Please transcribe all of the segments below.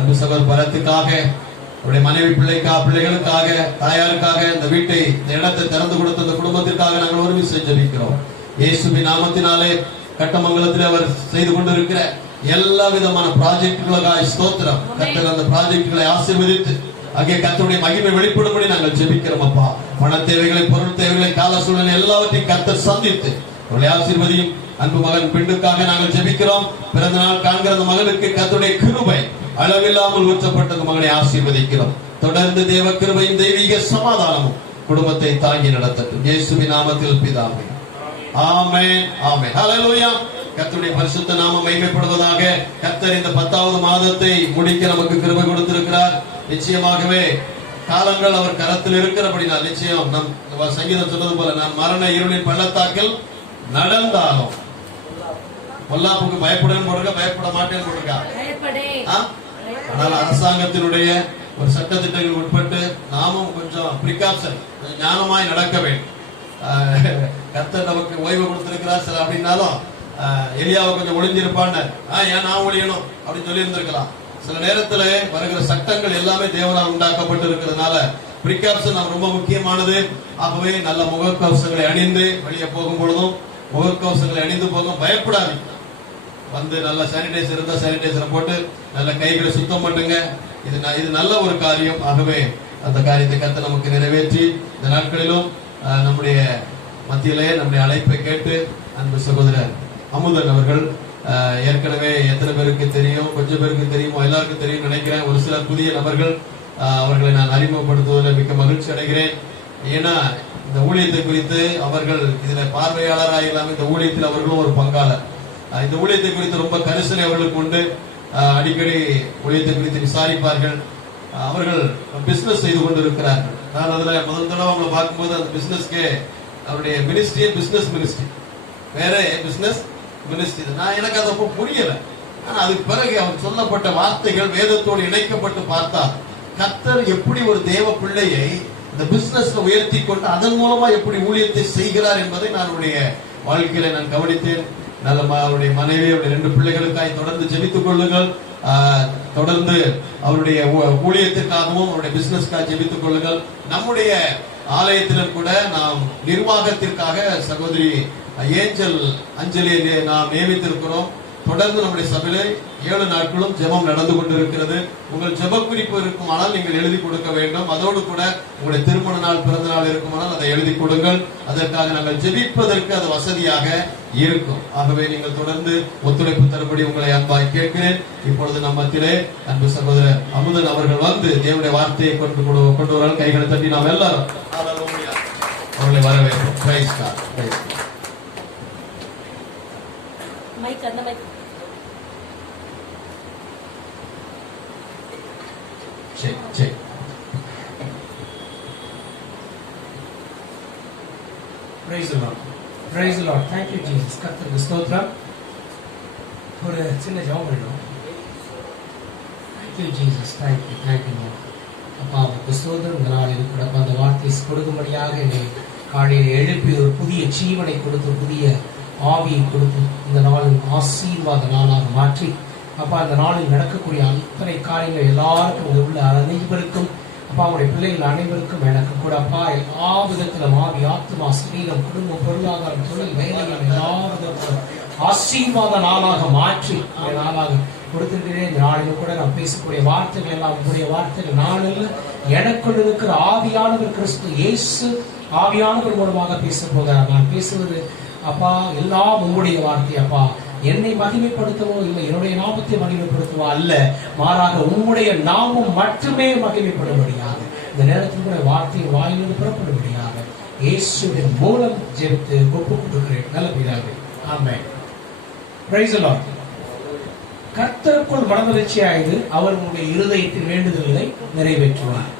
அன்பு சகோதரர் பரத்துக்காக, அவருடைய மனைவி பிள்ளைகளுக்காக, தாயாருக்காக, இந்த வீட்டை, இந்த இடத்தை திறந்து கொடுத்த இந்த குடும்பத்திற்காக நாங்கள் ஒருமி செஞ்சிருக்கிறோம். இயேசுவின் நாமத்தினாலே கட்டமங்கலத்தில் அவர் செய்து கொண்டிருக்கிற எல்லா விதமான ப்ராஜெக்டுகளுக்காக ஸ்தோத்திரம். கர்த்தர் அந்த ப்ராஜெக்டுகளை ஆசீர்வதித்து அங்கே கர்த்தருடைய மகிமை வெளிப்படும்படி நாங்கள் ஜெபிக்கிறோம். அப்பா, பண தேவைகளை, பொருள் தேவைகளை, கால சூழ்நிலை எல்லாவற்றையும் கர்த்தர் சந்தித்து அவர்களை ஆசீர்வதியும். அன்பு மகன் பெண்ணுக்காக நாங்கள் ஜெபிக்கிறோம். பிறந்த நாள் காண்கிற அந்த மகனுக்கு கர்த்தருடைய கிருபை அளவில்லாமல் ஊற்றப்பட்டது மகனை ஆசீர்வதிக்கிறோம். தொடர்ந்து தேவ கிருபையும் தெய்வீக சமாதானமும் குடும்பத்தை தாங்கி நடத்தட்டும். இயேசுவின் நாமத்தில் பிதாவே, ஆமென், ஆமென், ஹல்லேலூயா. கர்த்தருடைய பரிசுத்த நாமம் மகிமைப்படுவதாக. கர்த்தர் இந்த 10வது மாதத்தை முடிக்க நமக்கு கிருபை கொடுத்திருக்கிறார். நிச்சயமாகவே காலங்கள் அவர் கரத்தில் இருக்கிறபடினால் நிச்சயம் நம் சங்கீதம் சொன்னது போல, நான் மரண இருளின் பள்ளத்தாக்கில் நடந்தாலும் பொல்லாப்புக்கு பயப்படன்னு போடுங்க, பயப்பட மாட்டேன்னு போடுங்க. ஆனால் அரசாங்கத்தினுடைய ஒரு சட்டத்திட்டங்கள் உட்பட்டு நாமும் கொஞ்சம் பிரிகாப்ஷன், ஞானமாய் நடக்க வேண்டும். கர்த்தர் நமக்கு ஓய்வு கொடுத்திருக்கிறார். சில அப்படின்னாலும் எலியாவை கொஞ்சம் ஒளிஞ்சிருப்பான்னு, ஏன் நான் ஒளியணும் அப்படின்னு சொல்லி இருந்திருக்கலாம். சில நேரத்துல வருகிற சட்டங்கள் எல்லாமே தேவனால் உண்டாக்கப்பட்டு இருக்கிறதுனால பிரிகாப்ஷன் ரொம்ப முக்கியமானது. ஆகவே நல்ல முகக்கவசங்களை அணிந்து வெளியே போகும் பொழுதும் முகக்கவசங்களை அணிந்து போக பயப்படாது. வந்து நல்ல சானிடைசர் இருந்தா சானிடைசரை போட்டு நல்ல கைகளை சுத்தம் பண்ணுங்க. இது நல்ல ஒரு காரியம். ஆகவே அந்த காரியத்தை கர்த்தர் நமக்கு நிறைவேற்றி இந்த நாட்களிலும் நம்முடைய மத்தியிலே நம்முடைய அழைப்பை கேட்டு அன்பு சகோதரர் அமுதன் அவர்கள், ஏற்கனவே எத்தனை பேருக்கு தெரியும், கொஞ்சம் பேருக்கு தெரியுமோ, எல்லாருக்கும் தெரியும் நினைக்கிறேன். ஒரு சில புதிய நபர்கள், அவர்களை நான் அறிமுகப்படுத்துவதில் மிக்க மகிழ்ச்சி அடைகிறேன். ஏன்னா இந்த ஊழியத்தை குறித்து அவர்கள் இதுல பார்வையாளராக இல்லாமல் இந்த ஊழியத்தில் அவர்களும் ஒரு பங்காளர். இந்த ஊழியத்தை குறித்து ரொம்ப கரிசனை அவர்களுக்கு உண்டு. அடிக்கடி ஊழியத்தை குறித்து விசாரிப்பார்கள். அவர்கள் பிசினஸ் செய்து கொண்டிருக்கிறார்கள். நான் அதுல முதல் தடவை அவங்களை பார்க்கும்போது அந்த பிசினஸ்க்கு அவருடைய மினிஸ்ட்ரியே பிசினஸ் மினிஸ்ட்ரி, வேற பிசினஸ் மினிஸ்ட்ரி. எனக்கு அது அப்போ புரியல. ஆனா அதுக்கு பிறகு அவர் சொல்லப்பட்ட வார்த்தைகள் வேதத்தோடு இணைக்கப்பட்டு பார்த்தா, கர்த்தர் எப்படி ஒரு தேவ பிள்ளையை இந்த பிசினஸ்ல உயர்த்தி கொண்டு அதன் மூலமா எப்படி ஊழியத்தை செய்கிறார் என்பதை நான் வாழ்க்கையில நான் கவனித்தேன். நல்ல அவருடைய மனைவி, அவருடைய 2 பிள்ளைகளுக்காய் தொடர்ந்து ஜெபித்துக் கொள்ளுங்கள். தொடர்ந்து அவருடைய ஊழியத்திற்காகவும் அவருடைய பிசினஸ்க்காக ஜெபித்துக் கொள்ளுங்கள். நம்முடைய ஆலயத்திலும் கூட நாம் நிர்வாகத்திற்காக சகோதரி ஏஞ்சல் அஞ்சலியை நாம் நியமித்திருக்கிறோம். தொடர்ந்து நம்முடைய சபையில 7 நாட்களும் ஜெபம் நடந்து கொண்டிருக்கிறது. உங்கள் ஜெப குறிப்பு இருக்குமானால் நீங்கள் எழுதி கொடுக்க வேண்டும். அதோடு கூட உங்களுடைய திருமண நாள், பிறந்த நாள் இருக்குமானால் அதை எழுதி கொடுங்கள். அதற்காக நாங்கள் ஜெபிப்பதற்கு அது வசதியாக இருக்கும். ஆகவே நீங்கள் தொடர்ந்து ஒத்துழைப்பு தரும்படி உங்களை அன்பாய் கேட்கிறேன். இப்பொழுது நம்ம மத்தியிலே அன்பு சகோதரர் அமுதன் அவர்கள் வந்து தேவனுடைய வார்த்தையை கொண்டு வர கைகளை தட்டி நாம் எல்லாரும் அவர்களை வரவேற்போம். Praise God, praise God. Mike அந்த mike. Check. Praise the Lord. Praise the Lord. Thank you Jesus. கர்த்தருக்கு ஸ்தோத்திரம். ஒரு சின்ன ஜெபம் பண்ணணும். Thank you Jesus. Thank you Lord. அப்பா, உமக்கு ஸ்தோத்திரம். இந்த நாளில் கூட அந்த வார்த்தையை கொடுக்கும்படியாக என்னை காலையில் எழுப்பி ஒரு புதிய ஜீவனை கொடுத்து, புதிய ஆவியை கொடுத்து இந்த நாளில் ஆசீர்வாத நாளாக மாற்றி, அப்பா இந்த நாளில் நடக்கக்கூடிய அத்தனை காரியங்கள் எல்லாருக்கும் உள்ள அனைவருக்கும், அப்பா அவருடைய பிள்ளைகள் அனைவருக்கும், எனக்கு கூட அப்பா எல்லா விதத்திலும் ஆவி, ஆத்மா, சரீரம், குடும்பம், பொருளாதாரம், தொழில், வேலைகள் எல்லா விதத்திலும் ஆசீர்வாத நாளாக மாற்றி இந்த நாளாக கொடுத்திருக்கிறேன். இந்த நாளிலும் கூட நான் பேசக்கூடிய வார்த்தைகள் எல்லாம் உங்களுடைய வார்த்தைகள். நாளில் எனக்குள் இருக்கிற ஆவியானவர் கிறிஸ்து இயேசு ஆவியானவர் மூலமாக பேச போகிறார். நான் பேசுவது அப்பா எல்லாம் உங்களுடைய வார்த்தை. அப்பா என்னை மகிமைப்படுத்தவோ இல்லை என்னுடைய நாமத்தை மகிமைப்படுத்தவோ அல்ல, மாறாக உங்களுடைய நாமம் மட்டுமே மகிமைப்படும்படியாக இந்த நேரத்தில் கூட வார்த்தையின் வாயிலிருந்து புறப்படும்படியாக இயேசுவின் மூலம் ஜெபித்து ஒப்பு கொடுக்கிறேன். நல்ல பிதாவே, ஆமென். Praise the Lord. கர்த்தருக்குள் மனமகிழ்ச்சியாயிரு, அவர் உங்களுடைய இருதயத்தின் வேண்டுதல்களை நிறைவேற்றுவார்.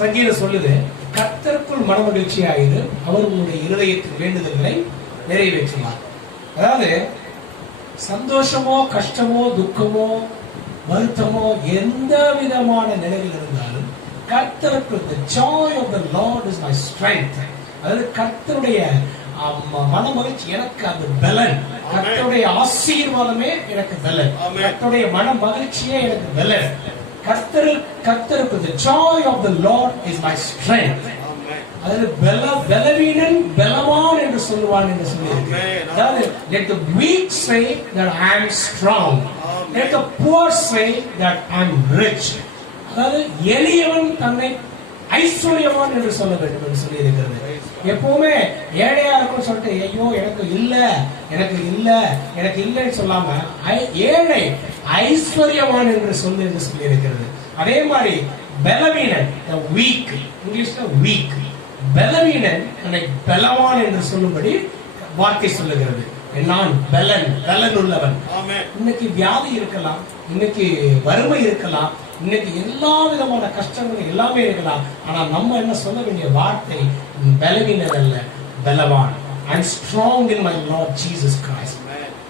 சங்கீதம் சொல்லுது, கர்த்தருக்குள் மனமகிழ்ச்சியாயிரு, அவர் உங்களுடைய இருதயத்தின் வேண்டுதல்களை நிறைவேற்றுவார். அதாவது சந்தோஷமோ, கஷ்டமோ, துக்கமோ, வருத்தமோ, எந்த விதமான நிலையில் இருந்தாலும் கர்த்தருக்குள், the joy of the Lord is my strength. அதாவது கர்த்தருடைய மன மகிழ்ச்சி, எனக்கு அது பலன். கர்த்தருடைய ஆசீர்வாதமே எனக்கு பலன். கர்த்தருடைய மன மகிழ்ச்சியே எனக்கு பலன். கர்த்தருக்கு the joy of the Lord is my strength. அதாவது பலவீனன் பலவான் என்று சொல்லுவான் என்று சொல்லியிருக்கிறார். அதாவது let the weak say that I am strong, let the poor say that I am rich. அதாவது எளியவன் தன்னை ஐஸ்வர்யவான் என்று சொல்ல வேண்டும் என்று சொல்லி இருக்கிறது. எப்பவுமே ஏழையா இருக்கும் சொல்லிட்டு ஐயோ எனக்கு இல்லைன்னு சொல்லாம ஏழை ஐஸ்வர்யவான் என்று சொல்லி இருக்கிறது. அதே மாதிரி பலவீனன் வீக், இங்கிலீஷ்ல வீக், பலவீனன் தன்னை பலவான் என்று சொல்லும்படி வார்த்தை சொல்லுகிறது. நான் பலன் உள்ளவன். இன்னைக்கு வியாதி இருக்கலாம், இன்னைக்கு வறுமை இருக்கலாம், இன்னைக்கு எல்லா விதமான கஷ்டங்கள் எல்லாமே இருக்கலாம். ஆனா நம்ம என்ன சொல்ல வேண்டிய வார்த்தை பலவீனன் அல்ல, பலவான். I am strong in my Lord Jesus Christ.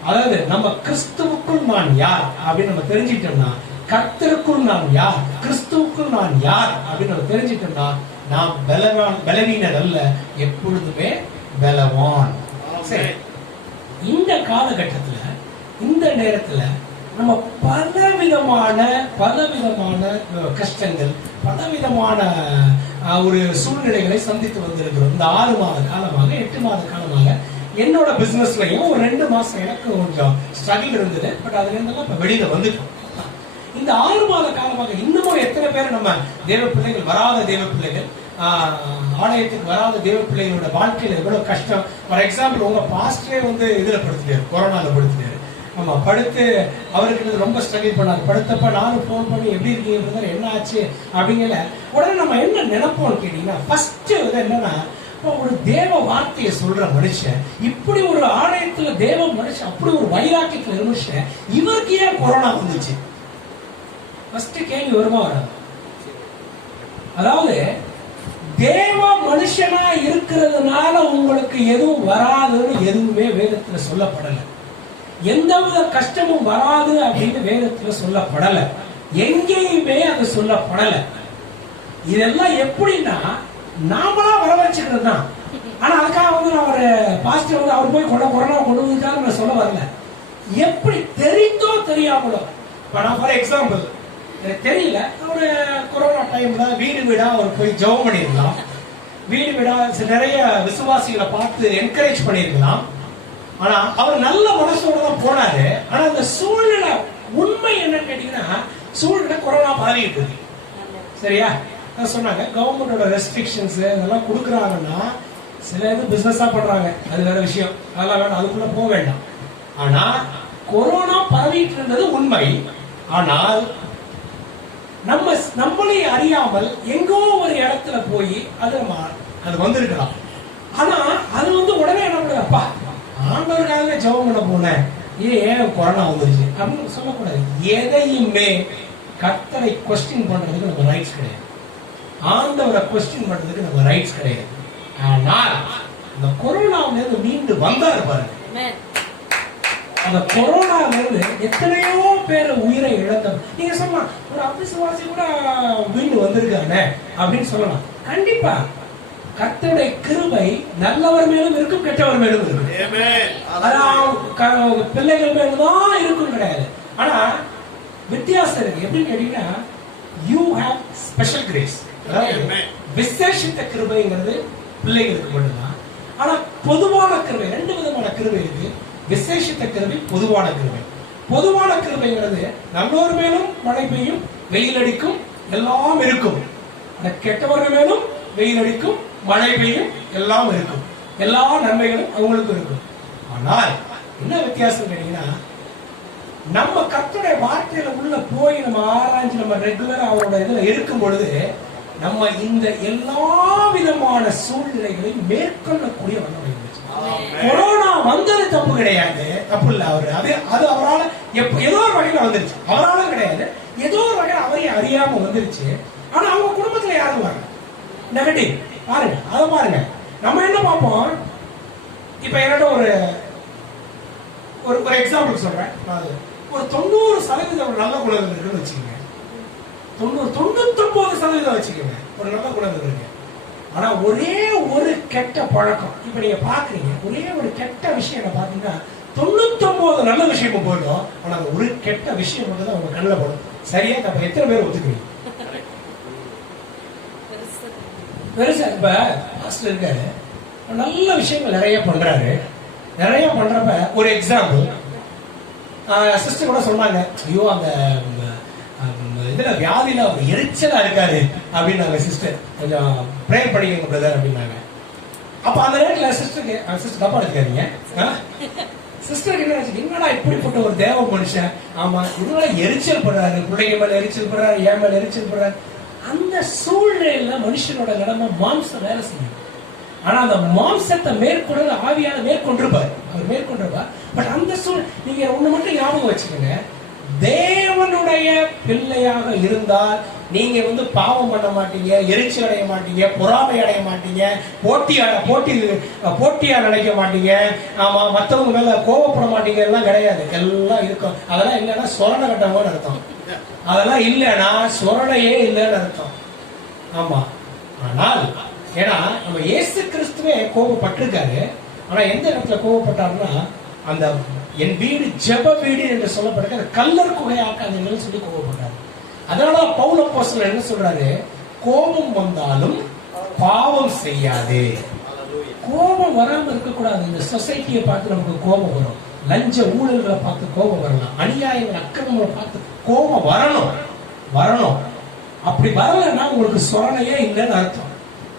அதாவது நம்ம கிறிஸ்துவுக்குள் நான் யார் அப்படின்னு நம்ம தெரிஞ்சிட்டோம்னா, கர்த்தருக்குள் நான் யார், கிறிஸ்துவுக்குள் நான் யார் அப்படின்னு நம்ம தெரிஞ்சிட்டோம்னா, நாம் பலவீனர் அல்ல, எப்பொழுதுமே பலவான். சரி, இந்த காலகட்டத்துல இந்த நேரத்துல நம்ம பலவிதமான கஷ்டங்கள், பலவிதமான ஒரு சூழ்நிலைகளை சந்தித்து வந்திருக்கிறோம். இந்த 6 மாத காலமாக 8 மாத காலமாக என்னோட பிசினஸ்லயும் ஒரு 2 மாசம் எனக்கு கொஞ்சம் ஸ்ட்ரகிள் இருந்தது. பட் அதுல இருந்தெல்லாம் இப்ப வெளியில வந்துட்டோம். இந்த 6 மாத காலமாக இன்னமும் எத்தனை பேர் நம்ம தேவ பிள்ளைகள், வராத தேவ பிள்ளைகள், ஆலயத்துக்கு வராத தேவ பிள்ளைகளோட வாழ்க்கையில எவ்வளவு கஷ்டம். ஃபார் எக்ஸாம்பிள், உங்க பாஸ்டரே இதுல படுத்துட்டாரு, கொரோனால படுத்துட்டாரு. ஆமா, படுத்து அவருக்கு ரொம்ப ஸ்ட்ரகிள் பண்ணாரு. படுத்தப்ப நானும் போன் பண்ணி எப்படி இருக்கீங்க, என்ன ஆச்சு அப்படிங்கல. உடனே நம்ம என்ன நினைப்போம்னு கேட்டீங்கன்னா, ஃபர்ஸ்ட் என்னன்னா, ஒரு தேவ வார்த்தையை சொல்ற மனுஷன், இப்படி ஒரு ஆலயத்துல தேவ மனுஷன், அப்படி ஒரு வைராக்கியத்துல மனுஷன், இவருக்கு ஏன் கொரோனா வந்துச்சு? ஃபர்ஸ்ட் கேள்வி வருமா வராது? அதாவது தேவ மனுஷனா இருக்கிறதுனால உங்களுக்கு எதுவும் வராதுன்னு எதுவுமே வேதத்துல சொல்லப்படல. எந்தவித கஷ்டமும் வராது அப்படின்னு வேதத்துல சொல்லப்படல. எங்கேயுமே அது சொல்லப்படல. இதெல்லாம் எப்படின்னா நாமளா வர வச்சுக்கிறது தான். ஆனா அதுக்காக நான் ஒரு பாஸ்டர் அவர் போய் கொரோனா கொண்டு வந்துட்டாரு நான் சொல்ல வரல. எப்படி தெரிந்தோ தெரியாமலோ, ஃபார் எக்ஸாம்பிள் எனக்கு தெரியல, ஒரு கொரோனா டைம்ல வீடு வீடா அவர் போய் ஜெபம் பண்ணிருக்கலாம், வீடு வீடா நிறைய விசுவாசிகளை பார்த்து என்கரேஜ் பண்ணிருக்கலாம். ஆனா அவர் நல்ல மனசோட தான் போனாரு. ஆனா அந்த சூழ்நிலை உண்மை என்னன்னு கேட்டீங்கன்னா, சூழ்நிலை கொரோனா பரவிட்டு இருக்கு. சரியா? சொன்னாங்க கவர்மெண்டோட ரெஸ்ட்ரிக்ஷன்ஸ் இதெல்லாம் கொடுக்குறாங்கன்னா சில இது பிசினஸா பண்றாங்க, அது வேற விஷயம், அதெல்லாம் வேண்டாம், அதுக்குள்ள போக வேண்டாம். ஆனா கொரோனா பரவிட்டு இருந்தது உண்மை. ஆனால் நம்மளே அறியாமல் எங்கோ ஒரு இடத்துல போய் அது வந்திருக்கலாம். ஆனா அது உடனே என்ன பண்ணுறப்பா ஆண்டவருக்காக ஜெபம் பண்ண போனேன், ஏன் கொரோனா வந்துருச்சு அப்படின்னு சொல்லக்கூடாது. எதையுமே கர்த்தரை கொஸ்டின் பண்றதுக்கு நம்ம ரைட்ஸ் கிடையாது, ஆண்டவரை கொஸ்டின் பண்றதுக்கு நம்ம ரைட்ஸ் கிடையாது. ஆனால் இந்த கொரோனாவில இருந்து மீண்டு வந்தாரு பாருங்க. அந்த கொரோனால இருந்து எத்தனையோ பேர் உயிரை இழந்தோம். நீங்க சொல்லலாம், ஒரு அபிசுவாசி கூட மீண்டு வந்திருக்கானே அப்படின்னு சொல்லலாம். கண்டிப்பா கர்த்தருடைய கிருபை நல்லவர் மேலும் இருக்கும், கெட்டவர் மேலும் இருக்கும். பிள்ளைகள் மேலும் தான் இருக்கும் கிடையாது. ஆனா வித்தியாசம் இருக்கு. எப்படின்னு கேட்டீங்கன்னா, யூ ஹேவ் ஸ்பெஷல் கிரேஸ். விசேஷித்த கிருபைங்கிறது பிள்ளைகளுக்கு மட்டும்தான். ஆனா பொதுவான கிருபை, 2 விதமான கிருபை இருக்கு. விசேஷித்த கிருபை, பொதுவான கிருபை. பொதுவான கிருபைங்கிறது நல்லோர் மேலும் மழை பெய்யும், வெயில் அடிக்கும், எல்லாம் இருக்கும். கெட்டவர்கள் மேலும் வெயில் அடிக்கும், மழை பெய்யும், எல்லாம் இருக்கும், எல்லா நன்மைகளும் அவங்களுக்கு இருக்கும். ஆனால் என்ன வித்தியாசம் கேட்டீங்கன்னா, நம்ம கர்த்தருடைய வார்த்தையில உள்ள போய் நம்ம ஆராய்ச்சி நம்ம ரெகுலரா அவரோட இதுல இருக்கும் பொழுது நம்ம இந்த எல்லா விதமான சூழ்நிலைகளையும் மேற்கொள்ளக்கூடிய வல்லமை இருந்துச்சு. கொரோனா வந்தது தப்பு கிடையாது, தப்பு இல்ல. அது அவரால் ஏதோ ஒரு வகையில வந்துருச்சு, அவரால கிடையாது, ஏதோ ஒரு வகையில அவரையும் அறியாம வந்துருச்சு. ஆனா அவங்க குடும்பத்துல யாரும் வாங்க நெகட்டிவ் பாருங்க, அதை பாருங்க. நம்ம என்ன பார்ப்போம், இப்ப என்னோட ஒரு எக்ஸாம்பிள் சொல்றேன். ஒரு 90% நல்ல குணங்கள் இருக்குன்னு வச்சுக்கோங்க, 99% வச்சுக்கோங்க ஒரு நல்ல குணங்கள் இருக்கு. ஆனா ஒரே ஒரு கெட்ட பழக்கம் இப்ப நீங்க பாக்குறீங்க, ஒரே ஒரு கெட்ட விஷயம் என்ன பாத்தீங்கன்னா 99 நல்ல விஷயமும் போயிடும். ஆனா அந்த ஒரு கெட்ட விஷயம் மட்டும் தான் உங்க கண்ணில் போடும். சரியா? அப்ப எத்தனை பேர் ஒத்துக்கிறீங்க? பெருசா இப்ப மாஸ்டர் இருக்காரு, நல்ல விஷயங்கள் நிறைய பண்றாரு. நிறைய பண்றப்ப ஒரு எக்ஸாம்பிள் சிஸ்டர் கூட சொன்னாங்க, ஐயோ அந்த இதுல வியாதியில அவர் எரிச்சலா இருக்காரு அப்படின்னாங்க. சிஸ்டர் கொஞ்சம் ப்ரேயர் பண்ணிக்கோங்க பிரதர் அப்படின்னாங்க. அப்ப அந்த நேரத்துல சிஸ்டர் தப்பா எடுத்துக்காதீங்க. சிஸ்டருக்கு என்ன ஆச்சு, என்னடா இப்படிப்பட்ட ஒரு தேவ மனுஷன், ஆமா இவங்கள எரிச்சல் படுறாரு, பிள்ளைங்க மேல எரிச்சல் படுறாரு, என் மேல எரிச்சல் படுறாரு. அந்த சூழ்நிலையில மனுஷனோட நிலைமை மாம்சம் வேலை செய்யும். ஆனா அந்த மாம்சத்தை மேற்கொண்டு ஆவியான மேற்கொண்டிருப்பார், அவர் மேற்கொண்டிருப்பார். பட் அந்த நீங்க ஒண்ணு மட்டும் ஞாபகம் வச்சுக்கோங்க, தேவனுடைய பிள்ளையாக இருந்தால் நீங்க பாவம் பண்ண மாட்டீங்க, எரிச்சல் அடைய மாட்டீங்க, பொறாமை அடைய மாட்டீங்க, போட்டியா நினைக்க மாட்டீங்க, ஆமா மற்றவங்க மேல கோவப்பட மாட்டீங்க. எல்லாம் கிடையாது, எல்லாம் இருக்கும். அதெல்லாம் இல்லைன்னா சொரண கட்டமோன்னு அர்த்தம். அதெல்லாம் இல்லைன்னா சொரணையே இல்லைன்னு அர்த்தம். ஆமா. ஆனால் ஏன்னா நம்ம இயேசு கிறிஸ்துவே கோபப்பட்டிருக்காரு. ஆனா எந்த இடத்துல கோபப்பட்டாருன்னா, அந்த என் வீடு ஜெப வீடு என்று சொல்லப்பட்டிருக்க கல்லர் குகையாக்காதீங்கன்னு சொல்லி கோபப்பட்டாரு. அதனால பவுல் அப்போஸ்தலர் என்ன சொல்றாரு, கோபம் வந்தாலும் பாவம் செய்யாதே. கோபம் வராம இருக்க கூடாது. இந்த சொசைட்டியை பார்த்து நமக்கு கோபம் வரும், லஞ்ச ஊழல்களை பார்த்து கோபம் வரலாம், அநியாயங்கள் அக்கிரமங்களை பார்த்து கோபம் வரணும். அப்படி வரலன்னா உங்களுக்கு சொரணையே இல்லைன்னு அர்த்தம்.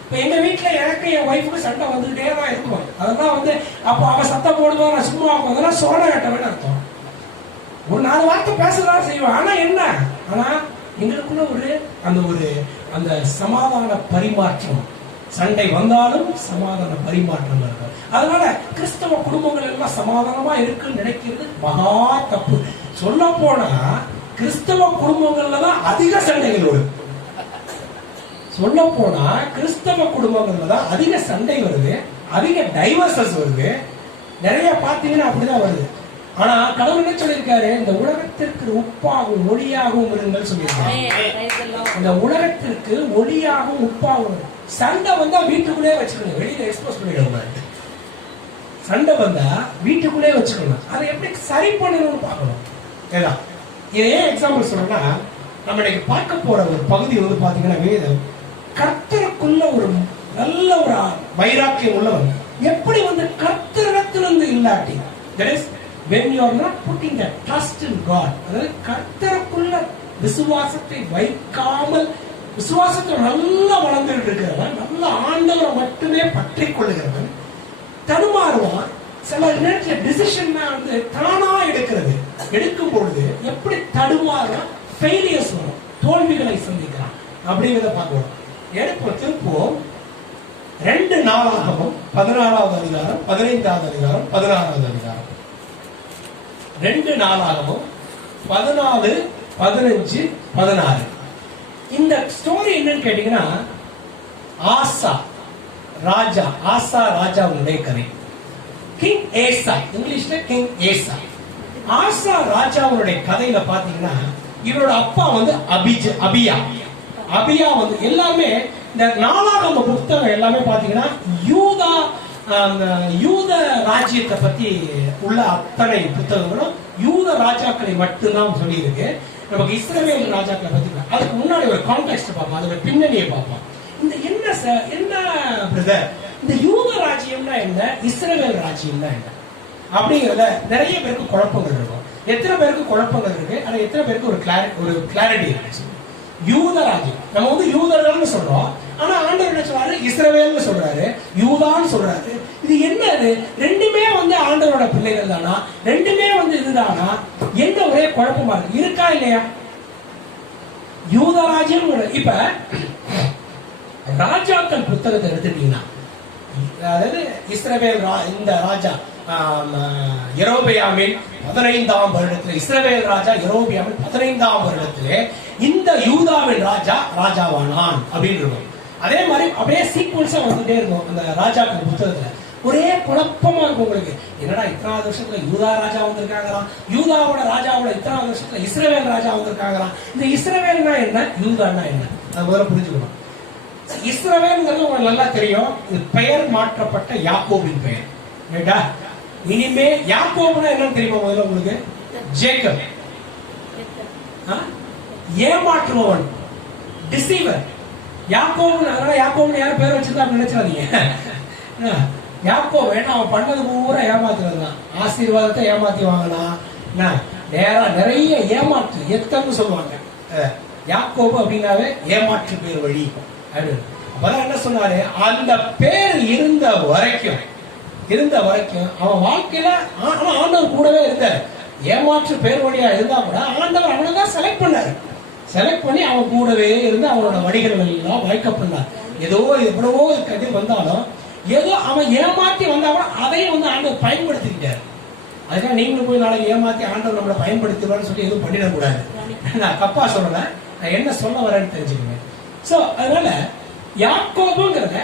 இப்ப எங்க வீட்டுல எனக்கு என் ஒய்ஃபுக்கு சண்டை வந்துகிட்டே தான் இருக்கும். அதெல்லாம் அப்ப அவன் சத்தம் போடுவான், நான் சும்மா அதெல்லாம் சொரணை கட்டவேன்னு அர்த்தம். ஒரு 4 வார்த்தை பேசதான் செய்வான். ஆனா என்ன, ஆனா எங்களுக்குள்ள அந்த சமாதான பரிமாற்றம், சண்டை வந்தாலும் சமாதான பரிமாற்றம் இருக்கும். அதனால கிறிஸ்தவ குடும்பங்கள் எல்லாம் சமாதானமா இருக்குன்னு நினைக்கிறது மகா தப்பு. சொல்ல போனா கிறிஸ்தவ குடும்பங்கள்ல தான் அதிக சண்டைகள் வருது. சொல்ல போனா கிறிஸ்தவ குடும்பங்கள்ல தான் அதிக சண்டை வருது, அதிக டைவர்சஸ் வருது. நிறைய பாத்தீங்கன்னா அப்படிதான் வருது. ஆனா கடவுள் என்ன சொல்லியிருக்காரு, இந்த உலகத்திற்கு உப்பாகவும் ஒளியாகவும் இருங்கள் சொல்லியிருக்காரு. இந்த உலகத்திற்கு ஒளியாகவும் உப்பாகவும். சண்டை வந்தா வீட்டுக்குள்ளே வச்சுக்கணும், வெளியில எக்ஸ்போஸ் பண்ணிடக்கூடாது. சண்டை வந்தா வீட்டுக்குள்ளே வச்சுக்கணும். அதை எப்படி சரி பண்ணணும்னு பார்க்கணும். ஏதான் ஏன் எக்ஸாம்பிள் சொல்றேன்னா, நம்ம இன்னைக்கு பார்க்க போற ஒரு பகுதி பாத்தீங்கன்னா, வேதம் கர்த்தருக்குள்ள ஒரு நல்ல ஒரு வைராக்கியம் உள்ளவன் எப்படி கர்த்தரிடத்திலிருந்து இல்லாட்டி, that is when you are not putting the trust in God, அதாவது கர்த்தருக்குள்ள விசுவாசத்தை வைக்காமல் விசுவாசத்தில் நல்லா வளர்ந்துட்டு இருக்கிறவன், நல்ல ஆண்டவரை மட்டுமே பற்றி கொள்ளுகிறவன் தடுமாறுவான். சில நேரத்தில் டிசிஷன் தானா எடுக்கும் பொழுது எப்படி தடுமாறும், ஃபெயிலியர்ஸ் வரும், தோல்விகளை சந்திக்கிறான் அப்படிங்கிறத பார்க்கணும். திருப்போம் 2 நாளாகமும் 14வது அதிகாரம் 15வது அதிகாரம் 16வது அதிகாரம் 2 நாளாகமும் 14, 15, 16. இந்த ஸ்டோரி என்னன்னு கேட்டீங்கன்னா, ஆசா ராஜாவுடைய கதை. கிங் ஏசா, இங்கிலீஷ்ல கிங் ஏசா. ஆசா ராஜாவுடைய கதையில பாத்தீங்கன்னா, இவரோட அப்பா அபியா எல்லாமே இந்த நாளாகம புத்தகம் எல்லாமே பாத்தீங்கன்னா யூத ராஜ்யத்தை பத்தி உள்ள அத்தனை புத்தகங்களும் யூத ராஜாக்களை மட்டும்தான் சொல்லி இருக்கு. நமக்கு இஸ்ரவேல் ராஜாக்களை பத்தி அதுக்கு முன்னாடி ஒரு கான்டெக்ஸ்ட் பார்ப்போம், அதோட பின்னணியை பார்ப்போம். இந்த என்ன பிரதர், இந்த யூத ராஜ்யம்னா என்ன, இஸ்ரவேல் ராஜ்யம்னா என்ன அப்படிங்கிறத நிறைய பேருக்கு குழப்பங்கள் இருக்கும். எத்தனை பேருக்கு குழப்பங்கள் இருக்கு, ஆனா எத்தனை பேருக்கு ஒரு கிளாரிட்டி இருக்கு. யூத ராஜ்யம் நம்ம யூதர்கள்னு சொல்றோம், ஆனா ஆண்டவர் என்ன சொல்றாரு, இஸ்ரவேல்னு சொல்றாரு, யூதான்னு சொல்றாரு. இது என்னது, ரெண்டுமே ஆண்டவரோட பிள்ளைகள் தானா, ரெண்டுமே இதுதானா, என்ன ஒரே குழப்பமா இருக்கு, இருக்கா இல்லையா? யூத ராஜ்யம். இப்ப ராஜாக்கள் புத்தகத்தை எடுத்துட்டீங்கன்னா, அதாவது இஸ்ரவேல் இந்த ராஜா யெரொபெயாமின் 15ஆம் வருடத்திலே, இஸ்ரவேல் ராஜா யெரொபெயாமின் 15ஆம் வருடத்திலே இந்த யூதாவின் ராஜாவானான் அப்படின்னு இருக்கும். அதே மாதிரி அப்படியே சீக்வன்ஸா வந்துட்டே இருக்கும் அந்த ராஜாக்கள் புத்தகத்துல. ஒரே குழப்பமா இருக்கும் உங்களுக்கு, என்னடா இத்தனாவது வருஷத்துல யூதா ராஜா வந்திருக்காங்களாம், யூதாவோட ராஜாவோட இத்தனாவது வருஷத்துல இஸ்ரவேல் ராஜா வந்திருக்காங்களாம். இந்த இஸ்ரவேல்னா என்ன, யூதான்னா என்ன, அது முதல்ல புரிஞ்சுக்கணும். இஸ்ரவேல்ங்கிறது உங்களுக்கு நல்லா தெரியும். இது பெயர் மாற்றப்பட்ட யாக்கோபின் பெயர். ரைட்டா? இனிமே யாக்கோபுனா என்னன்னு தெரியுமா முதல்ல உங்களுக்கு? ஜேக்கப். ஏமாற்றுபவன், டிசீவர். யாக்கோபு, அதனால யாக்கோபு யாரும் பேர் வச்சிருந்தா நினைச்சாதீங்க. யாக்கோபு ஏன்னா அவன் பண்ணது பூரா ஏமாத்துறது தான். ஆசீர்வாதத்தை ஏமாத்தி வாங்கினா, நிறைய ஏமாற்று எத்தனை சொல்லுவாங்க. யாக்கோபு அப்படின்னாவே ஏமாற்று பேர் வழி. அப்பதான் என்ன சொன்னாரு, அந்த பேர் இருந்த வரைக்கும் அவன் வாழ்க்கையில ஆண்டவர் கூடவே இருந்தார். ஏமாற்று பேர் வழியா இருந்தா கூட ஆண்டவர் அவனை தான் செலக்ட் பண்ணி அவன் கூடவே இருந்து அவனோட வழிகள் எல்லாம் வாய்க்க பண்ணார். ஏதோ எவ்வளவோ கதிர் வந்தாலும் ஏதோ அவன் ஏமாத்தி வந்தா கூட அதையும் வந்து ஆண்டவர் பயன்படுத்திக்கிட்டார். அதுக்காக நீங்களும் போய் நாளைக்கு ஏமாத்தி ஆண்டவர் நம்மளை பயன்படுத்துவான்னு சொல்லி எதுவும் பண்ணிடக்கூடாது. நான் தப்பா சொல்லல, நான் என்ன சொல்ல வரேன்னு தெரிஞ்சுக்கோங்க. சோ அதனால யாக்கோபுங்கிறத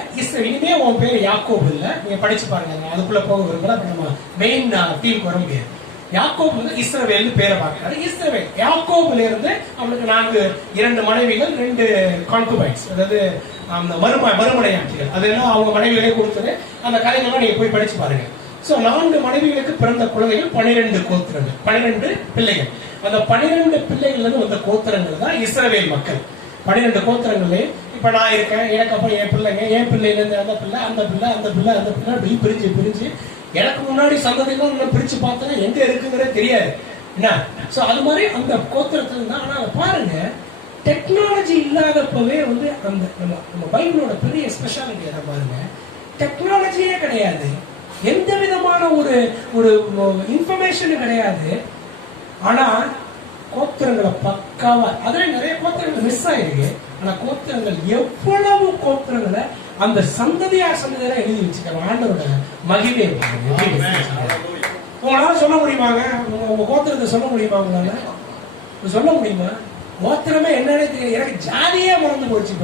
இனிமே உன் பேர் யாக்கோபு இல்ல, நீங்க படிச்சு பாருங்க. அதுக்குள்ள போக விரும்பல, நம்ம மெயின் தீவுக்கு வர முடியாது. யாக்கோபு வந்து இஸ்ரவேல் பேரை பார்க்கிறாரு. இஸ்ரவேல் யாக்கோபுல இருந்து அவனுக்கு 2 மனைவிகள், 2 கான்குபைன்ஸ், அதாவது அந்த மறுமனையாட்சிகள். அதெல்லாம் அவங்க மனைவிகளே கொடுத்தது. அந்த கதைகள்லாம் நீங்க போய் படிச்சு பாருங்க. சோ 4 மனைவிகளுக்கு பிறந்த குழந்தைகள் 12 கோத்திரங்கள், 12 பிள்ளைகள். அந்த 12 பிள்ளைகள் வந்த கோத்திரங்கள் தான் இஸ்ரவேல் மக்கள். 12 கோத்திரங்களே இப்ப நான் இருக்கேன், எனக்கு அப்புறம் என் பிள்ளைல இருந்து அந்த பிள்ளை அப்படி பிரிஞ்சு எனக்கு முன்னாடி சந்ததிகள் பிரிச்சு பார்த்தா எங்க இருக்குங்கிறதே தெரியாது. என்ன? சோ அது மாதிரி அந்த கோத்திரத்துல தான். ஆனா பாருங்க, டெக்னாலஜி இல்லாதப்பவே வந்து அந்த நம்ம பைபிளோட பெரிய ஸ்பெஷாலிட்டி அதை பாருங்க. டெக்னாலஜியே கிடையாது, எந்த விதமான ஒரு இன்ஃபர்மேஷன் கிடையாது. ஆனா கோத்திரங்களை பக்காவா, அதுல நிறைய கோத்திரங்கள் மிஸ் ஆயிருக்கு. ஆனா கோத்திரங்கள் எவ்வளவு கோத்திரங்களை அந்த சந்ததியார் எழுதி வச்சுக்கலாம். ஆண்டவரோட மகிமை உங்களால சொல்ல முடியுமாங்க? உங்க கோத்திரத்தை சொல்ல முடியுமா? உங்களால சொல்ல முடியுமா? கோத்திரமே என்னன்னு தெரியும். எனக்கு ஜாதியே மறந்து போச்சு.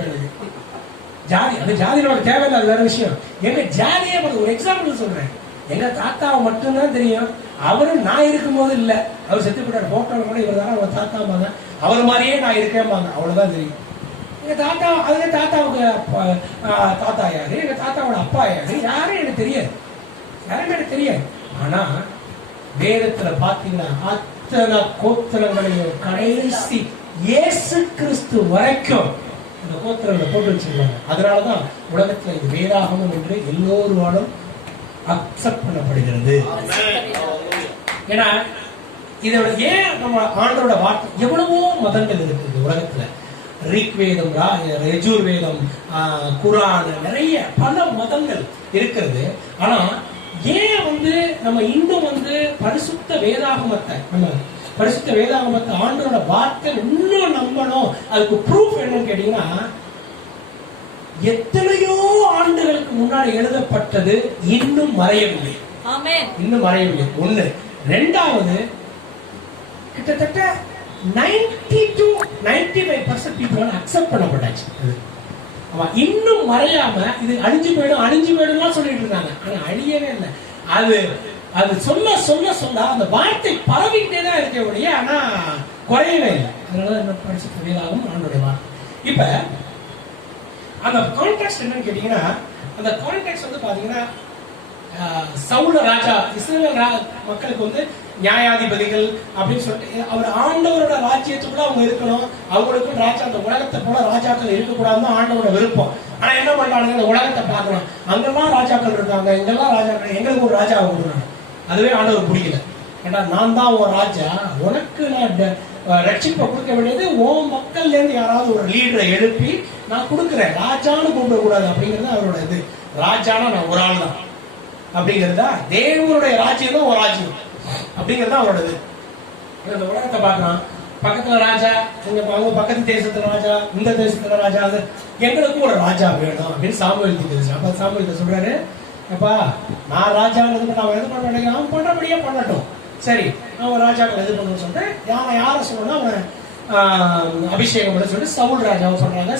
ஜாதி, அது ஜாதியோட தேவையில்லை, அது வேற விஷயம். எங்க ஜாதியே மறந்து. ஒரு எக்ஸாம்பிள் சொல்றேன். எங்க தாத்தாவை மட்டும்தான் தெரியும். அவரு நான் இருக்கும் போது இல்ல, அவர் செத்து போட்டார். போட்டோல கூட இவர் தானே அவர் தாத்தாமாங்க, அவர் மாதிரியே நான் இருக்கேன்பாங்க. அவ்வளவுதான் தெரியும். எங்க தாத்தா, அதுல தாத்தாவுக்கு தாத்தா யாரு, எங்க தாத்தாவோட அப்பா யாரு, யாரும் எனக்கு தெரியாது. ஆனா வேதத்துல பாத்தீங்கன்னா அத்தனை கோத்திரங்களையும் கடைசி இயேசு கிறிஸ்து வரைக்கும் இந்த கோத்திரங்களை போட்டு வச்சிருக்காங்க. அதனாலதான் உலகத்துல இது வேதாகமம் என்று எல்லோருவாலும் அக்செப்ட் பண்ணப்படுகிறது. ஏன்னா இதோட ஏன் நம்ம ஆண்டோட வார்த்தை, எவ்வளவோ மதங்கள் இருக்குது உலகத்துல. ரிக்வேதம், யஜுர்வேதம், குரான், நிறைய பல மதங்கள் இருக்கிறது. ஆனா ஏன் வந்து நம்ம இன்னும் வந்து பரிசுத்த வேதாகமத்தை ஆண்டோட வார்த்தை இன்னும் நம்பணும்? அதுக்கு ப்ரூஃப் என்னன்னு கேட்டீங்கன்னா, எத்தனையோ ஆண்டுகளுக்கு முன்னாடி எழுதப்பட்டது இன்னும் மறையவில்லை. ஒண்ணு. ரெண்டாவது, கிட்டத்தட்ட 90 to 95% people அக்செப்ட் பண்ணப்பட்டாச்சு. இன்னும் மறையாம இது அழிஞ்சு போயிடும் சொல்லிட்டு இருந்தாங்க. ஆனா அழியவே இல்லை. அது சொல்ல அந்த வார்த்தை பரவிக்கிட்டே தான் இருக்க ஒழிய ஆனா குறையவே இல்லை. அதனால என்ன பரிசுத்த வேதாகமம் ஆண்டோடைய வார்த்தை. இப்ப அந்த கான்டெக்ஸ்ட் என்னன்னு கேட்டீங்கன்னா, அந்த கான்டெக்ஸ்ட் வந்து பாத்தீங்கன்னா, சவுல் ராஜா இஸ்ரவேல் மக்களுக்கு வந்து நியாயாதிபதிகள் அப்படின்னு சொல்லிட்டு அவர் ஆண்டவரோட ராஜ்யத்துக்குள்ள அவங்க இருக்கணும். அவங்களுக்கும் ராஜா, அந்த உலகத்தை போல ராஜாக்கள் இருக்கக்கூடாதுன்னு ஆண்டவரோட விருப்பம். ஆனா என்ன பண்றாங்க, இந்த உலகத்தை பார்க்கணும், அங்கெல்லாம் ராஜாக்கள் இருக்காங்க, இங்கெல்லாம் ராஜாக்கள், எங்களுக்கு ஒரு ராஜா கொடுக்கணும். அதுவே ஆண்டவர் பிடிக்கல. ஏன்னா நான் தான் ஒரு ராஜா, உனக்கு நான் ரட்சிப்பை கொடுக்க வேண்டியது உன் மக்கள்ல இருந்து யாராவது ஒரு லீடரை எழுப்பி நான் கொடுக்குறேன். ராஜான்னு கூப்பிடக்கூடாது அப்படிங்கிறது அவரோட இது. ராஜானா நான் ஒரு ஆள் தான் அப்படிங்கிறதா, தேவனுடைய ராஜ்யம் தான் ஒரு ராஜ்யம் அப்படிங்கிறதா அவரோட இது. இந்த உலகத்தை பார்க்கலாம், பக்கத்துல ராஜா, அவங்க பக்கத்து தேசத்துல ராஜா, இந்த தேசத்துல ராஜா, அது எங்களுக்கும் ஒரு ராஜா வேணும் அப்படின்னு சாமுவேல் பேசுறாரு. அப்ப சாமுவேல் சொல்றாரு, அப்பா நான் ராஜா நான் எது பண்ண நினைக்கிறேன், அவன் பண்றபடியே பண்ணட்டும், சரி அவன் ராஜாக்கள் எது பண்ணணும்னு சொல்லிட்டு யாரை சொல்லணும்னா அவனை அபிஷேகம் பண்ண சொல்லிட்டு சவுல் ராஜாவை சொல்றாங்க.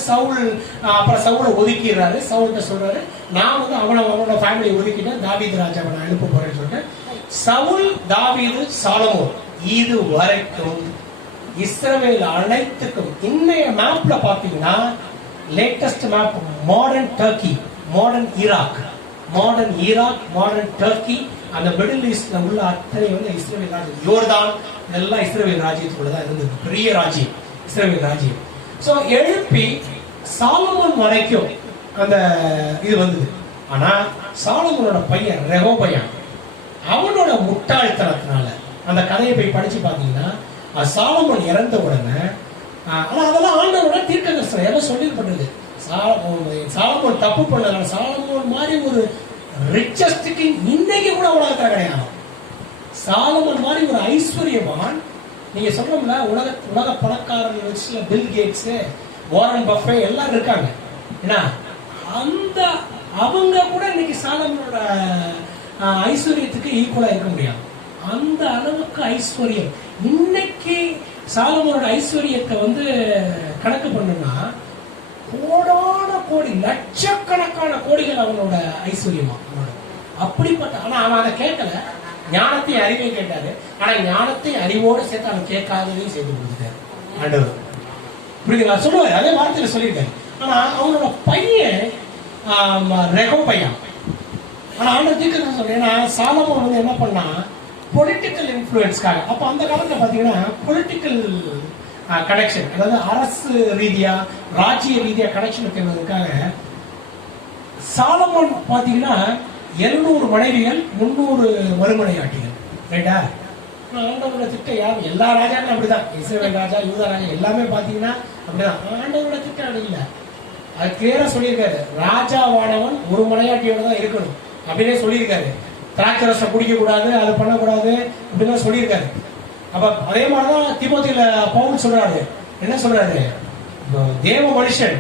அப்புறம் சவுலை ஒதுக்கிடுறாரு. சவுல்கிட்ட சொல்றாரு, நான் வந்து அவனோட ஃபேமிலியை ஒதுக்கிட்டேன், தாவீது ராஜாவை நான் எழுப்ப போறேன்னு சொல்லிட்டு சவுல், தாவீது, சாலமோன் இது வரைக்கும் இஸ்ரவேல் அனைத்துக்கும் இன்னைய மேப்ல பாத்தீங்கன்னா latest map modern Turkey, modern Iraq, modern Turkey, அந்த மிடில் ஈஸ்ட்ல உள்ள அத்தனை வந்து இஸ்ரேல் ராஜ்யம், யோர்தான் இதெல்லாம் இஸ்ரேல் ராஜ்யத்துக்குள்ள தான் இருந்தது. பெரிய ராஜ்யம் இஸ்ரேல் ராஜ்யம். சோ எழுப்பி சாலமோன் வரைக்கும் அந்த இது வந்தது. ஆனா சாலமோனோட பையன் ரெகோபயாம், அவனோட முட்டாள்தனத்தினால அந்த கதையை போய் படிச்சு பாத்தீங்கன்னா, சாலமோன் இறந்த உடனே, ஆனா அதெல்லாம் ஆண்டவரோட தீர்க்கதரிசனம் எல்லாம் சொல்லிருப்பட்டது. சாலமோன் தப்பு பண்ணல. சாலமோன் மாதிரி ஒரு ரிச்சஸ்ட் கிங் இன்னைக்கு கூட உலகத்துல கிடையாது. சாலமோன் மாதிரி ஒரு ஐஸ்வர்யவான், நீங்க சொல்றோம்ல உலக பணக்காரர்கள் வச்சு பில் கேட்ஸ், வாரன் பஃபே எல்லாம் இருக்காங்க. ஏன்னா அந்த அவங்க கூட இன்னைக்கு சாலமோனோட ஐஸ்வர்யத்துக்கு ஈக்குவலா இருக்க முடியாது. அந்த அளவுக்கு ஐஸ்வர்யம். இன்னைக்கு சாலமோனோட ஐஸ்வர்யத்தை வந்து கணக்கு பண்ணுனா கோடான கோடி, லட்சக்கணக்கான கோடிகள் அவனோட ஐஸ்வர்யமா அப்படிப்பட்ட. ஆனா அவன் அதை கேட்கல, ஞானத்தையும் அறிவையும் கேட்டாரு. ஆனா ஞானத்தையும் அறிவோடு சேர்த்து அவன் கேட்காததையும் சேர்த்து கொடுத்துட்டாரு ஆண்டவர். புரியுதுங்களா? சொல்லுவாரு, அதே வார்த்தையில சொல்லியிருக்காரு. ஆனா அவனோட பையன் ரெகோபயாம். ஆனா ஆண்டவர் தீர்க்கதரிசனம் சொல்றேன். ஏன்னா சாலமோன் வந்து என்ன பண்ணா, பொலிட்டிக்கல் இன்ஃப்ளூயன்ஸ்க்காக, அப்ப அந்த காலத்துல பாத்தீங்கன்னா பொலிட்டிக்கல் கனெக்ஷன், அதாவது அரசு ரீதியா ராஜ்ய ரீதியா கனெக்ஷன் வைக்கிறதுக்காக சாலமோன் பாத்தீங்கன்னா 700 மனைவிகள், 300 மறுமனையாட்டிகள். ரைட்டா? ஆண்டவரோட திட்டம் யாரும், எல்லா ராஜாக்களும் அப்படிதான். இஸ்ரவேல் ராஜா, யூதா ராஜா எல்லாமே பாத்தீங்கன்னா அப்படிதான். ஆண்டவரோட திட்டம் அப்படி இல்லை. அது கிளியரா சொல்லியிருக்காரு, ராஜாவானவன் ஒரு மனையாட்டியோட தான் இருக்கணும் அப்படின்னே சொல்லியிருக்காரு. திராட்சை ரசம் குடிக்க கூடாது, அது பண்ணக்கூடாது அப்படின்னு சொல்லியிருக்காரு. அப்ப அதே மாதிரிதான் தீமோத்தேயுல பவுல் சொல்றாரு. என்ன சொல்றாரு? தேவ மனுஷன்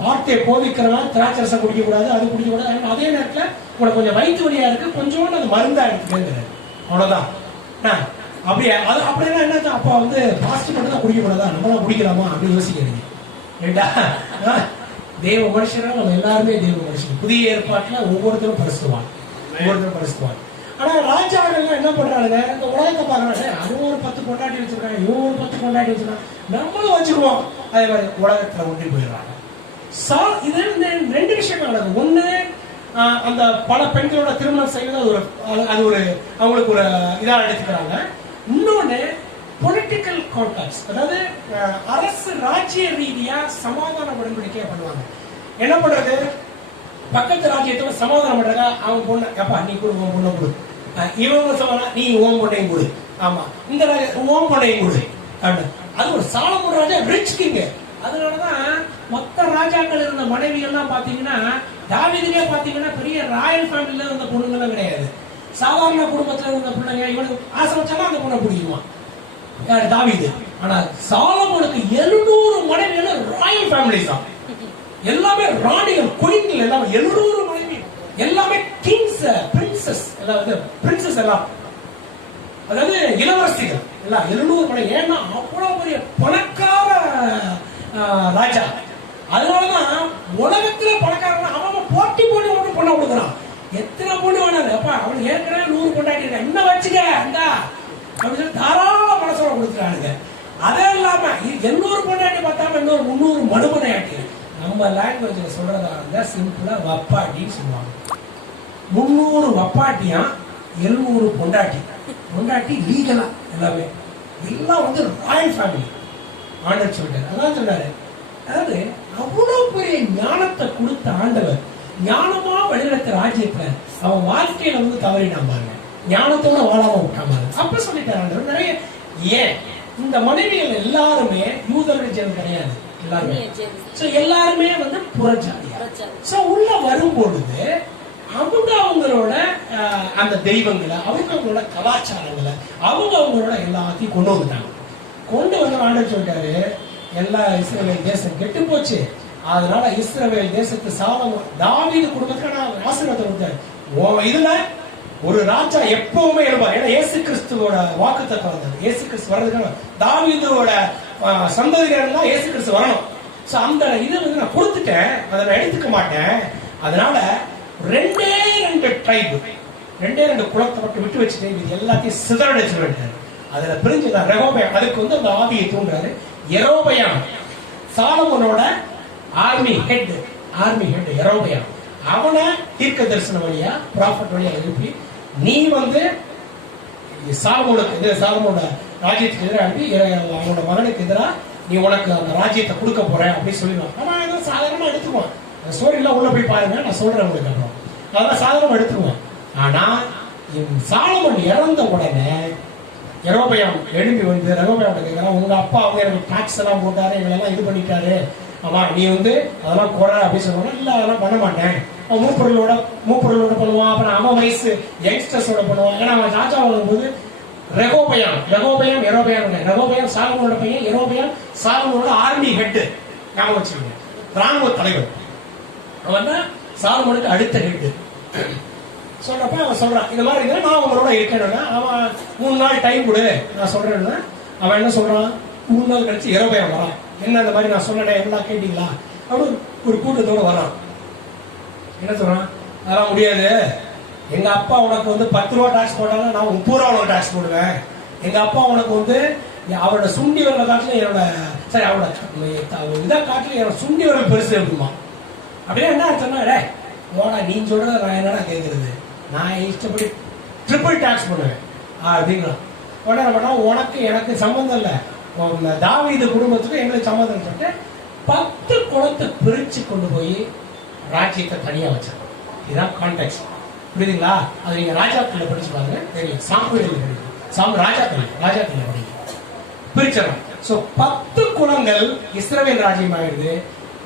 வார்த்தையை போதிக்கிறவன் திராட்சை ரசம் குடிக்க கூடாது, அது குடிக்க கூடாது. அதே நேரத்துல உனக்கு கொஞ்சம் வயிற்று வலியா இருக்கு, கொஞ்சோண்டு அது மருந்தா எடுத்துக்கிறாரு. அவ்வளவுதான். அப்படியே அது அப்படின்னா என்ன, அப்ப வந்து பாஸ்ட் மட்டும் தான் குடிக்க கூடாதா, நம்மளாம் குடிக்கலாமா அப்படின்னு யோசிக்கிறீங்க. ரைட்டா? தேவ மனுஷனா நம்ம எல்லாருமே தேவ மனுஷன். புதிய ஏற்பாட்டுல ஒவ்வொருத்தரும் பரிசுவான். ஆனா ராஜாக்கள் என்ன பண்றாங்க, இந்த உலகத்தை பாக்குறாங்க, அது ஒரு 10 கொண்டாட்டி வச்சிருக்காங்க, இவங்க ஒரு 10 கொண்டாட்டி வச்சிருக்காங்க, நம்மளும் வச்சுக்குவோம். அதே மாதிரி உலகத்துல ஒன்றி போயிடுறாங்க. இது 2 விஷயங்கள் நடக்குது. ஒண்ணு, அந்த பல பெண்களோட திருமணம் செய்வது அது ஒரு அவங்களுக்கு ஒரு இதா எடுத்துக்கிறாங்க. இன்னொன்னு பொலிட்டிக்கல் கான்டாக்ட்ஸ், அதாவது அரசு ராஜ்ய ரீதியா சமாதான உடன்படிக்கை பண்ணுவாங்க. என்ன பண்றது, பக்கத்து ராஜ்யத்தோட சமாதானம் பண்றதா, அவங்க பொண்ணு அப்பா நீ கொடு, உன் பொண்ணை கொடு, இவங்க சொன்னா நீ ஓம் பொண்ணையும் கொடு, ஆமா இந்த ஓம் பொண்ணையும் கொடு. அது ஒரு சாலமோன் ராஜா ரிச் கிங். அதனாலதான் மொத்த ராஜாக்கள் இருந்த மனைவிகள்லாம் பாத்தீங்கன்னா, தாவீதுலயே பாத்தீங்கன்னா பெரிய ராயல் ஃபேமிலில இருந்த பொண்ணுங்கெல்லாம் கிடையாது. சாதாரண குடும்பத்துல இருந்த பிள்ளைங்க, இவனுக்கு ஆசை வச்சாலும் அந்த பொண்ணை பிடிக்குமா தாவீது. ஆனா சாலமோனுக்கு 700 மனைவிகள் ராயல் ஃபேமிலிஸ் தான். எல்லாமே ராணிகள், குயின்கள், எல்லாம் 700 மனைவி, எல்லாமே கிங்ஸ், பிரின்சஸ், பிரின்சஸ் எல்லாம், அதாவது இளவரசிகள் எல்லாம் 700 மனைவி. ஏன்னா அவ்வளவு பெரிய பணக்கார ராஜா. அதனாலதான் உலகத்துல பணக்காரன் அவன் போட்டி போட்டு ஒன்று பொண்ணை கொடுக்குறான். எத்தனை பொண்ணு வேணாரு, அப்பா அவனுக்கு ஏற்கனவே 100 கொண்டாடி இருக்க, என்ன வச்சுக்க இந்த அப்படின்னு தாராள மனசோட கொடுத்துட்டானுங்க. அதே இல்லாம 800 கொண்டாட்டி பார்த்தாம இன்னொரு 300 மனுமனையாட்டி. நம்ம லாங்குவேஜ்ல சொல்றதா இருந்தா சிம்பிளா வப்பாட்டின்னு சொல்லுவாங்க. 300 வப்பாட்டியா, 700 பொண்டாட்டி லீகலா எல்லாமே, எல்லாம் வந்து ராயல் ஃபேமிலி. ஆண்டவர் சொல்லிட்டாரு, அதான் சொல்றாரு. அதாவது அவ்வளவு பெரிய ஞானத்தை கொடுத்த ஆண்டவர் ஞானமா வழிநடத்த ராஜ்யத்துல அவன் வாழ்க்கையில வந்து தவறினான் பாருங்க, ஞானத்தோட வாழாம விட்டாம. அப்ப சொல்லிட்டாரு ஆண்டவர் நிறைய. ஏன் இந்த மனைவிகள் எல்லாருமே யூதர்கள் ஜனம் கிடையாது, எல்லாருமே வந்து புறஜாதியா. சோ உள்ள வரும் பொழுது அவங்களோட அந்த தெய்வங்களை, அவங்களோட கலாச்சாரங்களை, அவங்களோட எல்லாத்தையும் கொண்டு வந்துட்டாங்க. கொண்டு வந்து ஆண்டவர் சொல்லிட்டாரு, எல்லா இஸ்ரவேல் தேசம் கெட்டு போச்சு, அதனால இஸ்ரவேல் தேசத்து சாலமோன் தாவீது குடும்பத்துக்கான ஆசீர்வாதத்தை கொடுத்தாரு. இதுல ஒரு ராஜா எப்பவுமே எழுப்பார். ஏன்னா இயேசு கிறிஸ்துவோட வாக்குத்தத்தம் வந்தது. இயேசு கிறிஸ்து வர்றதுக்கான தாவீதோட சந்ததிகள் தான் இயேசு கிறிஸ்து வரணும். சோ அந்த இதை வந்து நான் கொடுத்துட்டேன், அதை நான் எடுத்துக்க மாட்டேன். அதனால 2 ட்ரைபு, 2 குலத்தை மட்டும் விட்டு வச்சுட்டு இது எல்லாத்தையும் சிதறடிச்சு வேண்டாரு. அதுல பிரிஞ்சுதான் ரெகோபயாம். அதுக்கு வந்து அந்த ஆவியை தூண்டுறாரு. யெரொபெயாம் சாலமோனோட ஆர்மி ஹெட் யெரொபெயாம். அவனை தீர்க்க தரிசன வழியா ப்ராஃபட் வழியா எழுப்பி நீ வந்து சாலமோனோட ராஜ்யத்துக்கு எதிராக அனுப்பி அவனோட மகனுக்கு எதிராக நீ உனக்கு அந்த ராஜ்யத்தை கொடுக்க போறேன் அப்படின்னு சொல்லிடுவான். அவன் ஏதோ சாதாரணமா எடுத்துக்குவான். அந்த ஸ்டோரிலாம் உள்ள போய் பாருங்க, நான் சொல்றேன் உங்களுக்கு. அப்புறம் அதெல்லாம் சாதாரணமா எடுத்துக்குவான். ஆனா சாலமோன் இறந்த உடனே யெரொபெயாம் எழுப்பி வந்து ரெகொபெயாம் கேட்கிறான், உங்க அப்பா அவங்க எனக்கு டாக்ஸ் எல்லாம் போட்டாரு, எங்களெல்லாம் இது பண்ணிட்டாரு, ஆமா நீ வந்து அதெல்லாம் குறை அப்படின்னு சொன்னா, இல்ல அதெல்லாம் பண்ண மாட்டேன். அவன் மூப்பொருளோட பண்ணுவான். அப்புறம் அவன் வயசு யங்ஸ்டர்ஸோட பண்ணுவான். ஏன்னா அவன் ராஜா வரும்போது ரெகொபெயாம் சாலமோனோட பையன், யெரொபெயாம் சாலமோனோட ஆர்மி ஹெட், ஞாபகம் வச்சுக்கோங்க, ராணுவ தலைவர். அவன் தான் சாலமோனுக்கு அடுத்த ஹெட். சொல்றப்ப அவன் சொல்றான், இந்த மாதிரி இருந்தா நான் உங்களோட இருக்கேன்னா, அவன் 3 நாள் டைம் கொடு நான் சொல்றேன்னா, அவன் என்ன சொல்றான், 3 நாள் கழிச்சு யெரொபெயாம் வரான். என்ன இந்த மாதிரி நான் சொன்னேன் எல்லாம் கேட்டீங்களா அப்படின்னு ஒரு கூட்டத்தோட வரான். என்ன சொல்றான், அதெல்லாம் முடியாது, எங்க அப்பா உனக்கு வந்து 10 ரூபா டாக்ஸ் போட்டாலும் நான் 30 ரூபா உனக்கு டாக்ஸ் போடுவேன். எங்க அப்பா உனக்கு வந்து அவரோட சுண்டி வரல காட்டுல என்னோட அவரோட இதை காட்டுல என்னோட சுண்டி வரல பெருசு அப்படிமா. அப்படியே என்ன சொன்னா, ஓடா நீ சொல்றத நான் என்னடா கேட்கறது, நான் இஷ்டப்படி ட்ரிபிள் டாக்ஸ் பண்ணுவேன் அப்படிங்கிறான். உடனே பண்ணா உனக்கு எனக்கு சம்பந்தம் இல்லை, தாவீது குடும்பத்துக்கு எங்களுக்கு சம்பந்தம் சொல்லிட்டு 10 குளத்தை பிரிச்சு கொண்டு போய் ராஜ்யத்தை தனியா வச்சிருக்கோம். இதுதான் கான்டெக்ட், புரியுதுங்களா? அது நீங்க ராஜாக்கள் படிச்சு பாருங்க தெரியும். சாமுவேல் ராஜாக்கள் படிங்க பிரிச்சிடறோம். சோ 10 குலங்கள் இஸ்ரவேல் ராஜ்யம் ஆயிடுது.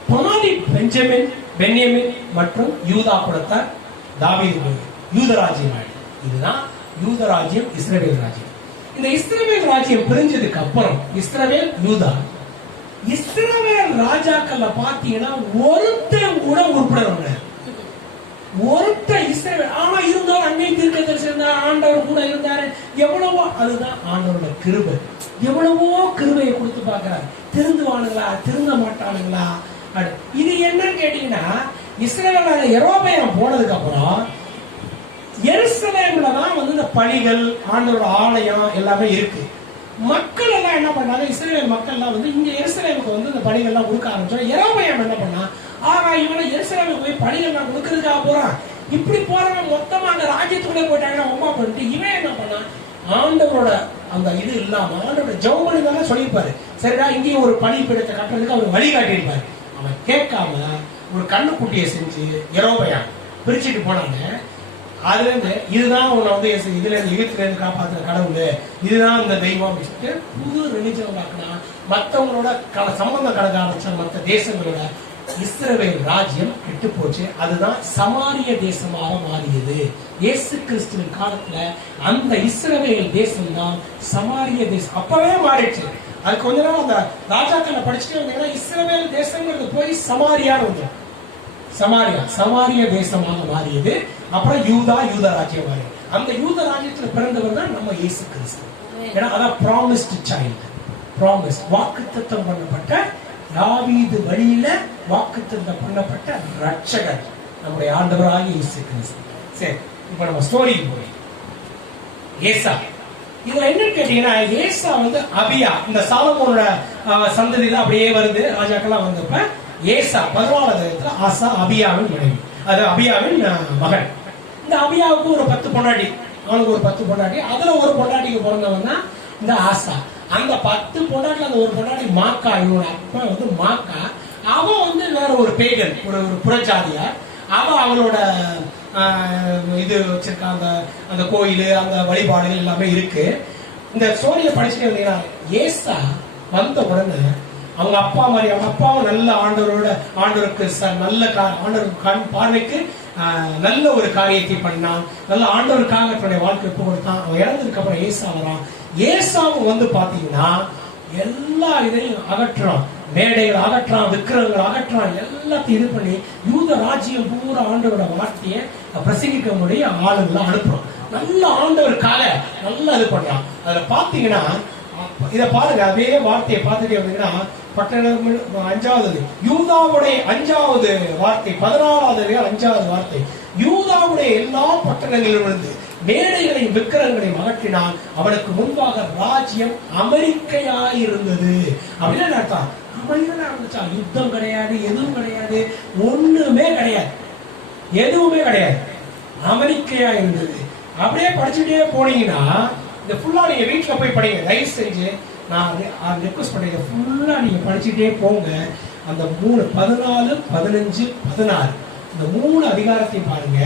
பொனாதி பென்யமின் மற்றும் யூதா குலத்தார் தாவீது யூத ராஜ்யம் ஆயிடுது. இதுதான் யூத ராஜ்யம், இஸ்ரவேல் ராஜ்யம். இந்த இஸ்ரவேல் ராஜ்யம் பிரிஞ்சதுக்கு அப்புறம் இஸ்ரவேல் யூதா, இஸ்ரவேல் ராஜாக்கள்ல பாத்தீங்கன்னா ஒருத்தன் கூட உட்பட ஒருத்த இஸ்ரவேல். ஆனா இருந்தாலும் அன்னை தீர்க்கதரிசி இருந்தார், ஆண்டவர் கூட இருந்தாரு. எவ்வளவோ, அதுதான் ஆண்டவரோட கிருபை. எவ்வளவோ கிருபையை கொடுத்து பாக்குறாரு. திருந்துவானுங்களா திருந்த மாட்டானுங்களா? இது என்னன்னு கேட்டீங்கன்னா, இஸ்ரவேல் யெரொபெயாம் போனதுக்கு அப்புறம் எருசலேம்ல தான் வந்து இந்த பலிகள், ஆண்டவரோட ஆலயம் எல்லாமே இருக்கு. மக்கள் எல்லாம் என்ன பண்ணாங்க, இஸ்ரவேல் மக்கள் எல்லாம் வந்து இங்க எருசலேமுக்கு வந்து இந்த பலிகள் எல்லாம் கொடுக்க ஆரம்பிச்சோம். யெரொபெயாம் என்ன பண்ணா, இவனை எருசலேமுக்கு போய் பலிகள் எல்லாம் கொடுக்கறதுக்காக போறான். இப்படி போறவன் மொத்தமா அந்த ராஜ்யத்துக்குள்ளே போயிட்டாங்கன்னா அம்மா பண்ணிட்டு இவன் என்ன பண்ணா, ஆண்டவரோட அந்த இது இல்லாம ஆண்டவரோட ஜெபம் தான் சொல்லியிருப்பாரு. சரிடா இங்கேயும் ஒரு பலி பீடத்தை கட்டுறதுக்கு அவர் வழி காட்டியிருப்பாரு. அவன் கேட்காம ஒரு கண்ணுக்குட்டியை செஞ்சு யெரொபெயாம் பிரிச்சுட்டு போனாங்க. அதுல இருந்து இதுதான் உன்னை வந்து இதுல இருந்து எகிப்துல இருந்து காப்பாத்துற கடவுள், இதுதான் இந்த தெய்வம் அப்படின்னு சொல்லிட்டு புது ரிலிஜன் உண்டாக்குனா, மற்றவங்களோட சம்பந்தம் கலக்க ஆரம்பிச்ச மற்ற தேசங்களோட இஸ்ரவேல் ராஜ்யம் கெட்டு போச்சு. அதுதான் சமாரிய தேசமாக மாறியது. இயேசு கிறிஸ்துவின் காலத்துல அந்த இஸ்ரவேல் தேசம் தான் சமாரிய தேசம். அப்பவே மாறிடுச்சு. அது கொஞ்ச நாள் அந்த ராஜாக்களை படிச்சுட்டு வந்தீங்கன்னா இஸ்ரவேல் தேசங்கிறது போய் சமாரியான்னு வந்து சமாரிய தேசமாக மாறியது. அப்புறம் யூதா ராஜ்யம் மாறி, அந்த யூத ராஜ்யத்துல பிறந்தவர் தான் நம்ம இயேசு கிறிஸ்து. ஏன்னா அதான் ப்ராமிஸ்டு சைல்டு, ப்ராமிஸ், வாக்குத்தத்தம் பண்ணப்பட்ட, தாவீது வழியில வாக்குத்தத்தம் பண்ணப்பட்ட ரட்சகர் நம்முடைய ஆண்டவராகிய இயேசு கிறிஸ்து. சரி, இப்ப நம்ம ஸ்டோரிக்கு போய் ஏசா. இதுல என்னன்னு கேட்டீங்கன்னா, ஏசா வந்து அபியா, இந்த சாலமோனோட சந்ததியில அப்படியே வருது. ராஜாக்கெல்லாம் வந்தப்ப ஏசா 14வது ஆசா அபியாவின் மனைவி, அது அபியாவின் மகன். இந்த அபியாவுக்கு ஒரு 10 பொண்டாட்டி, அவனுக்கு ஒரு 10 பொண்டாட்டி. அதுல ஒரு பொண்டாட்டிக்கு பிறந்தவன் தான் இந்த ஆசா. அந்த 10 பொண்டாட்டில அந்த ஒரு பொண்டாட்டி மாக்கா, இவனோட அப்பா வந்து மாக்கா. அவன் வந்து வேற ஒரு பேகன், ஒரு புறஜாதியார். அவளோட இது வச்சிருக்க அந்த கோயில், அந்த வழிபாடுகள் எல்லாமே இருக்கு. இந்த ஸ்டோரியை படிச்சுட்டு வந்தீங்கன்னா, ஏசா வந்த உடனே அவங்க அப்பா மாதிரி, அவங்க அப்பாவும் நல்ல ஆண்டவருக்கு நல்ல ஆண்டவருக்கு கண் பார்வைக்கு நல்ல ஒரு காரியத்தை பண்ணான், நல்ல ஆண்டவருக்காக தன்னுடைய வாழ்க்கை ஒப்பு கொடுத்தான். அவன் இறந்ததுக்கு அப்புறம் ஏசா வரான். ஏசாவும் வந்து பாத்தீங்கன்னா எல்லா இதையும் அகற்றான், மேடைகள் அகற்றான், விக்கிரகங்கள் அகற்றான், எல்லாத்தையும் இது பண்ணி யூத ராஜ்யம் பூரா ஆண்டவரோட வார்த்தையை பிரசங்கிக்க முடிய ஆளுங்களை அனுப்புறான். நல்ல ஆண்டவருக்காக நல்லா இது பண்றான். அதுல பாத்தீங்கன்னா இதை பாருங்க, அதே வார்த்தையை பார்த்துட்டே வந்தீங்கன்னா, 5வது யூதாவுடைய 5வது வார்த்தை, 14வது 5வது வார்த்தை, யூதாவுடைய எல்லா பட்டணங்களிலிருந்து மேடைகளையும் விக்கிரகங்களையும் அகற்றினான். அவனுக்கு முன்பாக ராஜ்யம் அமெரிக்கையாயிருந்தது. அப்படின்னு அர்த்தம். அமைதியா இருந்துச்சா. யுத்தம் கிடையாது, எதுவும் கிடையாது, ஒண்ணுமே கிடையாது, எதுவுமே கிடையாது, அமெரிக்கையா இருந்தது. அப்படியே படிச்சுட்டே போனீங்கன்னா இந்த ஃபுல்லா நீங்க வீட்டுல போய் படிங்க, தயவு செஞ்சு நான் ரெக்வஸ்ட் பண்றேன், ஃபுல்லா நீங்க படிச்சுட்டே போங்க. அந்த 3 14 15 16 இந்த 3 அதிகாரத்தையும் பாருங்க.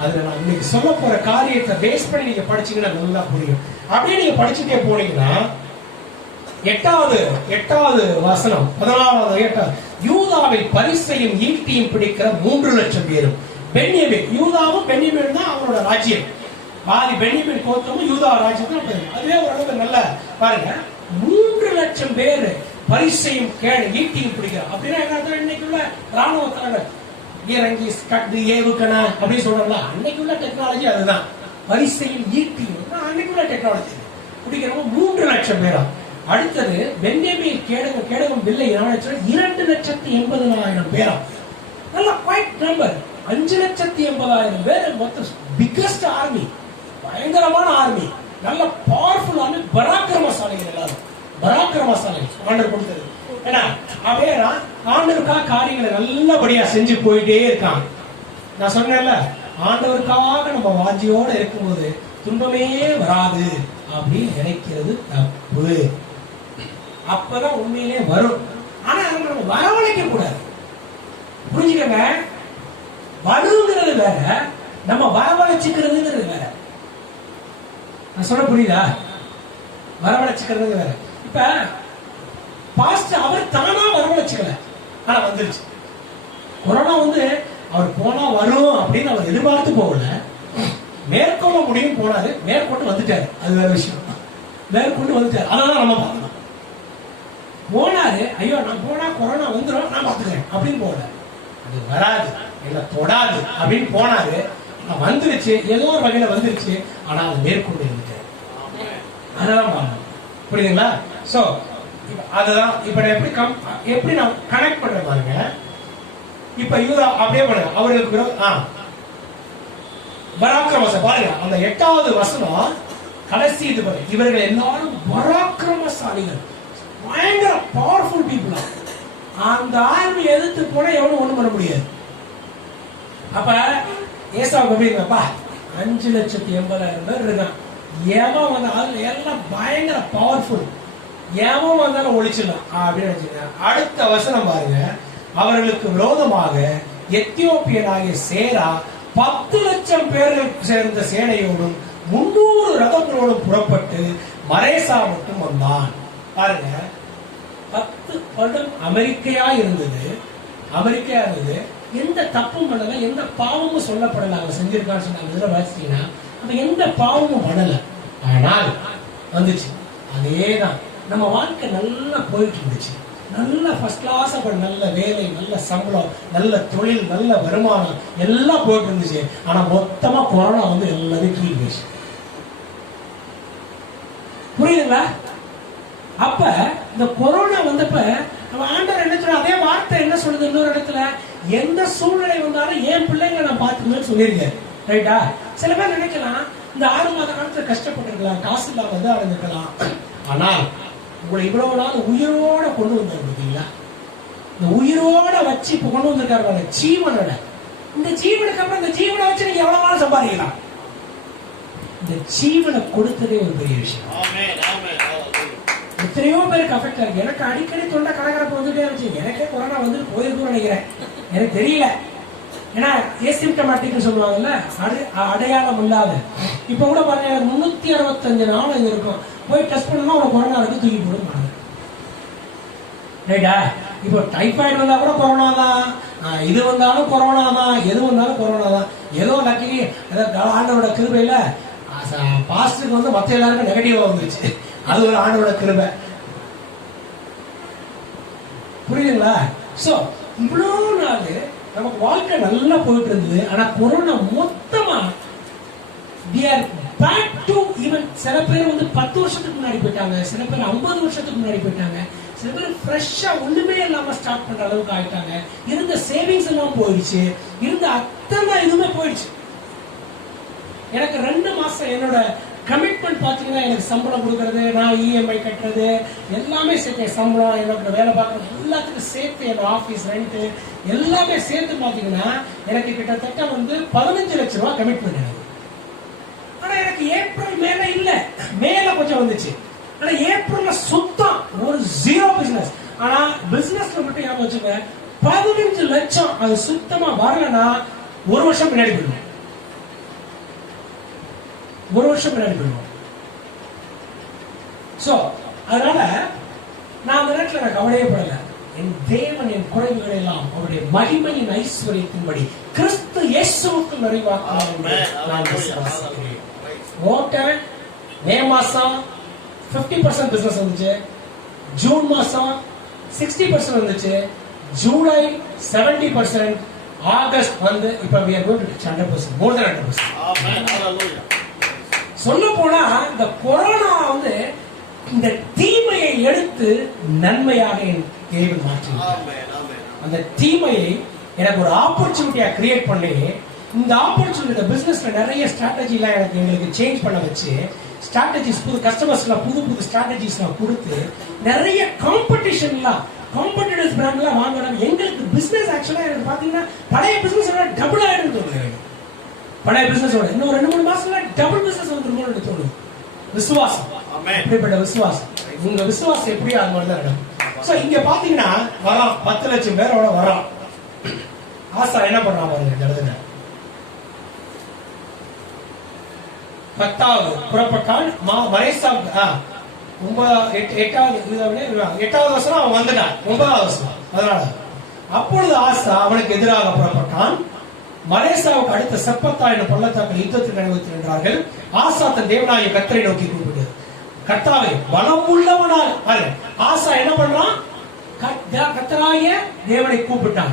அதுல நான் இன்னைக்கு சொல்ல போற காரியத்தை பேஸ் பண்ணி நீங்க படிச்சீங்கன்னா நல்லா புரியும். அப்படியே நீங்க படிச்சுட்டே போனீங்கன்னா 8வது வசனம் 14வது 8 யூதாவில் பரிசையும் ஈட்டியும் பிடிக்கிற 3 லட்சம் பேரும். பென்யமீன், யூதாவும் பென்யமீன் தான் அவங்களோட ராஜ்யம். பாதி பென்யமீன் கோத்திரமும் யூதா ராஜ்யத்துல அதுவே ஓரளவுக்கு நல்ல பாருங்க. 3 லட்சம் பேர் பரிசையும் ஈட்டியும் பிடிக்கிற அப்படின்னா என்ன? இன்னைக்குள்ள ராணுவ இறங்கி கட்டு ஏவுக்கண அப்படின்னு சொல்றோம்ல, அன்னைக்குள்ள டெக்னாலஜி அதுதான். பரிசையும் ஈட்டியும் அன்னைக்குள்ள டெக்னாலஜி பிடிக்கிறவங்க 3 லட்சம் பேரா. அடுத்தது பென்யமீன் கேடகம் வில்லை 2,80,000 பேரா. நல்ல குவைட் நம்பர். 5,80,000 பேர் மொத்தம். பிக்கஸ்ட் ஆர்மி, பயங்கரமான ஆர்மி, நல்ல பவர்ஃபுல் ஆர்மி, பராக்கிரமசாலிகள். எல்லாரும் பராக்கிரமசாலிகள் ஆண்டவர் கொடுத்தது. ஏன்னா அப்படியே ஆண்டவருக்காக காரியங்களை நல்லபடியா செஞ்சு போயிட்டே இருக்கான். நான் சொன்னேன்ல, ஆண்டவருக்காக நம்ம வாஞ்சியோட இருக்கும்போது துன்பமே வராது அப்படின்னு நினைக்கிறது தப்பு. அப்பதான் உண்மையிலே வரும். ஆனா நம்ம வரவழைக்க கூடாது, புரிஞ்சுக்கங்க. வருங்கிறது வேற, நம்ம வரவழைச்சுக்கிறதுங்கிறது வேற. நான் சொல்ல புரியுதா? வரவழைச்சுக்கிறது வேற. இப்ப பாஸ்டர் அவர் தானா வரவழைச்சுக்கல, ஆனா வந்துருச்சு. கொரோனா அவர் போனா வரும் அப்படின்னு அவர் எதிர்பார்த்து போகல, மேற்கொள்ள முடியும் போனாரு, மேற்கொண்டு வந்துட்டாரு. அது வேற விஷயம். மேற்கொண்டு வந்துட்டாரு, அதான் நம்ம பார்க்கணும். போனாரு, ஐயோ நான் போனா கொரோனா வந்துடும், நான் பார்த்துக்கிறேன் அப்படின்னு போகல. அது வராது, என்ன தொடாது அப்படின்னு போனாரு. வந்துருச்சு, ஏதோ ஒரு வகையில வந்துருச்சு, ஆனா அது மேற்கொண்டு இருந்துட்டாரு. அதான் புரியுதுங்களா? சோ அதுதான் இப்ப எப்படி நான் கனெக்ட் பண்றேன் பாருங்க. இப்ப யூதா அப்படியே பண்ணுங்க, அவர்களுக்கு பராக்கிரமசாலி பாருங்க. அந்த 8வது வசனம் கடைசி இது பாருங்க. இவர்கள் எல்லாரும் பராக்கிரமசாலிகள், பயங்கர பவர்ஃபுல் பீப்புளா. அந்த ஆர்மி எதிர்த்து போனா எவனும் ஒண்ணும் பண்ண முடியாது. அப்ப ஏசாவுக்கு எப்படி இருக்கப்பா, 5,80,000 பேர் இருக்கான். எவன் வந்தாலும் எல்லாம் பயங்கர பவர்ஃபுல், எவன் வந்தாலும் ஒழிச்சிடலாம் அப்படின்னு வச்சுக்க. அடுத்த வசனம் பாருங்க. அவர்களுக்கு விரோதமாக எத்தியோப்பியனாகிய சேரா 10 லட்சம் பேர்கள் சேர்ந்த சேனையோடும் 300 ரதங்களோடும் புறப்பட்டு மரேசா மட்டும் வந்தான். பாருங்க, 10 வருடம் அமெரிக்கையா இருந்தது. எந்த தப்பும் பண்ணல, எந்த பாவமும் சொல்லப்படல. அவங்க செஞ்சிருக்கான்னு சொன்னாங்க. இதுல வாசிச்சீங்கன்னா அப்ப எந்த பாவமும் பண்ணல, ஆனால் வந்துச்சு. அதேதான் நம்ம வாழ்க்கை நல்லா போயிட்டு இருந்துச்சு. நல்ல ஃபர்ஸ்ட் கிளாஸ், நல்ல வேலை, நல்ல சம்பளம், நல்ல தொழில், நல்ல வருமானம் எல்லாம் போயிட்டு இருந்துச்சு. ஆனா மொத்தமா கொரோனா எல்லாத்தையும் கீழ் போச்சு. புரியுதுங்களா? அப்ப இந்த கொரோனா வந்தப்ப நம்ம ஆண்டவர் என்ன சொல்ற, அதே வார்த்தை என்ன சொல்லுது இன்னொரு இடத்துல, எந்த சூழ்நிலை வந்தாலும் என் பிள்ளைங்க நான் பார்த்துக்கணும்னு சொல்லியிருக்காரு. ரைட்டா? சில பேர் நினைக்கலாம், இந்த 6 மாத காலத்துல கஷ்டப்பட்டிருக்கலாம், காசு இல்லாம அடைஞ்சிருக்கலாம். ஆனால் உங்களை இவ்வளவு நாள் உயிரோட கொண்டு வந்தாரு பார்த்தீங்களா? இந்த உயிரோட வச்சு இப்ப கொண்டு வந்திருக்காரு ஜீவனோட. இந்த ஜீவனுக்கு அப்புறம் இந்த ஜீவனை வச்சு நீங்க எவ்வளவு நாள் சம்பாதிக்கலாம்? இந்த ஜீவனை கொடுத்ததே ஒரு பெரிய விஷயம். எத்தனையோ பேருக்கு அஃபெக்ட் ஆயிருக்கு. எனக்கு அடிக்கடி தொண்டை கலகரப்பு வந்துட்டே இருந்துச்சு. எனக்கே கொரோனா வந்துட்டு போயிருக்கும்னு நினைக்கிறேன், எனக்கு தெரியல. ஏன்னா ஏசிம்டமேட்டிக் சொல்லுவாங்கல்ல, அடையாளம் இல்லாத. இப்ப கூட பாருங்க, 365 நாள் இருக்கும். போய் டெஸ்ட் பண்ணா ஒரு கொரோனா இருக்கு, தூக்கி போடுவாங்க. ரைட்டா? இப்போ டைபாய்டு வந்தா கூட கொரோனா தான், இது வந்தாலும் கொரோனா தான், எது வந்தாலும் கொரோனா தான். ஏதோ லக்கி ஆண்டவரோட கிருபையில பாஸ்டருக்கு மற்ற எல்லாருக்கும் நெகட்டிவா வந்துருச்சு. அது ஒரு ஆண்டோட கிருபை. புரியுதுங்களா? சோ இவ்வளவு நாள் நமக்கு வாழ்க்கை நல்லா போயிட்டு இருந்தது. ஆனா கொரோனா மொத்தமா பேக் டு ஈவன். சில பேர் 10 வருஷத்துக்கு முன்னாடி போயிட்டாங்க, சில பேர் 50 வருஷத்துக்கு முன்னாடி போயிட்டாங்க, சில பேர் ஃப்ரெஷ்ஷா ஒண்ணுமே இல்லாம ஸ்டார்ட் பண்ற அளவுக்கு ஆயிட்டாங்க. இருந்த சேவிங்ஸ் எல்லாம் போயிடுச்சு, இருந்த அத்தனை இதுவுமே போயிடுச்சு. எனக்கு 2 மாசம் என்னோட கமிட்மெண்ட் பாத்தீங்கன்னா எனக்கு சம்பளம் கொடுக்கறது, நான் இஎம்ஐ கட்டுறது எல்லாமே சேர்த்து, சம்பளம், எனக்கு வேலை பார்க்கறது எல்லாத்துக்கும் சேர்த்து, என் ஆபீஸ் ரெண்ட் எல்லாமே சேர்த்து பாத்தீங்கன்னா எனக்கு கிட்டத்தட்ட 15 லட்சம் ரூபாய் கமிட்மெண்ட் எனக்கு. ஆனா எனக்கு ஏப்ரல் மேல இல்ல, மேல கொஞ்சம் வந்துச்சு. ஆனா ஏப்ரல்ல சுத்தம் ஒரு ஜீரோ பிசினஸ். ஆனா பிசினஸ்ல மட்டும் ஞாபகம் வச்சுங்க, 15 லட்சம் அது சுத்தமா வரலன்னா 1 வருஷம் பின்னாடி போயிடும். 1 வருஷம் பின்னாடி போயிடும். சோ அதனால நான் அந்த நேரத்தில் நான் கவலையே படல. என் தேவன் என் குறைவுகளை எல்லாம் அவருடைய மகிமையின் ஐஸ்வர்யத்தின்படி கிறிஸ்து இயேசுவுக்கு நிறைவாக்குவார். ஓட்டேன். மே மாசம் 50% பிசினஸ் வந்துச்சு, ஜூன் மாசம் 60% வந்துச்சு, ஜூலை 70%, ஆகஸ்ட் இப்ப we are going to reach 100%, more than 100%. சொல்ல போனா இந்த கொரோனா இந்த தீமையை எடுத்து நன்மையாக என் தேவன் மாற்றினார். அந்த தீமையை எனக்கு ஒரு ஆப்பர்ச்சுனிட்டியா கிரியேட் பண்ணி, இந்த ஆப்பர்ச்சுனிட்டி பிசினஸ்ல நிறைய ஸ்ட்ராட்டஜி எல்லாம் எங்களுக்கு சேஞ்ச் பண்ண வச்சு, ஸ்ட்ராட்டஜிஸ் புது கஸ்டமர்ஸ்லாம் புது ஸ்ட்ராட்டஜிஸ்லாம் கொடுத்து, நிறைய காம்படிஷன்லாம் காம்படிட்டிவ் பிராண்ட்லாம் வாங்கணும். எங்களுக்கு பிசினஸ் ஆக்சுவலா எனக்கு பாத்தீங்கன்னா பழைய பிசினஸ் டபுள் ஆயிடும் தோணுது. பழைய பிசினஸோட இன்னும் 2-3 மாசத்துல டபுள் பிசினஸ் வந்துருமோன்னு தோணுது. விசுவாசம், அப்படிப்பட்ட விசுவாசம். உங்க விசுவாசம் எப்படியோ அது மாதிரி தான் நடக்கும். சோ இங்க பாத்தீங்கன்னா வரோம், 10 லட்சம் பேரோட வரோம். ஆசா என்ன பண்றான் பாருங்க இந்த இடத்துல. 10வது புறப்பட்டான், மரேசாவுக்கு 8வது வருஷம் அவன் வந்துட்டான். 9வது வருஷம் அதனால அப்பொழுது ஆசா அவனுக்கு எதிராக புறப்பட்டான். மரேசாவுக்கு அடுத்த செப்பத்தா என்ற பள்ளத்தாக்கில் யுத்தத்தில் நினைவுகிறார்கள். ஆசா தன் தேவனாகிய கர்த்தரை நோக்கி கூப்பிட்டு, கர்த்தாவே பலம் உள்ளவனாக. ஆசா என்ன பண்றான்? கர்த்தராகிய தேவனை கூப்பிட்டான்.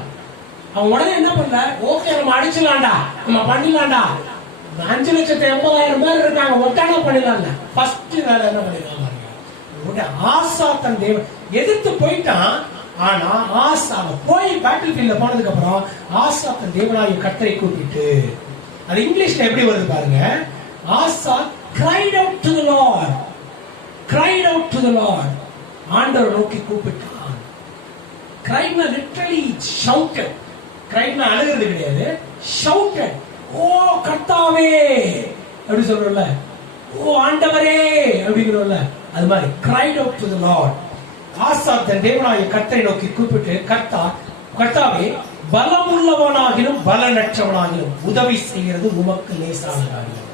அவன் உடனே என்ன பண்ணல, ஓகே நம்ம அடிச்சலாம்டா, நம்ம பண்ணிடலாம்டா, 5,80,000 பேர் இருக்காங்க, ஒட்டானா பண்ணிடலாம். ஃபர்ஸ்ட் வேலை என்ன பண்ணிடலாம்? ஆசா தன் தேவன் எதிர்த்து போயிட்டான். ஆனா ஆசா போய் பேட்டில் ஃபீல்ட்ல போனதுக்கு அப்புறம் ஆசா தன் தேவனாகிய கர்த்தரை கூப்பிட்டு, அது இங்கிலீஷ்ல எப்படி வருது பாருங்க. ஆசா cried out to the Lord, cried out to the Lord. ஆண்டவரை நோக்கி கூப்பிட்டான். cried na literally shouted. cried na அழுகிறது கிடையாது, shouted. ஓ கர்த்தாவே அப்படி சொல்றோம்ல, ஓ ஆண்டவரே அப்படிங்கிறோம்ல, அது மாதிரி cried out to the Lord. ஆசா தன் தேவனாகிய கர்த்தரை நோக்கி கூப்பிட்டு, கர்த்தாவே பலம் உள்ளவனாகிலும் பலனற்றவனாகிலும் உதவி செய்கிறது உமக்கு லேசான காரியம்.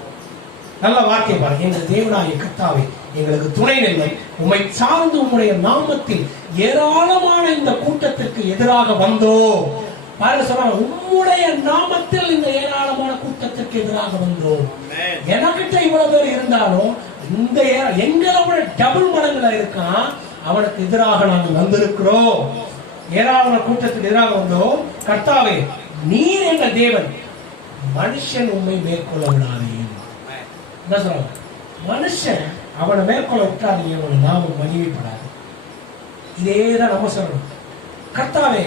நல்ல வாக்கியம் பாருங்க. எங்கள் தேவனாகிய கர்த்தாவே எங்களுக்கு துணை நில்லும், உம்மை சார்ந்து உம்முடைய நாமத்தில் ஏராளமான இந்த கூட்டத்திற்கு எதிராக வந்தோ. பாருங்க சொல்றாங்க, உம்முடைய நாமத்தில் இந்த ஏராளமான கூட்டத்திற்கு எதிராக வந்தோம். எனக்கிட்ட இவ்வளவு பேர் இருந்தாலும் இந்த எங்களை விட டபுள் மடங்குல இருக்கான், அவனுக்கு எதிராக நாங்கள் வந்திருக்கிறோம். ஏராளமான கூட்டத்துக்கு எதிராக வந்தோம். கர்த்தாவே நீர் என்ற தேவன், மனுஷன் உண்மை மேற்கொள்ள விடாதே. என்ன சொல்றாங்க? மனுஷன் அவனை மேற்கொள்ள விட்டாதீங்க, அவனை நாம மகிமைப்படாது. இதேதான் நம்ம சொல்லணும். கர்த்தாவே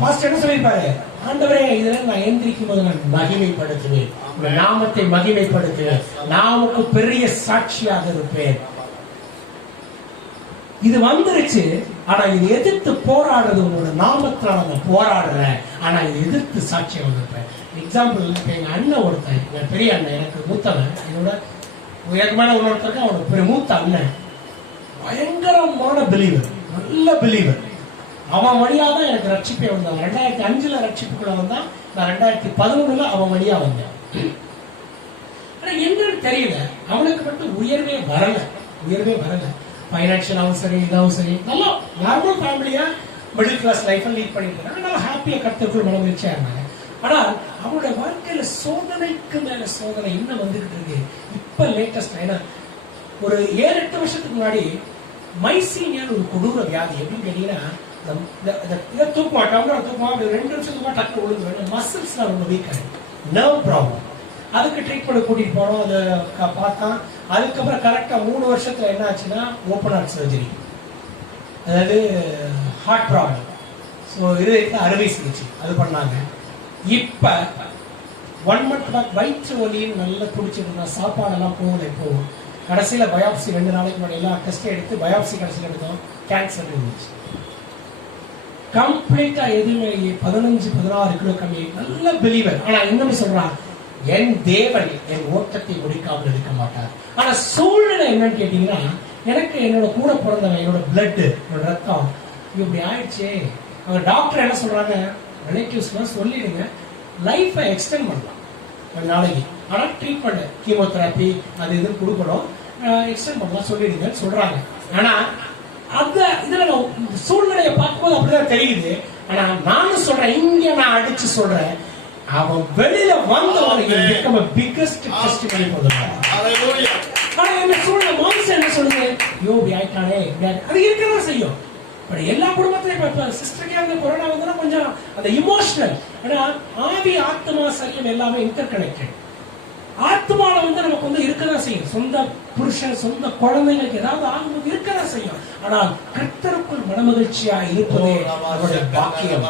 பாஸ்டர் என்ன சொல்லியிருப்பாரு? ஆண்டவரே இதுல நான் எந்திரிக்கும் போது நான் மகிமைப்படுத்துவேன், நாமத்தை மகிமைப்படுத்துவேன், நாமுக்கு பெரிய சாட்சியாக இருப்பேன். இது வந்துருச்சு. ஆனா இது எதிர்த்து போராடுறது உங்களோட நாமத்தினால நான் போராடுறேன். ஆனா இது எதிர்த்து சாட்சியம் வந்திருப்பேன். எக்ஸாம்பிள், எங்க அண்ணன் ஒருத்தன், எங்க பெரிய அண்ணன், எனக்கு மூத்தவன், என்னோட உயர்மான ஒருத்தருக்கு அவனோட மூத்த அண்ணன் பயங்கரமான பிலீவர், நல்ல பிலீவர். அவன் வழியா தான் எனக்கு ரட்சிப்பே வந்தான். 2005 ரட்சிப்புக்குள்ள வந்தான். நான் 2011 அவன் வழியா வந்தேன். ஆனா என்னன்னு தெரியல, அவனுக்கு மட்டும் உயர்வே வரல. பைனான்சியலாவும் சரி, இதாவும் சரி, நல்லா நார்மல் ஃபேமிலியா மிடில் கிளாஸ் லைஃப் லீட் பண்ணிட்டு இருந்தாங்க. நல்லா ஹாப்பியா கர்த்தருக்குள் மனமகிழ்ச்சியா இருந்தாங்க. ஆனால் அவனுடைய வாழ்க்கையில சோதனைக்கு மேல சோதனை இன்னும் வந்துகிட்டு இருக்கு. இப்ப லேட்டஸ்ட் ஏன்னா ஒரு 7-8 வருஷத்துக்கு முன்னாடி மைசீனியான்னு ஒரு கொடூர வியாதி. எப்படின்னு கேட்டீங்கன்னா, தூக்குவான் 2 நிமிஷத்துக்கு டக்கு விழுந்து மசில்ஸ்லாம் ரொம்ப வீக் ஆயிடும், நர்வ் ப்ராப்ளம். அதுக்கு ட்ரீட்மெண்ட் கூட்டிட்டு போனோம். அதை பார்த்தா அதுக்கப்புறம் கரெக்டா 3 வருஷத்துல என்ன ஆச்சுன்னா ஓப்பன் ஹார்ட் சர்ஜரி, அதாவது ஹார்ட் ப்ராப்ளம். ஸோ இது அறுவை சிகிச்சை அது பண்ணாங்க. இப்ப 1 month பேக் வயிற்று வலின்னு நல்லா குடிச்சிட்டு இருந்தா, சாப்பாடெல்லாம் போகும். கடைசியில பயாப்சி 2 நாளைக்கு முன்னாடி எல்லாம் டெஸ்ட் எடுத்து பயாப்சி கடைசியில் எடுத்தோம், கேன்சர் இருந்துச்சு. கம்ப்ளீட்டா எதுவுமே 15-16 கிலோ கம்மி, நல்ல பிலீவர். ஆனா இன்னொன்னு சொல்றான், என் தேவன் என் ஓட்டத்தை முடிக்காமல் இருக்க மாட்டார். ஆனா சூழ்நிலை என்னன்னு கேட்டீங்கன்னா, எனக்கு என்னோட கூட பிறந்தவன், என்னோட பிளட், என்னோட ரத்தம் இப்படி ஆயிடுச்சே. அவங்க டாக்டர் என்ன சொல்றாங்க, ரிலேட்டிவ்ஸ்லாம் சொல்லிடுங்க, லைஃபை எக்ஸ்டெண்ட் பண்ணலாம் 1 நாளைக்கு. ஆனா ட்ரீட்மெண்ட், கீமோதெரப்பி அது இதுன்னு கொடுக்கணும், எக்ஸ்டெண்ட் பண்ணலாம் சொல்லிடுங்கன்னு சொல்றாங்க. ஆனா அந்த இதுல சூழ்நிலையை பார்க்கும்போது அப்படிதான் தெரியுது. ஆனா நானும் சொல்றேன், இங்க நான் அடிச்சு சொல்றேன், அவன் வெளியில வந்தவனுக்கு பிக்கஸ்ட் டெஸ்டிமனி போதும். ஆனா என்ன சூழ்நிலை மனசு என்ன சொல்லுது, யோபி ஆயிட்டானே, அது இருக்கதான் செய்யும். பட் எல்லா குடும்பத்திலையும் இப்ப சிஸ்டருக்கே அந்த கொரோனா வந்தா கொஞ்சம் அந்த இமோஷனல், ஏன்னா ஆவி ஆத்மா சரீரம் எல்லாமே இன்டர் கனெக்டட். ஆத்மால நமக்கு இருக்கதான் செய்யும். சொந்த புருஷன், சொந்த குழந்தைங்களுக்கு ஏதாவது ஆகும்போது இருக்கதான் செய்யும். ஆனால் கர்த்தருக்குள் மனமகிழ்ச்சியா இருப்பதே அவருடைய பாக்கியம்.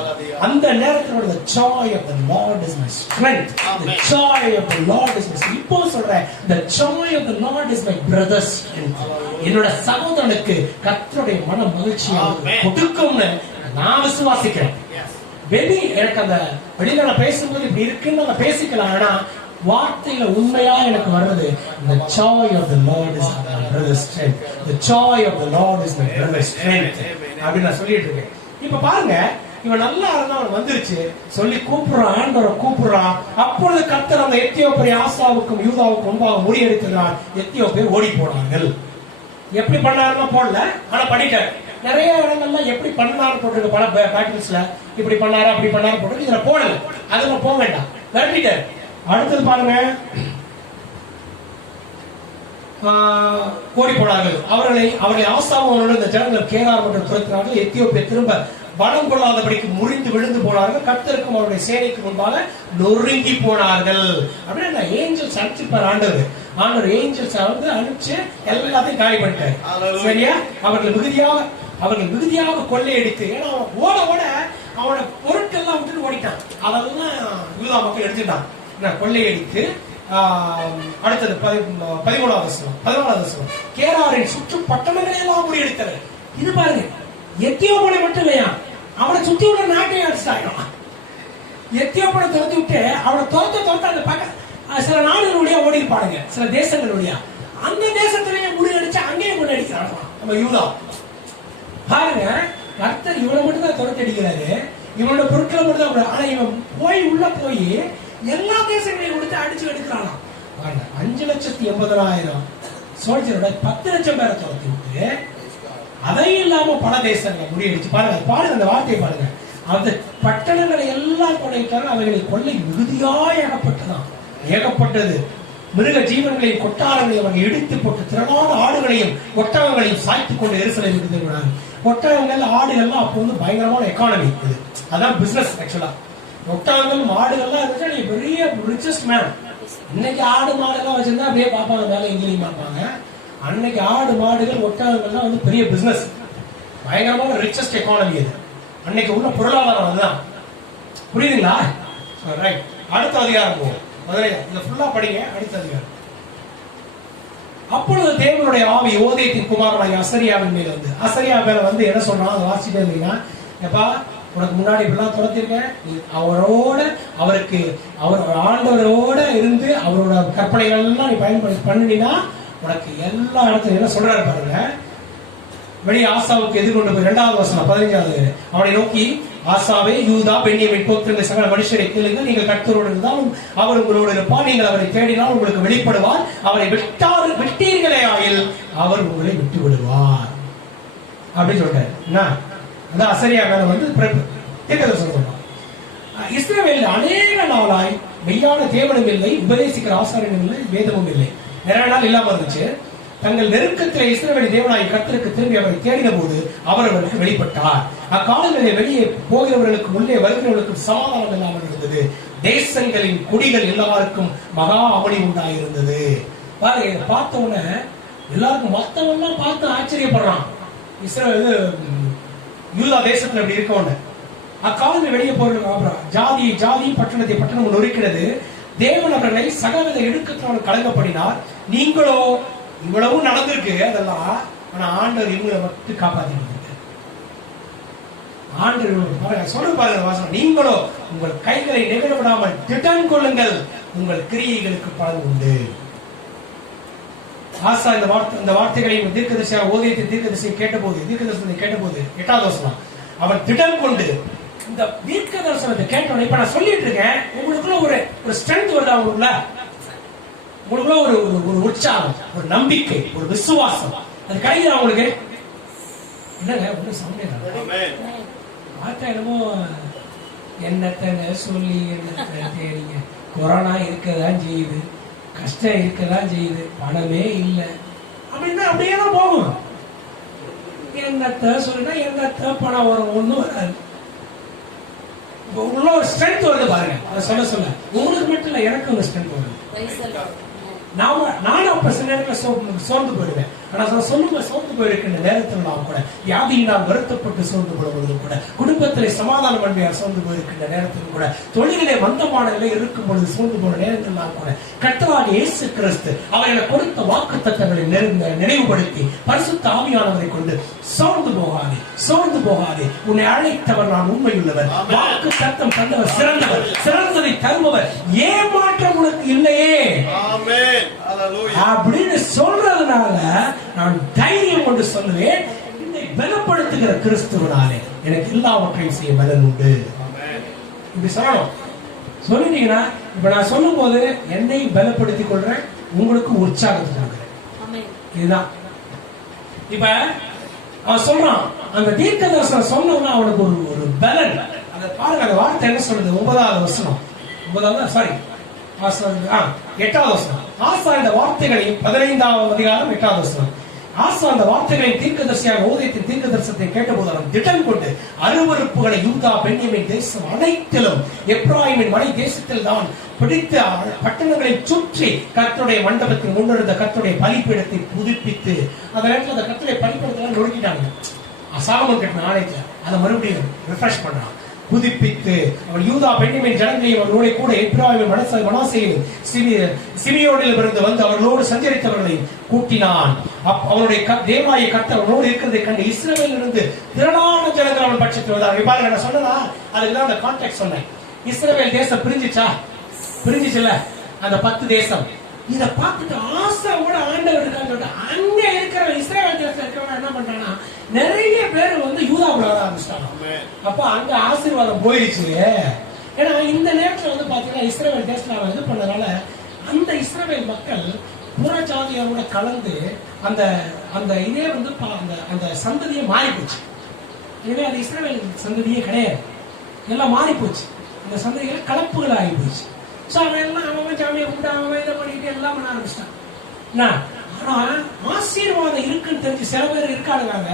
அந்த நேரத்தில் the joy of the Lord is my strength. The joy of the Lord is my strength. இப்போ சொல்றேன், the joy of the Lord is my brother's strength. என்னோட சகோதரனுக்கு கர்த்தருடைய மன மகிழ்ச்சியை கொடுக்கும்னு நான் விசுவாசிக்கிறேன். எனக்கு அந்த வெளியில நான் பேசும்போது இப்படி இருக்குன்னு நான் பேசிக்கலாம். ஆனா வார்த்தையில உண்மையா எனக்கு வர்றது, the joy of the Lord is my brother's strength. The joy of the Lord is my brother's strength. அப்படி நான் சொல்லிட்டு இருக்கேன். இப்ப பாருங்க, இவன் நல்லா இருந்தா அவன் வந்துருச்சு சொல்லி கூப்பிடுறான், ஆண்டவரை கூப்பிடுறான். அப்பொழுது கர்த்தர் அந்த எத்தியோப்பிய ஆசாவுக்கும் யூதாவுக்கும் முன்பாக முறியடிக்கிறார். எத்தியோப்பியர் ஓடி போனார்கள். எப்படி பண்ணாருன்னா போடல, ஆனா பண்ணிட்டாரு. நிறைய இடங்கள்ல எப்படி பண்ணாரு போட்டிருக்கு, பல பேட்டில்ஸ்ல இப்படி பண்ணாரு அப்படி பண்ணாரு போட்டு, இதுல போடல, அதுல போக வேண்டாம், விரட்டிட்டாரு. அடுத்தது பாருங்க, ஓடி போனார்கள். அவர்களை ஆசாவோடு இந்த ஜனங்கள் கேரார் மற்றும் துரத்தினார்கள். எத்தியோப்பிய திரும்ப பலம் கொள்ளாதபடிக்கு முறிந்து விழுந்து போனார்கள். கர்த்தருக்கும் அவருடைய சேனைக்கு முன்பாக நொறுங்கி போனார்கள். அப்படின்னா ஏஞ்சல்ஸ் அனுப்பிச்சிருப்பார் ஆண்டவர் ஏஞ்சல்ஸ் அனுப்பிச்சு எல்லாத்தையும் காயப்பட்டார். சரியா? அவர்கள் மிகுதியாக கொள்ளையடித்து, ஏன்னா ஓட அவனோட பொருட்கள் எல்லாம் விட்டு ஓடிட்டான். அதெல்லாம் யூதா மக்கள் எடுத்துட்டான். கொள்ளையடித்து அடுத்தது 14வது வசனம், கேராரின் சுற்று பட்டணங்களை எல்லாம் முறியடித்தனர். இது பாருங்க, எத்தியோப்பியா மட்டும் இல்லையா, அவனை சுத்தி உள்ள நாட்டையும் அடிச்சாங்க. எத்தியோப்பியா துரத்தி விட்டு அவனை துரத்த அந்த பக்கம் சில நாடுகளுடைய ஓடி இருப்பாடுங்க, சில தேசங்களுடைய. அந்த தேசத்திலேயே முறியடிச்சு அங்கேயும் முறியடிக்கிறாங்க நம்ம யூதா. பாருங்க, கர்த்தர் இவனை மட்டும் தான் துரத்தி அடிக்கிறாரு, இவனோட பொருட்களை மட்டும் தான். ஆனா இவன் உள்ள போய் எல்லா தேசங்களையும் கொடுத்து அடிச்சு எடுக்கிறானா. 5,80,000 சோல்ஜரோட 10 லட்சம் பேரை துரத்தி விட்டு அதையும் இல்லாம பல தேசங்களை முறியடிச்சு. பாருங்க அந்த வார்த்தையை பாருங்க, அந்த பட்டணங்களை எல்லாம் கொள்ளையிட்டாங்க. அவைகளை கொள்ளை மிகுதியாய் ஏகப்பட்டது. மிருக ஜீவன்களையும் கொட்டாரங்களையும் அவங்க இடித்து போட்டு திரளான ஆடுகளையும் ஒட்டகங்களையும் சாய்த்து கொண்டு எருசலேமுக்கு திரும்பினாங்க. ஒட்டகங்கள் ஆடுகள்லாம் அப்போ பயங்கரமான எக்கானமி, அதான் பிசினஸ். ஆக்சுவலா ஒட்டகங்கள் மாடுகள்லாம் இருந்துச்சா நீ பெரிய ரிச்சஸ்ட் மேன். இன்னைக்கு ஆடு மாடுகள்லாம் வச்சிருந்தா அப்படியே பார்ப்பாங்க, மேலே எங்கேயும் பார்ப்பாங்க. அன்னைக்கு ஆடு மாடுகள் ஒட்டகங்கள்லாம் பெரிய பிசினஸ், பயங்கரமான ரிச்சஸ்ட் எக்கானமி. அது அன்னைக்கு உள்ள பொருளாதாரம். அதுதான். புரியுதுங்களா? ரைட். அடுத்த அதிகாரம் போகும், இதை ஃபுல்லா படிங்க. அடுத்த அதிகாரம். அப்பொழுது தேவனுடைய ஆவி ஓதேத்தின் குமாரனாகிய அசரியாவின் மேல அசரியா மேல என்ன சொல்றான், அதை வாசிட்டே இருந்தீங்கன்னா, எப்பா உனக்கு முன்னாடி இப்படிலாம் துரத்திருக்கேன், அவர் ஆண்டவரோட இருந்து அவரோட கற்பனைகள் எல்லாம் நீ பயன்படுத்தி பண்ணினா உனக்கு எல்லா இடத்துல என்ன சொல்றாரு பாருங்க. வெளியே ஆசாவுக்கு எதிர்கொண்டு போய் 2வது வசனம் 15வது, அவனை நோக்கி, ஆசாவே, யூதா, பென்யமீன் கோத்திரங்களை சகல மனுஷரை கேளுங்கள், நீங்கள் கர்த்தரோடு இருந்தால் அவர் உங்களோடு இருப்பார், நீங்கள் அவரை தேடினால் உங்களுக்கு வெளிப்படுவார், அவரை விட்டீர்களே ஆயில் அவர் உங்களை விட்டு விடுவார் அப்படின்னு சொல்றாரு. என்ன அதான் அசரியா மேல சொல்றான். இஸ்ரவேல் அநேக நாளாய் மெய்யான தேவனும் இல்லை, உபதேசிக்கிற ஆசாரியனும் இல்லை, வேதமும் இல்லை. நிறைய நாள் இல்லாம இருந்துச்சு. தங்கள் நெருக்கத்தில் இஸ்ரவேல் தேவனாய் கர்த்தருக்கு திரும்பி அவரை தேடின போது அவர் அவர்களுக்கு வெளிப்பட்டார். அக்காலங்களில் வெளியே போகிறவர்களுக்கு உள்ளே வருகிறவர்களுக்கும் சமாதானம் இல்லாமல் இருந்தது. தேசங்களின் குடிகள் எல்லாருக்கும் மகா அவனி உண்டாயிருந்தது. பாருங்க, பார்த்த உடனே எல்லாருக்கும் மத்தவெல்லாம் பார்த்து ஆச்சரியப்படுறான். இஸ்ரவேல் யூதா தேசத்துல அப்படி இருக்க உடனே அக்காலத்தில் வெளியே போறது ஜாதி பட்டணத்தை பட்டணம் நொறுக்கிறது. தேவன் அவர்களை சகவித இடுக்கத்தினால் கலங்கப்படினார். நீங்களோ இவ்வளவு நடந்திருக்கு அதெல்லாம், ஆனா ஆண்டவர் இவங்களை மட்டும் காப்பாத்திட்டு ஆண்டவர் சொல்ல பாருங்க வாசனம், நீங்களோ உங்கள் கைகளை நெகிழ விடாமல் திட்டம் கொள்ளுங்கள், உங்கள் கிரியைகளுக்கு பலன் உண்டு. ஆசா இந்த வார்த்தைகளை தீர்க்கதரிசியாக ஓதியத்தின் தீர்க்கதரிசியை கேட்டபோது 8வது வசனம், அவன் திடம் கொண்டு. இந்த தீர்க்க தரிசனத்தை கேட்டோம். இப்ப நான் சொல்லிட்டு இருக்கேன், உங்களுக்குள்ள ஒரு ஸ்ட்ரென்த் வருதா? உங்களுக்குள்ள ஒரு உற்சாகம், ஒரு நம்பிக்கை, ஒரு விசுவாசம் அது கிடைக்குதா உங்களுக்கு? என்னங்க ஒன்றும் சமையல் பார்த்தா என்னமோ என்னத்தங்க சொல்லி என்னத்த தேடிங்க, கொரோனா இருக்கதான் செய்யுது, கஷ்டம் இருக்கதான் செய்யுது, பணமே இல்லை அப்படின்னா அப்படியே தான் போகும். என்னத்த சொல்லினா என்னத்த பணம் வரும், ஒண்ணும் வராது. உள்ள ஒரு ஸ்ட்ரென்த் வருது பாருங்க. அதை சொல்ல உங்களுக்கு மட்டும் இல்ல, எனக்கு ஒரு ஸ்ட்ரென்த் வருது. நானும் அப்ப சில நேரத்தில் சோர்ந்து போயிடுவேன். ஆனா சொல்லுங்க, சோர்ந்து போயிருக்கின்ற நேரத்தில் நான் கூட வியாதியினால் வருத்தப்பட்டு சோர்ந்து போடுவதும் கூட, குடும்பத்திலே சமாதானம் அன்மையால் சோர்ந்து போயிருக்கின்ற நேரத்திலும் கூட, தொழிலே மந்தமான நிலை இருக்கும் பொழுது சோர்ந்து போன நேரத்தில் நான் கூட கர்த்தராகிய இயேசு கிறிஸ்து அவர் எனக்கு கொடுத்த வாக்கு தத்தங்களை நினைவுபடுத்தி பரிசுத்த ஆவியானவரை கொண்டு சோர்ந்து போகாதே, உன்னை அழைத்தவர் நான் உண்மையுள்ளவர், வாக்கு தத்தம் தந்தவர் சிறந்தவர், சிறந்ததை தருபவர், ஏமாற்றம் உனக்கு இல்லையே அப்படின்னு சொல்றதுனால நான் தைரியம் கொண்டு சொல்லுவேன், என்னை பலப்படுத்துகிற கிறிஸ்துவனாலே எனக்கு எல்லாவற்றையும் செய்ய பலன் உண்டு. இப்படி சொல்லணும். சொல்லிட்டீங்கன்னா இப்ப நான் சொல்லும் போது என்னை பலப்படுத்திக் கொள்றேன், உங்களுக்கு உற்சாகத்தை கொடுக்கிறேன். இதுதான் இப்ப அவன் சொல்றான். அந்த தீர்க்க தரிசனம் சொன்னோம்னா அவனுக்கு ஒரு பலன். அதை பாருங்க, அந்த வார்த்தை என்ன சொல்லுது? 9வது வசனம், 8வது வசனம். ஆசா இந்த வார்த்தைகளையும் 15வது அதிகாரம் 8வது வசனம். ஆசா அந்த வார்த்தைகளையும் தீர்க்கதரிசியாக ஓதியத்தின் தீர்க்க தரிசனத்தை கேட்டபோது அவன் திட்டம் கொண்டு அருவருப்புகளை யூதா பென்யமீன் தேசம் அனைத்திலும் எப்ராயிமின் மலை தேசத்தில் தான் பிடித்து பட்டணங்களை சுற்றி கர்த்தருடைய மண்டபத்தில் முன்னிருந்த கர்த்தருடைய பலிப்பீடத்தை புதுப்பித்து, அந்த நேரத்தில் அந்த கர்த்தருடைய பலிப்பீடத்தை நொறுக்கிட்டாங்க. சாலமோன் கட்டின ஆலயத்தை அதை மறுபடியும் ரிஃப்ரெஷ் பண்றான், புதுப்பித்து அவன் யூதா பென்யமீன் ஜனங்களையும் அவர்களோட கூட எப்ராயிமின் மனாசேயும் சிமியோனில் இருந்து வந்து அவர்களோடு சஞ்சரித்தவர்களையும் கூட்டினான். அவனுடைய தேவாய கர்த்தர் அவனோடு இருக்கிறதை கண்டு இஸ்ரவேலில் இருந்து திரளான ஜனங்கள் அவன் பட்சத்தில் வந்தார்கள். பாருங்க, நான் சொன்னா அதுதான் அந்த கான்டெக்ட் சொன்னேன். இஸ்ரவேல் தேசம் பிரிஞ்சிச்சுல, அந்த 10 தேசம். இத பார்த்துட்டு ஆசாவோட ஆண்டவர் இருக்கான்னு அங்க இருக்கிற இஸ்ரவேல் தேசத்துல இருக்கிறவங்க என்ன பண்றாங்கன்னா நிறைய பேர் வந்து யூதாவுல வர ஆரம்பிச்சிட்டாங்க. அப்ப அங்க ஆசீர்வாதம் போயிடுச்சு. ஏன்னா இந்த நேரத்துல வந்து பாத்தீங்கன்னா இஸ்ரவேல் தேசத்துல அவன் இது பண்ணதுனால அந்த இஸ்ரவேல் மக்கள் புற ஜாதியாரோட கலந்து அந்த அந்த இதே வந்து அந்த சந்ததியே மாறி போச்சு. எனவே அந்த இஸ்ரவேல் சந்ததியே கிடையாது, எல்லாம் மாறி போச்சு. அந்த சந்ததிகளை கலப்புகள் ஆகி போச்சு. ஸோ அவன் எல்லாம் அவன் ஜாமியை கூப்பிட்டு அவன் இதை பண்ணிட்டு எல்லாம் பண்ண ஆரம்பிச்சிட்டான். ஆனா ஆசீர்வாதம் இருக்குன்னு தெரிஞ்சு சில பேர் இருக்காடுறாங்க,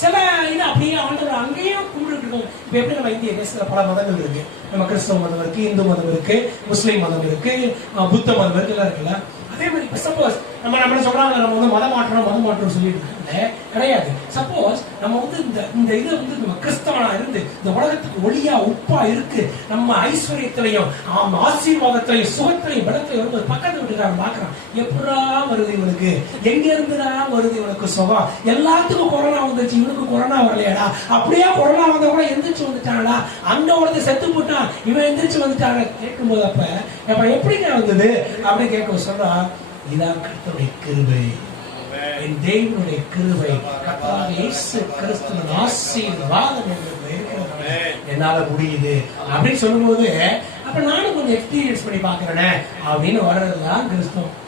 சில இது அப்படியே ஆண்டவர் அங்கேயும் கும்பிட்டு இருக்கோம். இப்ப எப்படி நம்ம இந்திய தேசத்துல பல மதங்கள் இருக்கு, நம்ம கிறிஸ்தவ மதம் இருக்கு, இந்து மதம் இருக்கு, முஸ்லீம் மதம் இருக்கு, புத்த மதம் இருக்கு, எல்லாம் இருக்குல்ல. அதே மாதிரி இப்ப சப்போஸ் நம்ம சொல்றாங்க நம்ம வந்து மதம் மாற்றம் சொல்லிட்டு இருக்காங்க, கிடையாது. சப்போஸ் நம்ம வந்து இந்த இதை வந்து நம்ம கிறிஸ்தவனா இருந்து இந்த உலகத்துக்கு ஒளியா உப்பா இருக்கு, நம்ம ஐஸ்வர்யத்திலையும் ஆசீர்வாதத்திலையும் சுகத்திலையும் பலத்திலையும் வரும்போது பக்கத்து வீட்டுக்காரன் பாக்குறான், எப்படா வருது இவனுக்கு, எங்க இருந்துதான் வருது இவனுக்கு சுகம், எல்லாத்துக்கும் கொரோனா வந்துச்சு இவனுக்கு கொரோனா வரலையாடா, அப்படியே கொரோனா வந்த கூட எந்திரிச்சு வந்துட்டாங்களா, அங்க ஒருத்தர் செத்து போட்டான் இவன் எந்திரிச்சு வந்துட்டாங்க கேட்கும் போது அப்ப எப்படிங்க வந்தது அப்படி கேட்க சொல்றா, இதான் கர்த்தருடைய கிருபை, என் தேவனுடைய கிருபை, கர்த்தராகிய இயேசு கிறிஸ்துவின் ஆசீர்வாதம் இருக்கிறது, என்னால முடியுது அப்படின்னு சொல்லும்போது அப்ப நானும் கொஞ்சம் எக்ஸ்பீரியன்ஸ் பண்ணி பாக்குறேன் அப்படின்னு வர்றதுதான் கிறிஸ்தவம்.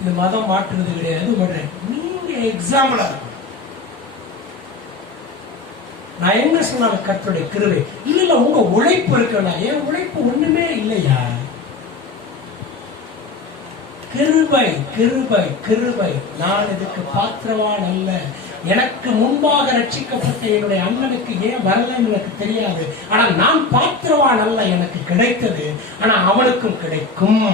இது மதம் மாற்றுறது கிடையாது. பண்றேன் நீங்க எக்ஸாம்பிளா இருக்கும். நான் என்ன சொன்னாலும் கர்த்தருடைய கிருபை இல்ல, உங்க உழைப்பு இருக்குன்னா என் உழைப்பு ஒண்ணுமே இல்லையா, கிருபை கிருபை கிருபை. நான் இதுக்கு பாத்திரவான் அல்ல, எனக்கு முன்பாக ரட்சிக்கப்பட்ட என்னுடைய அண்ணனுக்கு ஏன் வரலன்னு எனக்கு தெரியாது, ஆனா நான் பாத்திரவான் அல்ல, எனக்கு கிடைத்தது, ஆனா அவனுக்கும் கிடைக்கும்.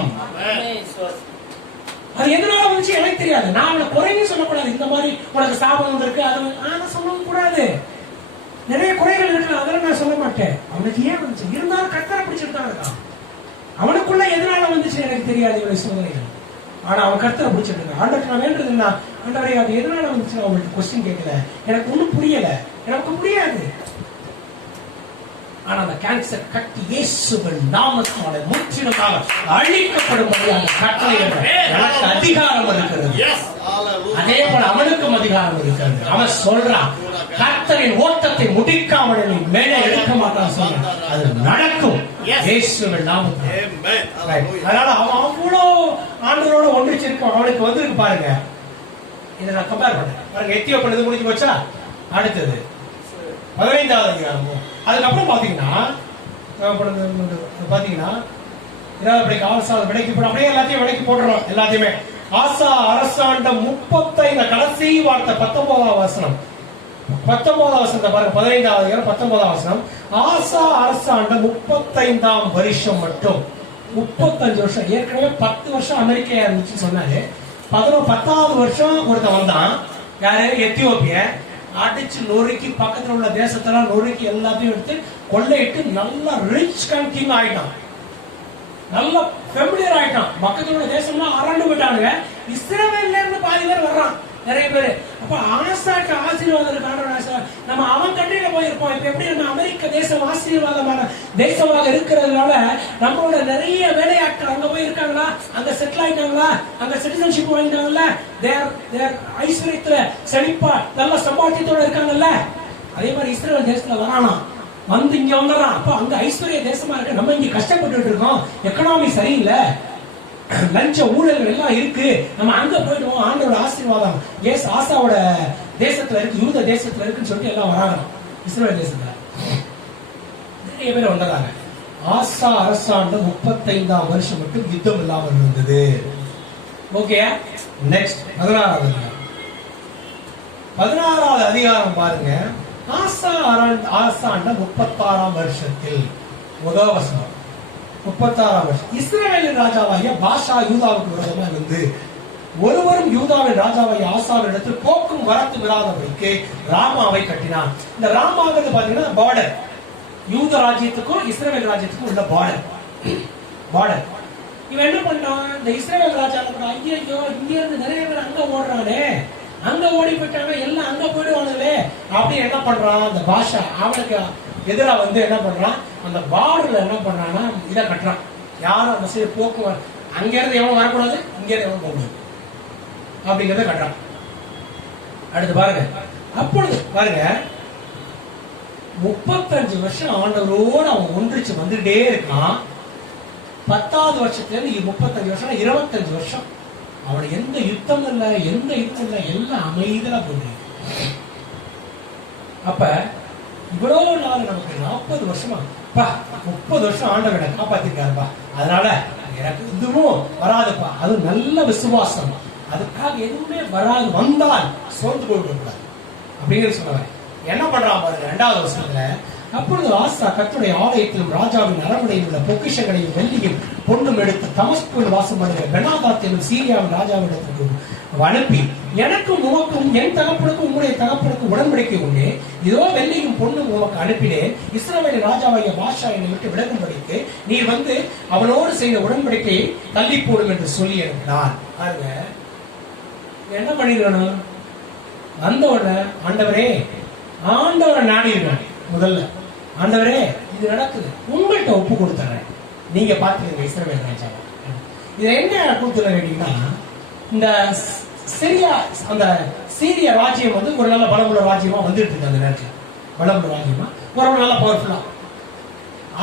அது எதனால வந்துச்சு எனக்கு தெரியாது, நான் அவனை குறைன்னு சொல்லக்கூடாது, இந்த மாதிரி உனக்கு சாபம் இருக்கு அதை சொல்லவும் கூடாது. நிறைய குறைகள் இருக்கு, அதெல்லாம் நான் சொல்ல மாட்டேன். அவனுக்கு ஏன் வந்துச்சு இருந்தாலும் கர்த்தரை பிடிச்சிட்டு தான் இருக்கான், அவனுக்கு அவனுக்குள்ள எதனால வந்துச்சு எனக்கு தெரியாது இவனுடைய சோதனைகள். ஆனா அவன் கர்த்தரை பிடிச்சிட்டு இருக்கான். ஆண்டவர்கிட்ட நான் வேண்டது என்ன, ஆண்டவரே அது எதனால வந்துச்சு அவங்கள்ட்ட கொஸ்டின் கேட்கல, எனக்கு ஒன்றும் புரியல, எனக்கு புரியாது. ஆனா அந்த கேன்சர் கட்டி இயேசுவின் நாமத்தாலே முற்றிலுமாக அழிக்கப்படும்படியாக கட்டளையிட எனக்கு அதிகாரம் இருக்கிறது. அதே போல அவனுக்கும் அதிகாரம் இருக்கிறது. அவன் சொல்றான், கர்த்தரின் ஓட்டத்தை முடிக்காமல் நீ மேலே எடுக்க மாட்டான் சொல்றான். அது நடக்கும் இயேசுவின் நாமத்தாலே. அதனால அவன் அவ்வளோ ஆண்டவரோட ஒன்றிச்சிருக்கான். அவனுக்கு வந்திருக்கு பாருங்க. இதை நான் கம்பேர் பண்ணேன் பாருங்க. எத்தியோப்பியா இது முடிஞ்சு போச்சா, அடுத்தது 15வது அதிகாரமும். அதுக்கப்புறம் பாத்தீங்கன்னா ஆசா விலைக்கு போட அப்படியே எல்லாத்தையும் விலைக்கு போடுறோம். எல்லாத்தையுமே ஆசா அரசாண்ட 35 கடைசி வார்த்தை 19வது வசனம். 19வது வசனத்தை பாருங்க. 15வது அதிகாரம் 19வது வசனம். ஆசா அரசாண்ட 35ஆம் வருஷம் மட்டும் 35 வருஷம். ஏற்கனவே 10 வருஷம் அமெரிக்கா இருந்துச்சு சொன்னாரு. 10வது வருஷம் ஒருத்தன் வந்தான். யாரு? எத்தியோப்பிய. அடிச்சு நொறுக்கி பக்கத்துல உள்ள தேசத்தெல்லாம் நொறுக்கி எல்லாத்தையும் எடுத்து கொள்ளையிட்டு நல்லா ரிச் கிங் ஆயிட்டான். நல்லா ஃபெமிலியர் ஆயிட்டான். பக்கத்துல உள்ள தேசம்லாம் அரண்டு விட்டானுங்க. இஸ்ரவேல்ல இருந்து பாதி பேர் வர்றான், நிறைய பேரு. அப்ப ஆசாக்கு ஆசீர்வாதம் இருக்கான நம்ம அவன் கண்ட்ரியில போயிருப்போம். இப்ப எப்படி நம்ம அமெரிக்க தேசம் ஆசீர்வாதமான தேசமாக இருக்கிறதுனால நம்மளோட நிறைய வேலையாட்கள் அங்க போய் இருக்காங்களா, அங்க செட்டில் ஆயிட்டாங்களா, அங்க சிட்டிசன்ஷிப் வாங்கிட்டாங்கல்ல, ஐஸ்வர்யத்துல செழிப்பா நல்ல சம்பாத்தியத்தோட இருக்காங்கல்ல. அதே மாதிரி இஸ்ரேல் தேசத்துல வரானா, வந்து இங்க வந்துடுறான். அப்ப அங்க ஐஸ்வர்ய தேசமா இருக்கு, நம்ம இங்க கஷ்டப்பட்டு இருக்கோம், எக்கனாமி சரியில்லை, லஞ்ச ஊழல்கள் எல்லாம் இருக்கு, நம்ம அங்க போயிடுவோம், ஆண்டோட ஆசீர்வாதம் ஆசாவோட தேசத்துல இருக்கு, யூத தேசத்துல இருக்குன்னு சொல்லிட்டு எல்லாம் வராங்க. இஸ்ரேல் தேசத்துல நிறைய பேர் வந்தாங்க. ஆசா அரசாண்டு 35ஆம் வருஷம் மட்டும் யுத்தம் இல்லாமல் இருந்தது. ஓகே, நெக்ஸ்ட் 16வது அதிகாரம் பாருங்க. ஆசாண்ட 36ஆம் வருஷத்தில் முதல் வசனம் 36ஆம் வருஷம் இஸ்ரவேலின் ராஜாவாகிய பாஷா யூதாவுக்கு விரோதமாக இருந்து ஒருவரும் யூதாவின் ராஜாவாகிய ஆசாவின் இடத்தில் போக்கும் வரத்து விடாதபடிக்கு ராமாவை கட்டினான். இந்த ராமாவது பாத்தீங்கன்னா பார்டர், யூத ராஜ்யத்துக்கும் இஸ்ரவேல் ராஜ்யத்துக்கும் உள்ள பார்டர். இவன் என்ன பண்ணான், இந்த இஸ்ரவேல் ராஜா ஐயோ இங்க இருந்து நிறைய பேர் அங்க ஓடுறானே, அங்க ஓடி போயிட்டாங்க, எல்லாம் அங்க போயிடுவானுங்களே அப்படி என்ன பண்றான், அந்த பாஷா அவனுக்கு எதிரா வந்து என்ன பண்றான், அந்த பார்டர்ல என்ன பண்றான்னா இதை கட்டுறான். யாரும் அந்த சைடு போக்குவரத்து அங்க இருந்து எவனும் வரக்கூடாது, இங்க இருந்து எவனும் போகக்கூடாது அப்படிங்கறத கட்டுறான். அடுத்து பாருங்க, அப்பொழுது பாருங்க 35 வருஷம் ஆண்டவரோடு அவன் ஒன்றிச்சு வந்துட்டே இருக்கான். 10வது வருஷத்துல இருந்து 35 வருஷம் 25 வருஷம் அவனை எந்த யுத்தம் இல்ல, எந்த யுத்தம் இல்ல, எல்லாம் அமைதியா போயிட்டு. அப்ப இவ்வளவு நாள் நமக்கு 40 வருஷமா 30 வருஷம் ஆண்டவனை காப்பாத்திருக்காருப்பா, அதனால எனக்கு இதுவும் வராதுப்பா, அது நல்ல விசுவாசம், அதுக்காக எதுவுமே வராது, வந்தால் சோர்ந்து போய்விடக்கூடாது அப்படிங்கிற சொல்லுவேன். என்ன பண்றான் பாருங்க 2வது வருஷத்துல. அப்பொழுது ஆசா கர்த்தருடைய ஆலயத்திலும் ராஜாவின் அரண்மனையில் உள்ள பொக்கிஷங்களையும் வெள்ளியும் பொன்னும் எடுத்து தமஸ்குவில் வாசம் பண்ணுகிற பெனாதாத் என்னும் சீரியாவின் ராஜாவிடத்திற்கு அனுப்பி, எனக்கும் உமக்கும் என் தகப்பனுக்கும் உம்முடைய தகப்பனுக்கும் உடன்படிக்கை உண்டே, இதோ வெள்ளியும் பொண்ணும் உமக்கு அனுப்பினேன், இஸ்ரவேலின் ராஜாவாகிய பாஷா என்னை விட்டு விலகும்படிக்கு நீ வந்து அவனோடு செய்த உடன்படிக்கையை தள்ளி போடும் என்று சொல்லி அனுப்பினார். பாருங்க என்ன பண்ணிருக்கணும், வந்த உடனே ஆண்டவரே, ஆண்டவரை நாடிடுவேன். முதல்ல ஆண்டவரே இது நடக்குது, உங்கள்கிட்ட ஒப்பு கொடுத்துறேன், நீங்க பாத்துக்கங்க இஸ்ரவேல் ராஜாவை. இதை என்ன கொடுத்துட கேட்டீங்கன்னா, இந்த அந்த சீரிய ராஜ்யம் வந்து ஒரு நல்ல பலமுள்ள ராஜ்யமா வந்துட்டு இருக்கு. அந்த நேரத்தில் பலமுள்ள ராஜ்யமா ஒரு நல்ல பவர்ஃபுல்லா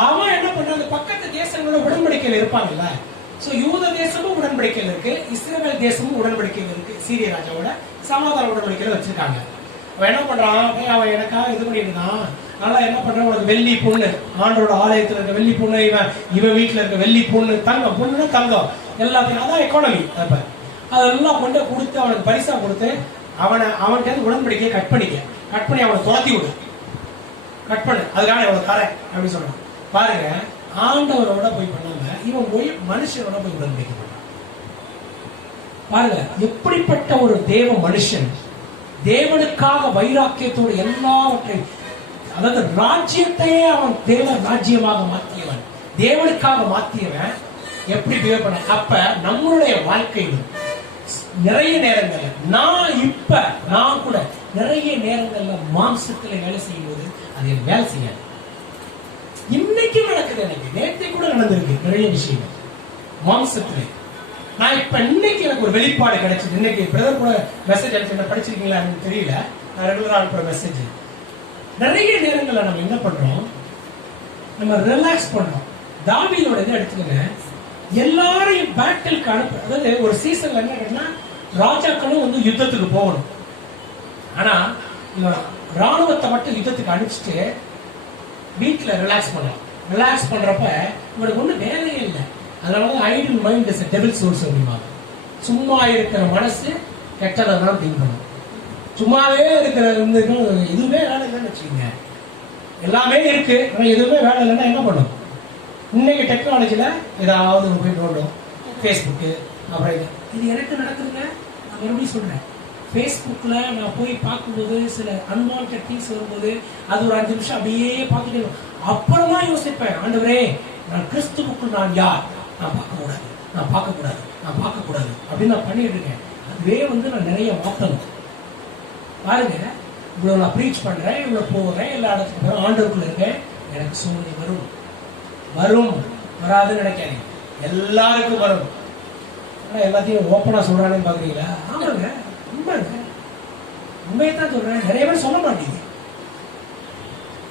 அவன் என்ன பண்றாங்க, பக்கத்து தேசங்களோட உடன்படிக்கையில் இருப்பாங்கல்ல. சோ யூத தேசமும் உடன்படிக்கையில் இருக்கு, இஸ்ரவேல் தேசமும் உடன்படிக்கையில் இருக்கு, சீரிய ராஜாவோட சமாதான உடன்படிக்கையில வச்சிருக்காங்க. அவன் என்ன பண்றான், அவன் எனக்காக இது பண்ணிருந்தான், அதனால என்ன பண்றான், உனக்கு வெள்ளி பொண்ணு, ஆண்டோட ஆலயத்துல இருக்க வெள்ளி பொண்ணு, இவன் வீட்டுல இருக்க வெள்ளி பொண்ணு, தங்கம் பொண்ணுன்னா தங்கம் எல்லாத்தையும், அதான் எக்கானமி. அப்ப அதெல்லாம் கொண்டு கொடுத்து அவனுக்கு பரிசா கொடுத்து அவன்கிட்ட உடன்படிக்கையை கட் பண்ணி அவனை துரத்தி விடு, கட் பண்ணு, அதுக்கான எவ்வளவு தரேன் அப்படின்னு சொல்றான். பாருங்க, ஆண்டவரோட போய் பண்ணாம இவன் போய் மனுஷனோட போய் உடன்படிக்கை பண்ணான். பாருங்க எப்படிப்பட்ட ஒரு தேவ மனுஷன், தேவனுக்காக வைராக்கியத்தோடு எல்லாவற்றையும், அதாவது ராஜ்யத்தையே அவன் தேவ ராஜ்யமாக மாற்றியவன், தேவனுக்காக மாற்றியவன். எப்படி பிஹேவ் பண்ண. அப்ப நம்மளுடைய வாழ்க்கையிலும் நிறைய நேரங்கள்ல நான் கூட நிறைய நேரங்கள்ல மாம்சத்துல வேலை செய்யும் போது அது எனக்கு வேலை செய்யாது. இன்னைக்கும் நடக்குது, எனக்கு நேற்று கூட நடந்திருக்கு நிறைய விஷயங்கள் மாம்சத்துல. நான் இப்ப இன்னைக்கு எனக்கு ஒரு வெளிப்பாடு கிடைச்சது. இன்னைக்கு பிரதர் கூட மெசேஜ் அனுப்பி படிச்சிருக்கீங்களா எனக்கு தெரியல, நான் ரெகுலரா அனுப்புற மெசேஜ். நிறைய நேரங்கள்ல நம்ம என்ன பண்றோம், நம்ம ரிலாக்ஸ் பண்றோம். தாவீதோட இதை எடுத்துக்கங்க, எல்லாரையும் பேட்டிலுக்கு அனுப்பு. அதாவது ஒரு சீசன்ல என்ன கேட்டா ராஜாக்களும் வந்து யுத்தத்துக்கு போகணும். ஆனா ராணுவத்தை மட்டும் யுத்தத்துக்கு அனுப்பிச்சுட்டு வீட்டுல ரிலாக்ஸ் பண்ணலாம். ரிலாக்ஸ் பண்றப்ப இவனுக்கு ஒண்ணு வேலையே இல்லை. அதனால ஐடியல் மைண்ட் இஸ் டெபிள் சோர்ஸ் அப்படிம்பாங்க. சும்மா இருக்கிற மனசு கெட்டதை தான் திங்க் பண்ணும். சும்மாவே இருக்கிற எதுவுமே வேலை இல்லைன்னு வச்சுக்கோங்க. எல்லாமே இருக்கு ஆனா எதுவுமே வேலை இல்லைன்னா என்ன பண்ணும்? இன்னைக்கு டெக்னாலஜில ஏதாவது போய் நோண்டும், ஃபேஸ்புக்கு, அப்புறம் இது எனக்கு நடக்குதுங்க. நான் மறுபடியும் சொல்றேன், ஃபேஸ்புக்ல நான் போய் பார்க்கும்போது சில அன்வான்ட் திங்ஸ் வரும்போது அது ஒரு 5 நிமிஷம் அப்படியே பார்த்துட்டு அப்புறமா யோசிப்பேன், ஆண்டவரே நான் கிறிஸ்துவுக்குள் நான் யார், நான் பார்க்கக்கூடாது, நான் பார்க்கக்கூடாது, நான் பார்க்கக்கூடாது அப்படின்னு நான் பண்ணிட்டு இருக்கேன். அதுவே வந்து நான் நிறைய மாற்றணும். பாருங்க, இவ்வளவு நான் ப்ரீச் பண்றேன், இவ்வளவு போகிறேன், எல்லா இடத்துக்கு போறேன், ஆண்டவருக்குள்ள இருக்கேன். எனக்கு சூழ்நிலை வரும் வராதுன்னு நினைக்காதீங்க, எல்லாருக்கும் வரும். ஆனா எல்லாத்தையும் ஓப்பனா சொல்றானேன்னு பாக்குறீங்களா? ஆமாங்க, உண்மையத்தான் சொல்றேன். நிறைய பேர் சொல்ல மாட்டீங்க.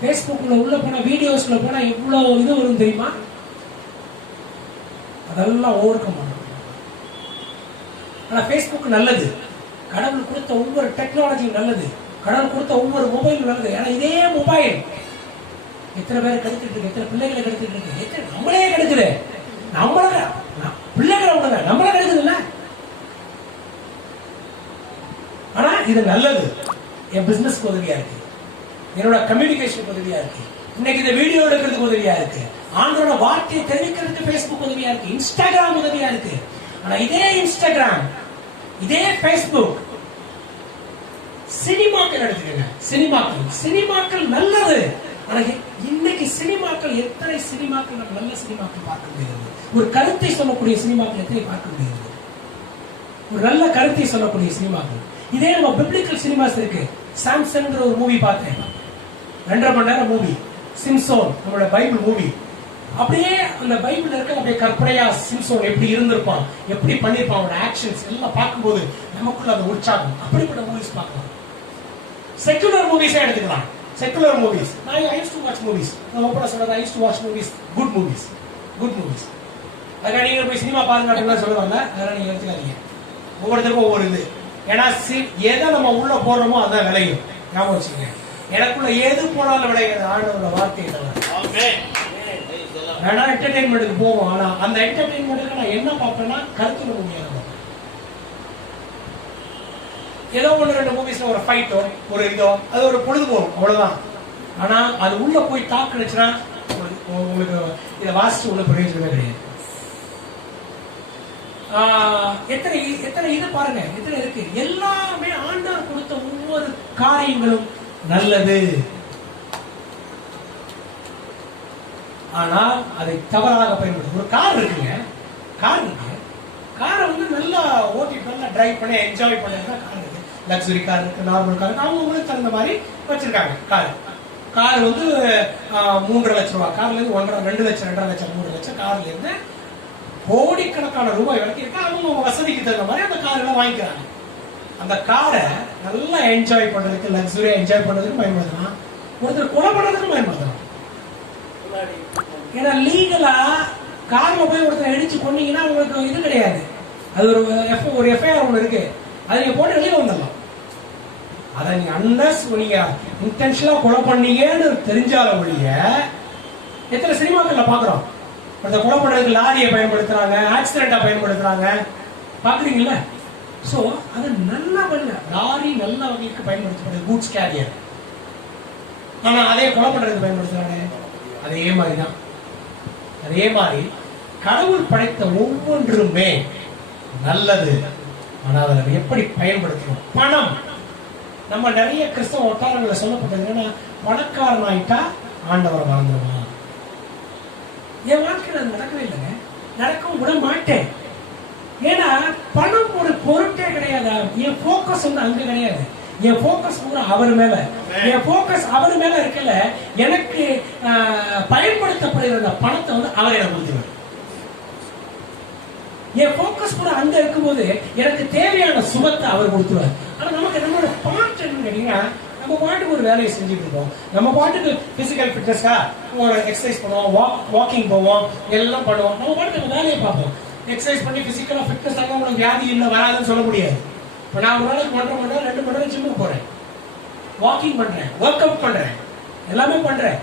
பேஸ்புக்ல உள்ள போனா, வீடியோஸ்ல போனா எவ்வளவு இது வரும் தெரியுமா? அதெல்லாம் ஓவர் கம் பண்ணணும். ஆனா பேஸ்புக் நல்லது, கடவுள் கொடுத்த ஒவ்வொரு டெக்னாலஜியும் நல்லது, கடவுள் கொடுத்த ஒவ்வொரு மொபைல் நல்லது. ஏன்னா இதே மொபைல் எத்தனை பேர் கெடுத்துட்டு இருக்கு, எத்தனை பிள்ளைகளை கெடுத்துட்டு இருக்கு, எத்தனை நம்மளே கெடுக்குது, பிள்ளைகளை விடுங்க, நம்மளே கெடுக்குது இல்ல. ஆனா இது நல்லது, என் பிசினஸ்க்கு உதவியா இருக்கு, என்னோட கம்யூனிகேஷனுக்கு உதவியா இருக்கு, இன்னைக்கு இந்த வீடியோ எடுக்கிறதுக்கு உதவியா இருக்கு, ஆண்டோட வார்த்தையை தெரிவிக்கிறதுக்கு பேஸ்புக் உதவியா இருக்கு, இன்ஸ்டாகிராம் உதவியா இருக்கு. ஆனா இதே இன்ஸ்டாகிராம், இதே பேஸ்புக் சினிமாக்கள் எடுத்துக்கங்க. சினிமாக்கள் நல்லது. ஆனா இன்னைக்கு சினிமாக்கள், எத்தனை சினிமாக்கள் நம்ம நல்ல சினிமாக்கள் பார்க்க முடியாது. ஒரு கருத்தை சொல்லக்கூடிய சினிமாக்கள் எத்தனை பார்க்க முடியாது, ஒரு நல்ல கருத்தை சொல்லக்கூடிய சினிமாக்கள். இதே நம்ம பிப்ளிக்கல் சினிமாஸ் இருக்கு. சாம்சன் ஒரு மூவி பார்த்தேன், 2.5 மணி நேரம் மூவி. சிம்சோன், நம்மளோட பைபிள் மூவி. அப்படியே அந்த பைபிள் இருக்க அப்படியே கற்பனையா சிம்சோன் எப்படி இருந்திருப்பான், எப்படி பண்ணிருப்பான், அவனோட ஆக்ஷன்ஸ் எல்லாம் பார்க்கும்போது நமக்குள்ள அந்த உற்சாகம். அப்படிப்பட்ட மூவிஸ் பார்க்கலாம். செக்குலர் மூவிஸே எடுத்துக்கலாம். செக்குலர் மூவிஸ், நான் I use to watch movies. நான் ஓப்பனா சொல்றது, I use to watch movies, good movies. அதுக்காக நீங்க போய் சினிமா பாருங்க அப்படின்னு சொல்லுவாங்க, அதெல்லாம் நீங்க எடுத்துக்காதீங்க. ஒவ்வொருத்தருக்கும் ஒவ்வொரு இது. ஏன்னா எதை நம்ம உள்ள போடுறோமோ அதான் விளையும். ஞாபகம் வச்சுக்கோங்க, எனக்குள்ள எது போனாலும் விளையாது ஆண்டவரோட வார்த்தை. வேணா என்டர்டைன்மெண்ட்டுக்கு போவோம், ஆனா அந்த என்டர்டைன்மெண்ட்டுக்கு நான் என்ன பார்ப்பேன்னா கருத்துல முடியாது. ஏதோ 1-2 மூவிஸ்ல ஒரு ஃபைட்டோ ஒரு இதோ அது ஒரு பொழுதுபோகும், அவ்வளவுதான். ஆனா அது உள்ள போய் தாக்குனுச்சுன்னா உங்களுக்கு இதை வாசிச்சு உள்ள பிரயோஜனமே கிடையாது. எத்தனை இது பாருங்க, எத்தனை இருக்கு. எல்லாமே ஆண்டவர் கொடுத்த ஒவ்வொரு காரியங்களும் நல்லது. ஆனா அதை தவறாக பயன்படுத்தும். ஒரு கார் இருக்குங்க, காரை வந்து நல்லா ஓட்டிட்டு நல்லா டிரைவ் பண்ணி என்ஜாய் பண்ணா கார் இருக்கு. லக்ஸுரி கார் இருக்கு, நார்மல் கார் இருக்கு, அவங்க உங்களுக்கு தகுந்த மாதிரி வச்சிருக்காங்க. கார் வந்து 3.5 லட்சம் ரூபாய், கார்ல இருந்து 2 லட்சம், 2.5 லட்சம், 3 லட்சம், கார்ல இருந்து கோடிக்கணக்கான ரூபாய் வரைக்கும் இருக்கு. அவங்க வசதிக்கு தகுந்த மாதிரி அந்த கார் எல்லாம் வாங்கிக்கிறாங்க. அந்த காரை நல்லா என்ஜாய் பண்றதுக்கு, லக்ஸுரியா என்ஜாய் பண்றதுக்கு பயன்படுத்தலாம், ஒருத்தர் கொலை பண்றதுக்கு பயன்படுத்தலாம். ஏன்னா லீகலா கார்ல போய் ஒருத்தர் அடிச்சு கொண்டீங்கன்னா உங்களுக்கு இது கிடையாது. அது ஒரு எஃப்ஐஆர் ஒன்று இருக்கு, அதை நீங்க போட்டு வெளியே வந்துடலாம். அதை நீங்க அன்லஸ் நீங்க இன்டென்ஷனலா கொலை பண்ணீங்கன்னு தெரிஞ்சால ஒழிய, எத்தனை சினிமாக்கள்ல பாக்குறோம், அந்த கொலை பண்றதுக்கு லாரியை பயன்படுத்துறாங்க, ஆக்சிடென்டா பயன்படுத்துறாங்க, பாக்குறீங்கல்ல. சோ அது நல்ல வழியில லாரி நல்ல வகைக்கு பயன்படுத்தப்படுது, கூட்ஸ் கேரியர். ஆனா அதே கொலை பண்றதுக்கு பயன்படுத்துறாங்க. அதே மாதிரிதான், அதே மாதிரி கடவுள் படைத்த ஒவ்வொன்றுமே நல்லது. ஆனால் அதை எப்படி பயன்படுத்தணும்? பணம், நம்ம நிறைய கிறிஸ்தவ வட்டாரங்களை சொல்லப்பட்டது என்னன்னா, பணக்காரன் ஆயிட்டா ஆண்டவரை மறந்துடுவான். என் வாழ்க்கையில் அது நடக்கவே இல்லைங்க. நடக்கவும் விட மாட்டேன். ஏன்னா பணம் ஒரு பொருட்டே கிடையாது. என் போக்கஸ் வந்து அங்க கிடையாது. என் போக்கஸ் பூரா அவர் மேல. என் போக்கஸ் அவர் மேல இருக்கல. எனக்கு பயன்படுத்தப்படுகிற பணத்தை வந்து அவர் எனக்கு கொடுத்துருவார். என் போக்கஸ் கூட அங்க இருக்கும்போது எனக்கு தேவையான சுகத்தை அவர் கொடுத்துருவார். ஆனா நமக்கு நம்மளோட பாட்டு என்னன்னு கேட்டீங்கன்னா, நம்ம பாட்டுக்கு ஒரு வேலையை செஞ்சுட்டு இருக்கோம். நம்ம பாட்டுக்கு பிசிக்கல் ஃபிட்னஸ்க்கா ஒரு எக்ஸசைஸ் பண்ணுவோம், வாக்கிங் போவோம், எல்லாம் பண்ணுவோம். நம்ம பாட்டுக்கு நம்ம வேலையை பார்ப்போம். எக்ஸசைஸ் பண்ணி பிசிக்கலா ஃபிட்னஸ் ஆக உங்களுக்கு வியாதி இல்லை வராதுன்னு சொல்ல முடியாது. இப்போ நான் ஒரு நாளைக்கு 1.5 மணி நேரம் 2 மணி நேரம் ஜிம்முக்கு போறேன், வாக்கிங் பண்றேன், ஒர்க் அவுட் பண்றேன், எல்லாமே பண்றேன்.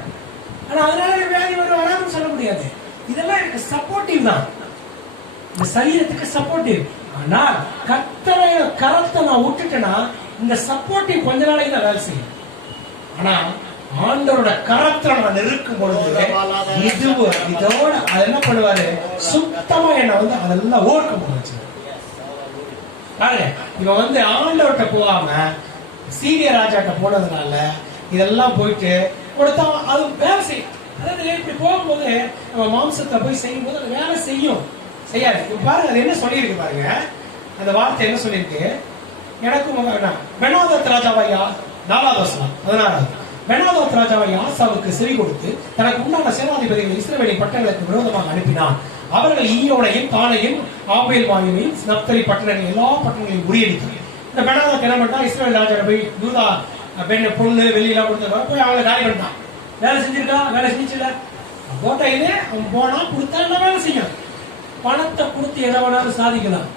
ஆனா அதனால வியாதி வராதுன்னு சொல்ல முடியாது. இதெல்லாம் எனக்கு சப்போர்ட்டிவ் தான், இந்த சரீரத்துக்கு சப்போர்ட்டிவ். ஆனால் கர்த்தரை கரத்தை நான் விட்டுட்டேன்னா இந்த சப்போர்ட்டிவ் கொஞ்ச நாளைக்கு தான் வேலை செய்யும். ஆனா ஆண்டவரோட கரத்தை நான் இருக்கும் பொழுது இதோட அது என்ன பண்ணுவாரு, சுத்தமா என்ன வந்து அதெல்லாம் ஓர்க்க முடிச்சு. இவன் வந்து ஆண்டவர்கிட்ட போகாம சீரிய ராஜாட்ட போனதுனால இதெல்லாம் போயிட்டு கொடுத்தா அது வேலை செய்யும். அதாவது இப்படி போகும்போது நம்ம மாம்சத்தை போய் செய்யும் போது அது வேலை செய்யும், செய்யாது. இப்ப பாருங்க அது என்ன சொல்லியிருக்கு பாருங்க, அந்த வார்த்தை என்ன சொல்லியிருக்கு. எனக்கும் பெனாதத் ராஜாவையா 4வது வசனம் 16. பெனாதத் ராஜாவை ஆசாவுக்கு செவி கொடுத்து தனக்கு உண்டான சேனாதிபதிகள் இஸ்ரவேலின் பட்டணங்களுக்கு விரோதமாக அனுப்பினான். அவர்கள் ஈயோனையும் தானையும் ஆபேல் மாயுமையும் நப்தலி பட்டணங்கள் எல்லா பட்டணங்களையும் முறியடித்தார். இந்த பெனாதத் என்ன பண்ணா, இஸ்ரவேல் ராஜா போய் யூதா பொண்ணு வெளியெல்லாம் கொடுத்த போய் அவங்களை காலி பண்ணிட்டான். வேலை செஞ்சிருக்கா, வேலை செஞ்சுல போட்ட இது அவன் போனா கொடுத்தா என்ன வேலை செய்யும். பணத்தை கொடுத்து எதை வேணாலும் சாதிக்கலாம்,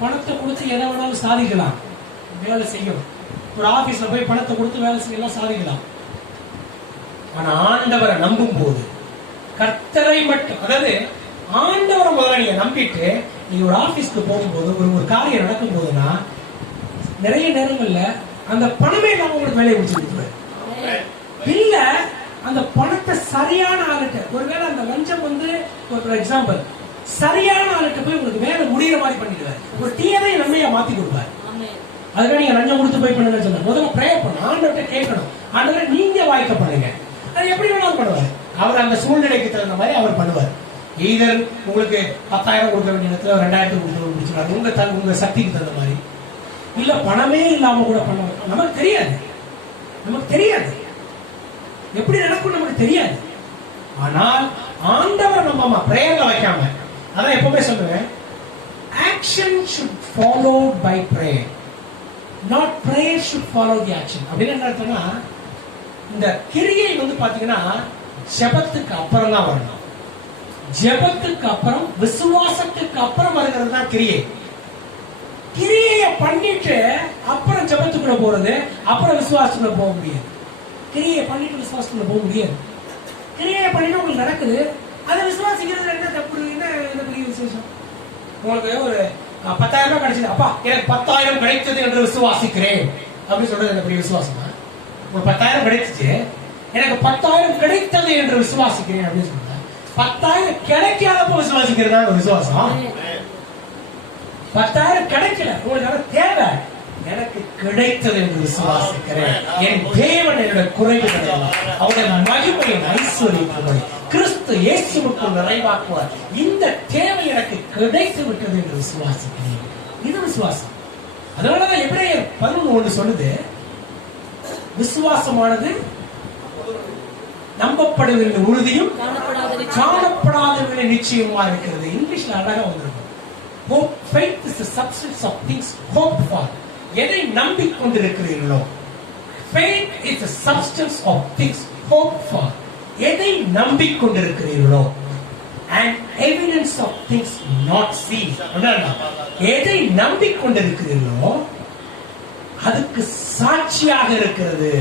பணத்தை கொடுத்து எதை வேணாலும் சாதிக்கலாம், வேலை செய்யும். ஒரு ஆபீஸ்ல போய் பணத்தை கொடுத்து வேலை செய்யலாம், சாதிக்கலாம். ஆனா ஆண்டவரை நம்பும் போது, கர்த்தரை மட்டும், அதாவது ஆண்டவரை முதல்ல நீங்க நம்பிட்டு நீங்க ஒரு ஆபீஸ்க்கு போகும்போது ஒரு காரியம் நடக்கும் போதுன்னா நிறைய நேரங்கள்ல அந்த பணமே இல்லாம உங்களுக்கு வேலையை முடிச்சு இல்ல, அந்த பணத்தை சரியான ஆளுட்ட, ஒருவேளை அந்த லஞ்சம் வந்து ஒரு எக்ஸாம்பிள் சரியான ஆளுட்ட போய் உங்களுக்கு வேலை முடிகிற மாதிரி பண்ணிடுவார். ஒரு டீயரை நன்மையா மாத்தி கொடுப்பார். அதுக்காக நீங்க லஞ்சம் கொடுத்து போய் பண்ணுங்க சொல்ல, முதல்ல ப்ரேயர் பண்ணணும், ஆண்டவர்கிட்ட கேட்கணும். ஆண்டவரை நீங்க வாய்க்க பண்ணுங்க. அது எப்படி வேணாலும் பண்ணுவார். அவர் அந்த சூழ்நிலைக்கு தகுந்த மாதிரி அவர் பண்ணுவார். ஈதர் உங்களுக்கு 10,000 கொடுக்க வேண்டிய இடத்துல 2,000 கொடுத்து முடிச்சுடுவார், உங்க சக்திக்கு தகுந்த மாதிரி. இல்ல பணமே இல்லாம கூட பண்ணுவார். நமக்கு தெரியாது, நமக்கு தெரியாது எப்படி நடக்கும், நமக்கு தெரியாது. ஆனால் ஆண்டவர் நம்ம பிரேயர்ல வைக்காம, அதான் எப்பவுமே சொல்லுவேன், action should follow by prayer, not prayer should follow the action. அப்படின்னு என்ன அர்த்தம்னா, இந்த கிரியை வந்து பாத்தீங்கன்னா ஜெபத்துக்கு அப்புறம் தான் வரணும். ஜெபத்துக்கு அப்புறம், விசுவாசத்துக்கு அப்புறம் வருகிறது தான் கிரியை. கிரியைய பண்ணிட்டு அப்புறம் ஜெபத்துக்குள்ள போறது, அப்புறம் விசுவாசத்துக்குள்ள போக முடியாது. கிரியை பண்ணிட்டு விசுவாசத்துக்குள்ள போக முடியாது. கிரியை பண்ணிட்டு உங்களுக்கு நடக்குது, அதை விசுவாசிக்கிறது என்ன தப்பு, என்ன பெரிய விசேஷம். உங்களுக்கு ஒரு 10,000 ரூபாய் கிடைச்சது, அப்பா எனக்கு 10,000 கிடைத்தது என்று விசுவாசிக்கிறேன் அப்படின்னு சொல்றது என்ன பெரிய விசுவாசமா? ஒரு 10,000 கிடைச்சிச்சு, எனக்கு 10,000 கிடைத்தது என்று விசுவாசிக்கிறேன் அப்படின்னு சொல்ற, 10,000 கிடைக்காதப்போ விசுவாசிக்கிறதா ஒரு விசுவாசம்? 10,000 கிடைக்கல, உங்களுக்கு தேவை, எனக்கு கிடைத்தது என்று விசுவாசிக்கிறேன். என் தேவன் என்னுடைய குறைவுகளை அவருடைய மகிமையின் ஐஸ்வர்யத்தை கிறிஸ்து இயேசுவுக்குள் நிறைவாக்குவார். இந்த தேவை எனக்கு கிடைத்து விட்டது என்று விசுவாசிக்கிறேன். இது விசுவாசம். அதனாலதான் எபிரேயர் 11:1 சொல்லுது, விசுவாசமானது நம்பப்படுவதின் உறுதியும் காணப்படாதவர்களின் நிச்சயமா இருக்கிறது. இங்கிலீஷ்ல அழகா வந்திருக்கும். Faith is the substance of things hoped for. எதை நம்பிக்கொண்டிருக்கிறீர்களோ, faith is the substance of things hoped for. எதை நம்பிக்கொண்டிருக்கிறீர்களோ, and evidence of things not seen. எதை நம்பிக்கொண்டிருக்கிறீர்களோ அதுக்கு சாட்சியாக இருக்கிறது.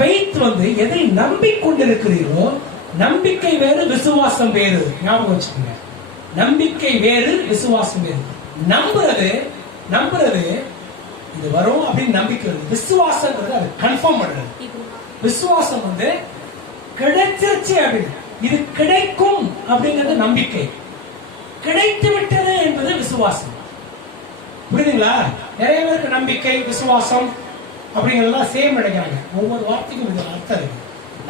faith வந்து எதை நம்பிக்கொண்டிருக்கிறீர்களோ, நம்பிக்கை வேறு விசுவாசம் வேறு, ஞாபகம் வச்சுக்கோங்க. நம்பிக்கை வேறு விசுவாசம் வேறு. நம்புறது இது வரும் அப்படின்னு நம்பிக்கை வருது. விசுவாசம்ன்றது அது கன்ஃபார்ம் பண்றது. விசுவாசம் வந்து கிடைச்சிருச்சு அப்படின்னு, இது கிடைக்கும் அப்படிங்கிறது நம்பிக்கை, கிடைத்து விட்டது என்பது விசுவாசம். புரியுதுங்களா? நிறைய பேருக்கு நம்பிக்கை விசுவாசம் அப்படிங்கறதெல்லாம் சேம் நினைக்கிறாங்க. ஒவ்வொரு வார்த்தைக்கும் இது அர்த்தம் இருக்கு.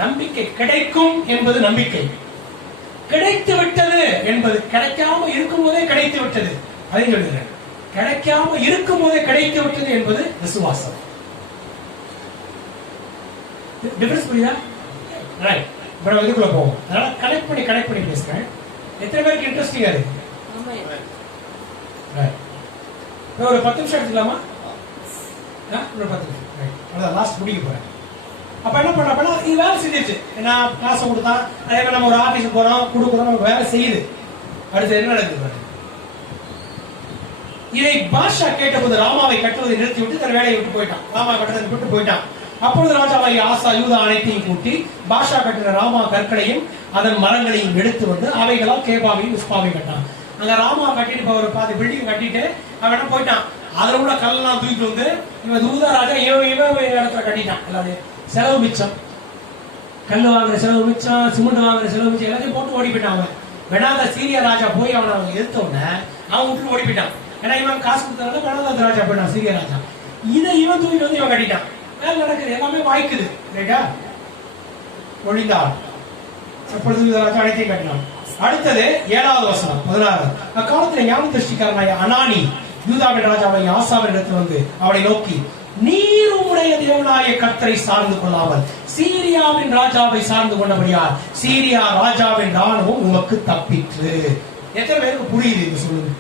நம்பிக்கை கிடைக்கும் என்பது நம்பிக்கை, கிடைத்து விட்டது என்பது கிடைக்காம இருக்கும் போதே கிடைத்து விட்டது. அதை சொல்லுகிறேன். கிடைக்காம இருக்கும் போதே கிடைத்து விட்டது என்பது விசுவாசம். டிஃபரன்ஸ் புரியுதா? ரைட். இப்போ இதுக்குள்ள போவோம். அதனால கனெக்ட் பண்ணி பேசுறேன். எத்தனை பேருக்கு இன்ட்ரெஸ்டிங்கா இருக்கு? ரைட். ஒரு 10 நிமிஷம் எடுத்துக்கலாமா? ஒரு 10 நிமிஷம். ரைட். அதான் லாஸ்ட் முடிக்க போறேன். அப்ப என்ன பண்றப்ப இது வேலை செஞ்சிருச்சு. ஏன்னா காசை கொடுத்தா அதே மாதிரி நம்ம ஒரு ஆபீஸ் போறோம் கொடுக்குறோம், நமக்கு வேலை செய்யுது. அடுத்து என்ன நடக்குது? இதை பாஷா கேட்டபோது ராமாவை கட்டுவதை நிறுத்தி விட்டு தன் வேலையை விட்டு போயிட்டான். ராமா கட்டுறதை விட்டு போயிட்டான். அப்பொழுது ராஜாவை ஆசா யூதா அனைத்தையும் கூட்டி பாஷா கட்டின ராமா கற்களையும் அதன் மரங்களையும் எடுத்து வந்து அவைகளால் கேபாவையும் மிஸ்பாவையும் கட்டான். அங்க ராமா கட்டிட்டு ஒரு பாதி பில்டிங் கட்டிட்டு அவன் போயிட்டான். அதுல உள்ள கல்லெல்லாம் தூக்கிட்டு வந்து இவன் யூதா ராஜா இவன் இடத்துல கட்டிட்டான். எல்லாத்தையும் செலவு மிச்சம், கல்லு வாங்குற செலவு மிச்சம், சிமெண்ட் வாங்குற செலவு மிச்சம் எல்லாத்தையும் போட்டு ஓடி போயிட்டான். அவன் வெனாத சீரியா ராஜா போய் அவனை எதிர்த்த உடனே அவன் விட்டு ஓடி போயிட்டான். ஏன்னா இவன் காசு கொடுத்தனால வெனாத ராஜா போயிட்டான், சீரியா ராஜா. இதை இவன் தூக்கிட்டு வந்து இவன் கட்டிட்டான். வேலை நடக்குது, எல்லாமே வாய்க்குது. ரைட்டா? ஒழிந்தாள். அப்பொழுது ராஜா அனைத்தையும் கட்டினான். அடுத்தது 7வது வசனம் 16. அக்காலத்தில் ஞான திருஷ்டிக்காரனாய அனானி யூதாவின் ராஜாவை ஆசாவின் இடத்தில் வந்து அவனை நோக்கி, நீர் உம்முடைய தேவனாய கர்த்தரை சார்ந்து கொள்ளாமல் சீரியாவின் ராஜாவை சார்ந்து கொண்டபடியால் சீரியா ராஜாவின் ராணுவம் உமக்கு தப்பிற்று. எத்தனை பேருக்கு புரியுது இது? சொல்லுங்க.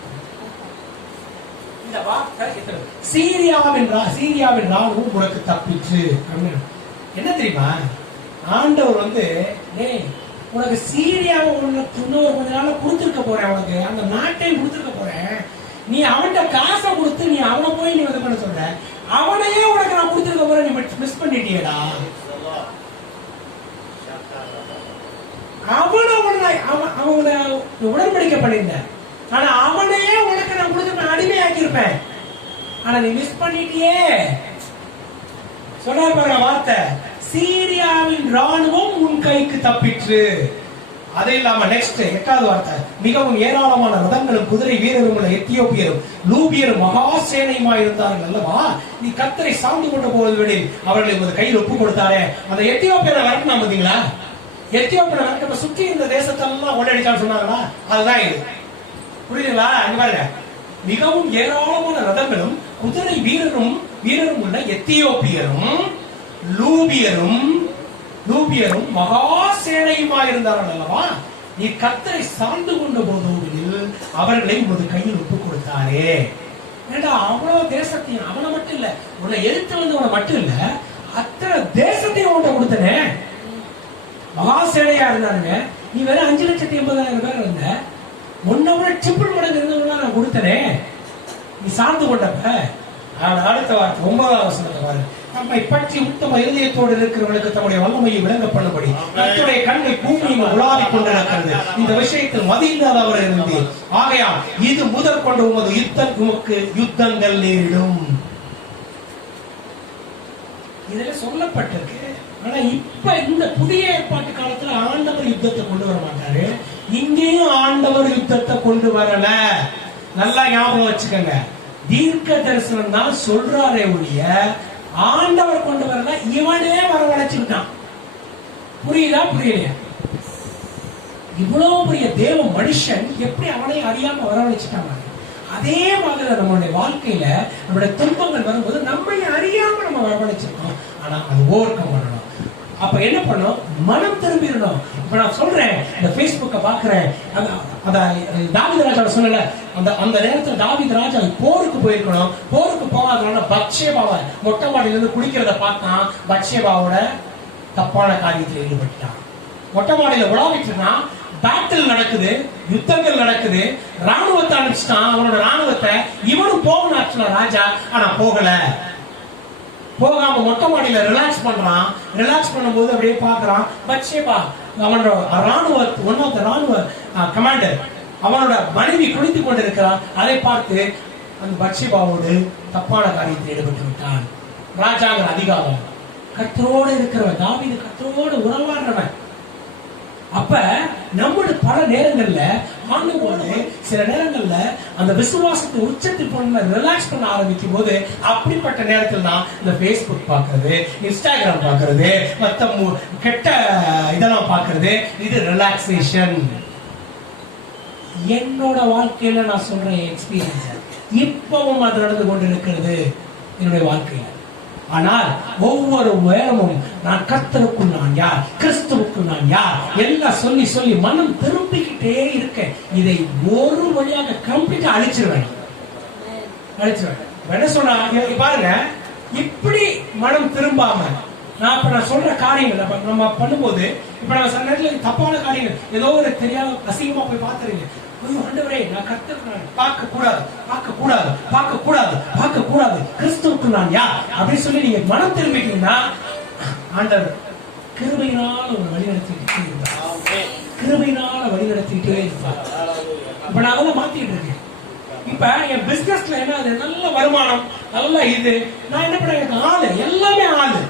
இந்த வார்த்தை சீரியாவின் ராணுவம் உனக்கு தப்பிற்று. என்ன தெரியுமா? ஆண்டவர் வந்து உனக்கு சீரியாவை இன்னொரு கொஞ்ச நாள் கொடுத்துருக்க போறேன், உனக்கு அந்த நாட்டையும் கொடுத்துருக்க போறேன். நீ அவன்கிட்ட காசை கொடுத்து நீ அவனை போய் நீ வந்து பண்ண சொல்ற, அவனையே உனக்கு நான் கொடுத்துருக்க போறேன், நீ மிஸ் பண்ணிட்டியடா. அவனை உடன்படிக்கை பண்ணிருந்தேன், ஆனா அவனையே உனக்கு நான் கொடுத்து அடிமையாக்கி இருப்பேன், ஆனா நீ மிஸ் பண்ணிட்டியே. சொன்னார் பாருங்க வார்த்தை, சீரியாவின் ராணுவம் உன் கைக்கு தப்பிற்று. அது இல்லாம நெக்ஸ்ட் 8வது வார்த்தை, மிகவும் ஏராளமான ரதங்களும் குதிரை வீரரும் உள்ள எத்தியோப்பியரும் லூபியரும் மகா சேனையுமா இருந்தார்கள் அல்லவா? நீ கர்த்தரை சார்ந்து கொண்டு போவதை அவர்களை உங்க கையில் ஒப்பு கொடுத்தாரே. அந்த எத்தியோப்பியரை வரணும் பாத்தீங்களா? எத்தியோப்பியரை வரட்ட சுற்றி இந்த தேசத்தெல்லாம் கொள்ளடிச்சான்னு சொன்னாங்களா? அதுதான் இது. புரியுதுங்களா? அங்க பாருங்க, மிகவும் ஏராளமான ரதங்களும் குதிரை வீரரும் உள்ள எத்தியோப்பியரும் லூபியரும் மகா சேனையுமா இருந்தார்கள் அல்லவா? நீ கர்த்தரை சார்ந்து கொண்ட போது அவர்களை உமது கையில் ஒப்பு கொடுத்தாரே. ஏண்டா அவ்வளவு தேசத்தையும் அவனை மட்டும் இல்ல, உன்னை எதிர்த்து வந்தவனை மட்டும் இல்ல, அத்தனை தேசத்தையும் உன்னை கொடுத்தனே. மகா சேனையா இருந்தாருங்க. நீ வேற 5,80,000 பேர் இருந்த, உன்னை விட ட்ரிபிள் மடங்கு இருந்தவங்களா நான் கொடுத்தனே நீ சார்ந்து கொண்டப்ப. அடுத்த வார்த்தை 9வது வசனத்தை பாருங்க. நம்மை பற்றி உத்தம இருதயத்தோடு இருக்கிறவர்களுக்கு தம்முடைய வல்லமையை விளங்க பண்ணும்படி கர்த்தருடைய கண்ணை பூமியில் உலாவிக் கொண்டிருக்கிறது. இந்த விஷயத்தில் மதியில்லாதவர் இருந்து ஆகையால் இது முதற் கொண்டு உமக்கு யுத்தங்கள் நேரிடும். இதுல சொல்லப்பட்டிருக்கு. ஆனா இப்ப இந்த புதிய ஏற்பாட்டு காலத்துல ஆண்டவர் யுத்தத்தை கொண்டு வர மாட்டாரு. இங்கேயும் ஆண்டவர் யுத்தத்தை கொண்டு வரல. நல்லா ஞாபகம் வச்சுக்கோங்க. தீர்க்க தரிசனம் தான் சொல்றாரே ஒழிய ஆண்டவர் கொண்டு வரல. இவனே வரவழைச்சுக்கிட்டான். புரியுதா? புரியலையா? இவ்வளவு பெரிய தேவ மனுஷன் எப்படி அவனை அறியாம வரவழைச்சுட்டாங்க? அதே மாதிரி நம்மளுடைய வாழ்க்கையில நம்மளுடைய துன்பங்கள் வரும்போது நம்மை அறியாம நம்ம வரவழைச்சிருக்கோம். ஆனா அது ஓவர் கம் பண்ணணும். அப்ப என்ன பண்ணணும்? மனம் திரும்பிடணும். இப்ப நான் சொல்றேன், இந்த Facebook'ை பாக்குறேன், அந்த தாவீது ராஜா சொல்லல, அந்த நேரத்துல தாவீது ராஜா போருக்கு போயிருக்கணும். போருக்கு போகாதனால பத்ஷேபாவை மொட்டை மாடியில இருந்து குளிக்கிறத பார்த்தான். பத்ஷேபாவோட தப்பான காரியத்தில் ஈடுபட்டான். மொட்டை மாடியில உலாவிட்டு இருந்தான். பேட்டில் நடக்குது, யுத்தங்கள் நடக்குது. ராணுவத்தை அனுப்பிச்சிட்டான். அவனோட ராணுவத்தை இவனும் போகணும் ராஜா, ஆனா போகல. போகாம மொட்டை மாடியில ரிலாக்ஸ் பண்றான். ரிலாக்ஸ் பண்ணும்போது அப்படியே பாக்குறான் பத்ஷேபா, அவனோட ராணுவ கமாண்டர், அவனோட மனைவி குளித்துக் கொண்டிருக்கிறான். அதை பார்த்து அந்த பத்ஷேபாவோடு தப்பான காரியத்தில் ஈடுபட்டு விட்டான். ராஜாங்கிற அதிகாரம். கர்த்தரோடு இருக்கிறவன் தாவீது, கர்த்தரோடு உறவாடுறவன். அப்ப நம்மளுடைய பல நேரங்கள்ல ஆண்டவரோடு சில நேரங்கள்ல அந்த விசுவாசத்தை உச்சத்தில் பண்ண ரிலாக்ஸ் பண்ண ஆரம்பிக்கும் போது அப்படிப்பட்ட நேரத்தில் தான் இந்த Facebook பாக்குறது, இன்ஸ்டாகிராம் பாக்குறது, மத்த கெட்ட இதெல்லாம் பாக்குறது. இது ரிலாக்ஸேஷன். என்னோட வாழ்க்கையில நான் சொல்றேன் எக்ஸ்பீரியன்ஸ், இப்பவும் அது நடந்து கொண்டிருக்கிறது என்னுடைய வாழ்க்கையில. ஆனால் ஒவ்வொரு நேரமும் நான் கர்த்தருக்குள் நான் யார், கிறிஸ்துவுக்குள் நான் யார் எல்லாம் சொல்லி சொல்லி மனம் திரும்பிக்கிட்டே இருக்கேன். இதை ஒரு வழியாக கம்ப்ளீட்டா அழிச்சிருவேன். என்ன சொன்னா பாருங்க, இப்படி மனம் திரும்பாம நான் சொல்ற காரியங்கள் நம்ம பண்ணும்போது, இப்ப நம்ம சில நேரத்தில் தப்பான காரியங்கள் ஏதோ ஒரு தெரியாத அசிங்கமா போய் பாத்துறீங்க. ஆண்டவரே, நான் கர்த்தருக்கு பார்க்க கூடாது, கிறிஸ்துவுக்கு நான் யார் அப்படின்னு சொல்லி நீங்க மனம் திரும்பிட்டீங்கன்னா ஆண்டவர் கிருபையினால ஒரு வழிநடத்திக்கிட்டே இருப்பார். கிருபையினால வழிநடத்திக்கிட்டே இருப்பார். இப்ப நான் அதெல்லாம் மாத்திட்டு இருக்கேன். இப்ப என் பிசினஸ்ல என்ன, நல்ல வருமானம், நல்ல இது, நான் என்ன பண்ண, எனக்கு ஆளு, எல்லாமே ஆளு.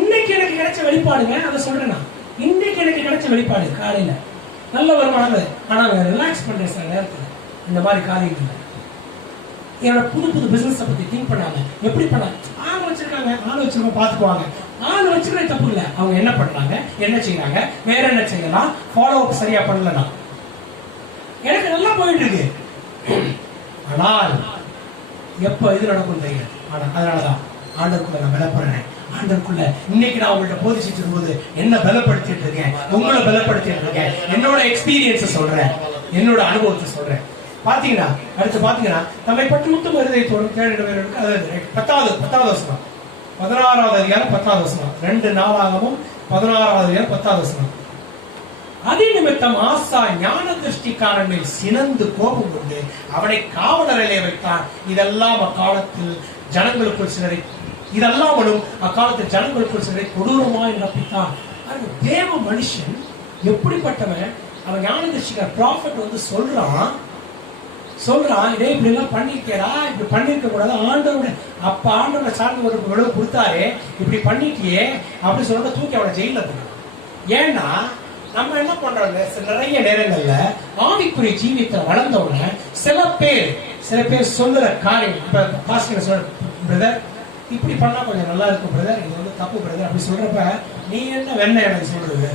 இன்னைக்கு எனக்கு கிடைச்ச வெளிப்பாடுங்க, அதை சொல்றேன். நான் இன்னைக்கு எனக்கு கிடைச்ச வெளிப்பாடு காலையில நல்ல வருமானம். ஆனா ரிலாக்ஸ் பண்றேன் சார் நேரத்துல இந்த மாதிரி காரியங்கள். என்னோட புது புது பிசினஸ் பத்தி திங்க் பண்ணாங்க. எப்படி பண்ணாங்க, ஆள் வச்சிருக்கோம் பாத்துக்குவாங்க. ஆள் வச்சுக்கிற தப்பு இல்லை. அவங்க என்ன பண்றாங்க, என்ன செய்யறாங்க, வேற என்ன செய்யலாம், ஃபாலோ அப் சரியா பண்ணலனா எனக்கு நல்லா போயிட்டு இருக்கு. ஆனால் எப்ப இது நடக்கும் தெரியாது. ஆனா அதனாலதான் ஆண்டவருக்குள்ள நான் பலப்படுறேன். ஆண்டவருக்குள்ள இன்னைக்கு நான் உங்கள்ட்ட போதிச்சிட்டு இருக்கும்போது என்ன பலப்படுத்திட்டு இருக்கேன், உங்களை பலப்படுத்திட்டு இருக்கேன். என்னோட எக்ஸ்பீரியன்ஸ் சொல்றேன், என்னோட அனுபவத்தை சொல்றேன். பாத்தீங்கன்னா அடுத்து பாத்தீங்கன்னா நம்மை பற்றி முத்தும் இருதயத்தோடு தேடினவர்களுக்கு, அதாவது 10வது வசனம், 16வது அதிகாரம் 10வது வசனம், 2 நாளாகவும் 16வது அதிகாரம் 10வது வசனம். அதே நிமித்தம் ஆசா ஞான திருஷ்டிக்காரன் மேல் சினந்து கோபம் கொண்டு அவனை காவலரிலே வைத்தான். இதெல்லாம் அக்காலத்தில் ஜனங்களுக்குள் சிலரை கொடூரமாய் நடப்பித்தான். தேவ மனுஷன் எப்படிப்பட்டவன், அவன் ஞான திருஷ்டிக்காரன் ப்ராஃபட் வந்து சொல்றான் இதே இப்படி எல்லாம் பண்ணிருக்கேடா, இப்படி பண்ணிருக்க கூடாது, ஆண்டவரை சார்ந்த ஒரு விளைவு கொடுத்தாரே, இப்படி பண்ணிட்டியே அப்படி சொல்றத தூக்கி அவனை ஜெயில போட்டான். ஏன்னா நம்ம என்ன பண்றோம், நிறைய நேரங்கள்ல ஆவிக்குரிய ஜீவியத்துல வளர்ந்தவங்க சில பேர் சொல்லுற காரியம், இப்ப பாஸ்டர் சொல்ற, பிரதர் இப்படி பண்ணா கொஞ்சம் நல்லா இருக்கும் பிரதர், இது வந்து தப்பு பிரதர் அப்படி சொல்றப்ப, நீ என்ன வெண்ணெய் எனக்கு சொல்றது,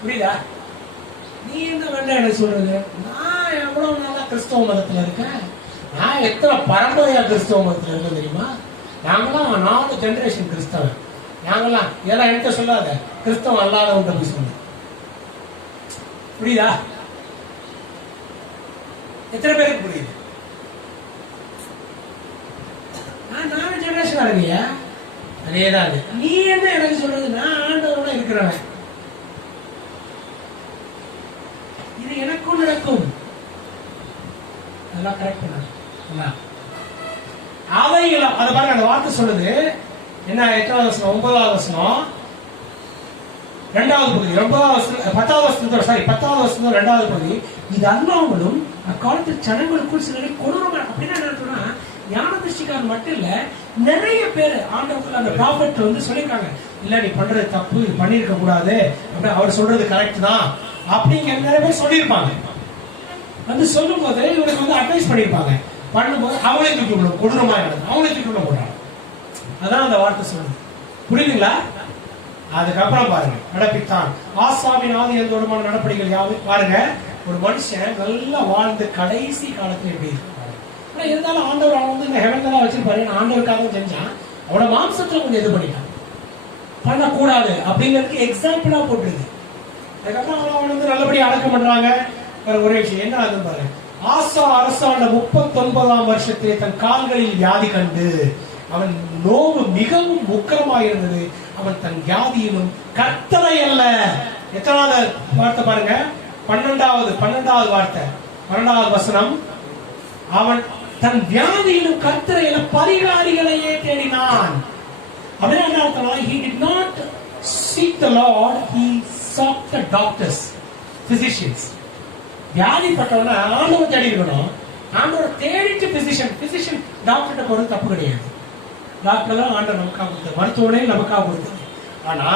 புரியுதா, நீ என்ன வெண்ணெய் எனக்கு சொல்றது, நான் எவ்வளவு நாளா கிறிஸ்தவ மதத்துல இருக்கேன், நான் எத்தனை பரம்பரையா கிறிஸ்தவ மதத்துல இருக்கேன் தெரியுமா, நாங்களாம் 4 ஜெனரேஷன் கிறிஸ்தவன், நாங்களாம் இதெல்லாம் என்கிட்ட சொல்லாத, கிறிஸ்தவம் அல்லாதவங்க போய் சொல்லு, புரியுதா, எத்தனை பேருக்கு புரியுது, 4 ஜெனரேஷன் ஆகுங்க, அதேதான். நீ என்ன எனக்கு சொல்றது, நான் ஆண்டவரோட இருக்கிறவன், இது எனக்கும் நடக்கும், அதெல்லாம் கரெக்ட் பண்ண அவைகள். அதை பாருங்க, அந்த வார்த்தை சொல்லுது என்ன, 8வது வசனம் 9வது வசனம் 2வது பகுதி, 10வது வசனம் 2வது பகுதி. இது அல்லாமலும் அக்காலத்தில் ஜனங்களுக்குள் சிலரை கொடூரமா, அப்படின்னா என்ன சொன்னா, ஞான திருஷ்டிக்காரன் மட்டும் இல்ல, நிறைய பேர் ஆண்டவருக்குள்ள அந்த ப்ராஃபட் வந்து சொல்லிருக்காங்க, இல்ல நீ பண்றது தப்பு, இது பண்ணிருக்க கூடாது, அப்படி அவர் சொல்றது கரெக்ட் தான் அப்படிங்கிற நிறைய பேர் சொல்லியிருப்பாங்க. வந்து சொல்லும் போது இவனுக்கு வந்து அட்வைஸ் பண்ணிருப்பாங்க, பண்ணும்போது அவங்களே தூக்கி விடும், கொடூரமா இருந்தது அவங்களே தூக்கி விட போட்டாங்க. அதான் அந்த வார்த்தை சொல்லுது, புரியுதுங்களா? அதுக்கப்புறம் பாருங்க, நடப்பித்தான் ஆசாவின் ஆதி எந்தோடுமான நடப்படிகள் யாவும். பாருங்க, ஒரு மனுஷன் நல்லா வாழ்ந்து கடைசி காலத்துல எப்படி இருக்கு, இருந்தாலும் ஆண்டவர் அவன் வந்து இந்த ஹெவன்ல தான் வச்சிருப்பாரு, ஆண்டவருக்காக செஞ்சான், அவனோட மாம்சத்துல கொஞ்சம் இது பண்ணிட்டான், பண்ணக்கூடாது அப்படிங்கிறதுக்கு எக்ஸாம்பிளா போட்டுருக்கு. அதுக்கப்புறம் அவன் வந்து நல்லபடியா அடக்கம் பண்றாங்க. ஒரே விஷயம் என்ன ஆகுதுன்னு பாருங்க, ஆசா அரசாண்ட 39ஆம் வருஷத்திலே தன் கால்களில் வியாதி கண்டு அவன் நோவு மிகவும் உக்கிரமாயிருந்தது, அவன் தன் வியாதியிலும் கர்த்தரை அல்ல. எத்தனாவது வார்த்தை பாருங்க, 12வது வார்த்தை, 12வது வசனம், அவன் தன் வியாதியிலும் கர்த்தரை அல்ல பரிகாரிகளையே தேடினான். அப்படின்னா he did not seek the Lord, he sought the doctors, physicians. வியாதிப்பட்டவன ஆண்டவர் தேடி இருக்கணும், ஆண்டவர் தேடிட்டு பிசிஷியன் டாக்டர்கிட்ட போறது தப்பு கிடையாது, டாக்டர் தான் ஆண்டவர் நமக்காக கொடுத்தார், மருத்துவமனை நமக்காக கொடுத்தார். ஆனா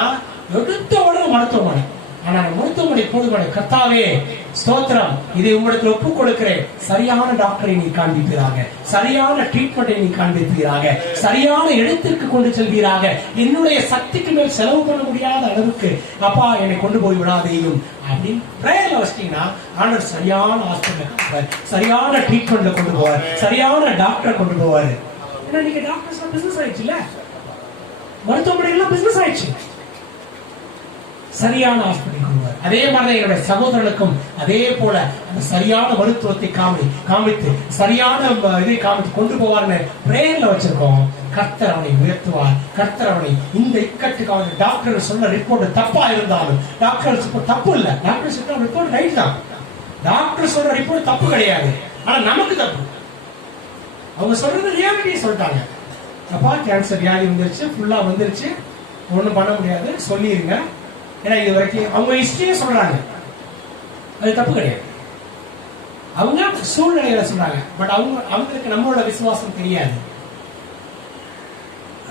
எடுத்த உடனே மருத்துவமனை, ஆனா மருத்துவமனை முழங்களை போடுவாங்க. கர்த்தாவே ஸ்தோத்திரம், இதை உங்களுக்கு ஒப்புக் கொடுக்கிறேன். சரியான டாக்டரை நீ காண்பிப்பீராக, சரியான ட்ரீட்மெண்டை நீ காண்பிப்பீராக, சரியான இடத்திற்கு கொண்டு செல்வீராக. என்னுடைய சக்திக்கு மேல் செலவு பண்ண முடியாத அளவுக்கு அப்பா என்னை கொண்டு போய் விடாதேயும் அப்படின்னு பிரேயர்ல வச்சிட்டீங்கன்னா ஆண்டவர் சரியான ஹாஸ்பிட்டல், சரியான ட்ரீட்மெண்ட்ல கொண்டு போவார், சரியான டாக்டர் கொண்டு போவாரு. ஏன்னா நீங்க டாக்டர்ஸ் பிசினஸ் ஆயிடுச்சுல்ல, மருத்துவமனைகள்லாம் பிசினஸ் ஆயிடுச்சு. சரியான ஹாஸ்பிட்டல் கொண்டுவார். அதே மாதிரிதான் என்னுடைய சகோதரனுக்கும் அதே போல அந்த சரியான மருத்துவத்தை காமித்து சரியான இதை காமித்து கொண்டு போவார்னு பிரேயர்ல வச்சிருக்கோம். கர்த்தர் அவனை உயர்த்துவார். கர்த்தர் அவனை இந்த இக்கட்டுக்கு அவன் டாக்டர் சொன்ன ரிப்போர்ட் தப்பா இருந்தாலும், டாக்டர் தப்பு இல்ல, டாக்டர் சொல்ற ரிப்போர்ட் ரைட் தான், டாக்டர் சொல்ற ரிப்போர்ட் தப்பு கிடையாது, ஆனா நமக்கு தப்பு. அவங்க சொல்றது ரியாலிட்டியை சொல்லிட்டாங்க. அப்பா கேன்சர் வியாதி வந்துருச்சு, ஃபுல்லா வந்துருச்சு, ஒண்ணும் பண்ண முடியாது சொல்லிருங்க. ஏன்னா இது வரைக்கும் அவங்க ஹிஸ்டரியே சொல்றாங்க, அது தப்பு கிடையாது. அவங்க சூழ்நிலையில சொல்றாங்க, பட் அவங்களுக்கு நம்மளோட விசுவாசம் தெரியாது.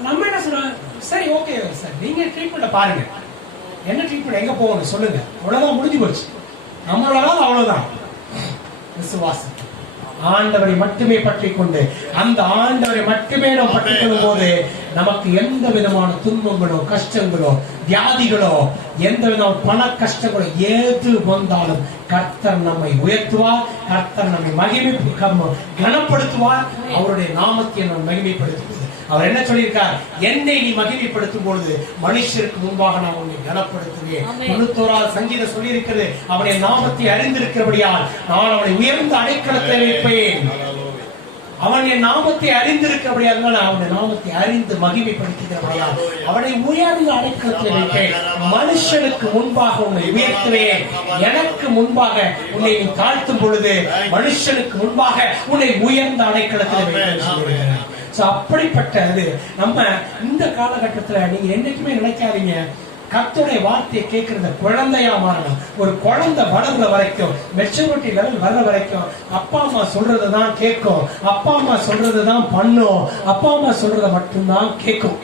நம்ம என்ன சொல்றோம், சரி ஓகே சார் நீங்க ட்ரீட்மெண்ட பாருங்க, என்ன ட்ரீட்மெண்ட் எங்க போகணும் சொல்லுங்க, அவ்வளவுதான், முடிஞ்சு போச்சு. நம்மளோட அவ்வளவுதான் விசுவாசம். ஆண்டவரை மட்டுமே பற்றி கொண்டு அந்த ஆண்டவரை மட்டுமே நாம் பற்றிக் கொள்ளும் போது நமக்கு எந்த விதமான துன்பங்களோ கஷ்டங்களோ வியாதிகளோ எந்த விதமான பண கஷ்டங்களோ ஏது வந்தாலும் கர்த்தர் நம்மை உயர்த்துவார், கர்த்தர் நம்மை கனப்படுத்துவார், அவருடைய நாமத்தை நம்ம மகிமைப்படுத்துவது. அவர் என்ன சொல்லியிருக்கார், என்னை நீ மகிமைப்படுத்தும் பொழுது மனுஷருக்கு முன்பாக நான் உன்னை கனப்படுத்துவேன். 91வது சங்கீதம் சொல்லி இருக்கிறது, அவனுடைய நாமத்தை அறிந்திருக்கிறபடியால் நான் அவனை உயர்ந்த அடைக்கலத்தை வைப்பேன். அவன் என் நாமத்தை அறிந்திருக்கிறபடியால் நான் அவனுடைய நாமத்தை அறிந்து மகிமைப்படுத்துகிறபடியால் அவனை உயர்ந்த அடைக்கலத்தில் வைப்பேன். மனுஷனுக்கு முன்பாக உன்னை உயர்த்துவேன், எனக்கு முன்பாக உன்னை நீ தாழ்த்தும் பொழுது மனுஷனுக்கு முன்பாக உன்னை உயர்ந்த அடைக்கலத்தில் வைப்பேன் சொல்லுகிறேன். அப்படிப்பட்டது நம்ம இந்த காலகட்டத்துல நீங்க என்னைக்குமே நினைக்காதீங்க கர்த்தருடைய வார்த்தையை கேட்கறத குழந்தையா மாறணும். ஒரு குழந்தை வளர்ற வரைக்கும், மெச்சூரிட்டி லெவல் வர்ற வரைக்கும் அப்பா அம்மா சொல்றதுதான் கேட்கும், அப்பா அம்மா சொல்றதுதான் பண்ணும், அப்பா அம்மா சொல்றத மட்டும்தான் கேட்கும்,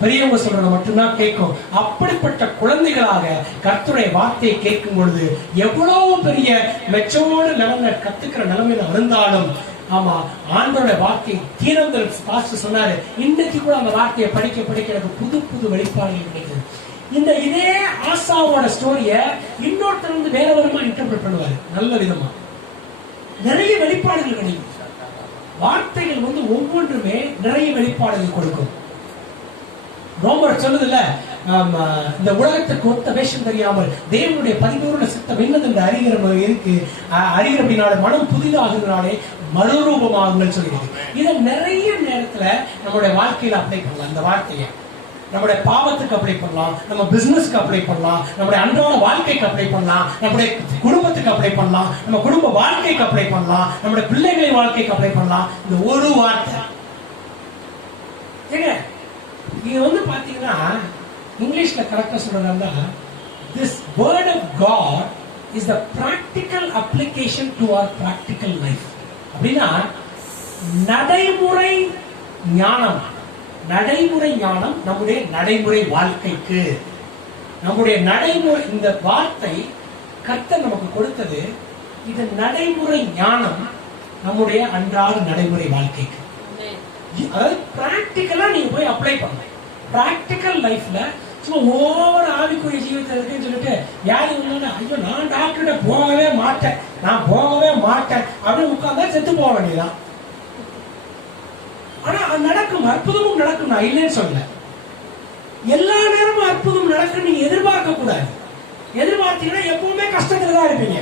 பெரியவங்க சொல்றத மட்டும்தான் கேட்கும். அப்படிப்பட்ட குழந்தைகளாக கர்த்தருடைய வார்த்தையை கேட்கும் பொழுது எவ்வளவு பெரிய மெச்சூர்டு லெவல்ல கத்துக்கிற நிலைமையில இருந்தாலும், ஆமா ஆண்டோட வார்த்தை தீரந்தர் பாஸ்டர் சொன்னாரு, இன்னைக்கு கூட அந்த வார்த்தையை படிக்க எனக்கு புது புது வெளிப்பாடுகள் கிடைக்குது. இதே ஆசாவோட ஸ்டோரிய இன்னொருத்தர் வந்து வேற விதமா இன்டர்பிரட் பண்ணுவாரு, நல்ல விதமா நிறைய வெளிப்பாடுகள் கிடைக்கும். வார்த்தைகள் வந்து ஒவ்வொன்றுமே நிறைய வெளிப்பாடுகள் கொடுக்கும். ரோமர் சொல்லுதுல்ல, இந்த உலகத்துக்கு ஒத்த வேஷம் தெரியாமல் தேவனுடைய பரிபூர்ண சித்தம் என்னது என்று அறிகிறபடினால மனம் புதிதாகிறதுனாலே மறுரூபமாகுங்கள் சொல்கிறது. இதை நிறைய நேரத்துல நம்மளுடைய வாழ்க்கையில அப்ளை பண்ணலாம். இந்த வார்த்தையை நம்முடைய பாவத்துக்கு அப்ளை பண்ணலாம், நம்ம பிசினஸ்க்கு அப்ளை பண்ணலாம், நம்முடைய அன்றாட வாழ்க்கைக்கு அப்ளை பண்ணலாம், நம்முடைய குடும்பத்துக்கு அப்ளை பண்ணலாம், நம்ம குடும்ப வாழ்க்கைக்கு அப்ளை பண்ணலாம், நம்முடைய பிள்ளைகளின் வாழ்க்கைக்கு அப்ளை பண்ணலாம். இந்த ஒரு வார்த்தை ஏங்க, இது வந்து பாத்தீங்கன்னா இங்கிலீஷ்ல கரெக்டா சொல்றதா, this word of God is the practical application to our practical life. அப்படின்னா நடைமுறை ஞானம், நடைமுறை ஞானம் நம்முடைய நடைமுறை வாழ்க்கைக்கு, நம்முடைய நடைமுறை இந்த வார்த்தை கர்த்தர் நமக்கு கொடுத்தது. இது நடைமுறை ஞானம் நம்முடைய அன்றாட நடைமுறை வாழ்க்கைக்கு. அதாவது பிராக்டிக்கலா நீங்க போய் அப்ளை பண்ண பிராக்டிக்கல் லைஃப்ல சும்மா ஓவர் ஆவிக்குரிய ஜீவிதத்தில் இருக்குன்னு சொல்லிட்டு யாரு இல்லைன்னா ஐயோ நான் டாக்டர்கிட்ட போகவே மாட்டேன், நான் போகவே மாட்டேன் அப்படின்னு உட்கார்ந்தா செத்து போக வேண்டியதான். ஆனா நடக்கும், அற்புதமும் நடக்கும், நான் இல்லைன்னு சொல்லல. எல்லா நேரமும் அற்புதம் நடக்கும் நீங்க எதிர்பார்க்க கூடாது. எதிர்பார்த்தீங்கன்னா எப்பவுமே கஷ்டத்துல தான் இருப்பீங்க.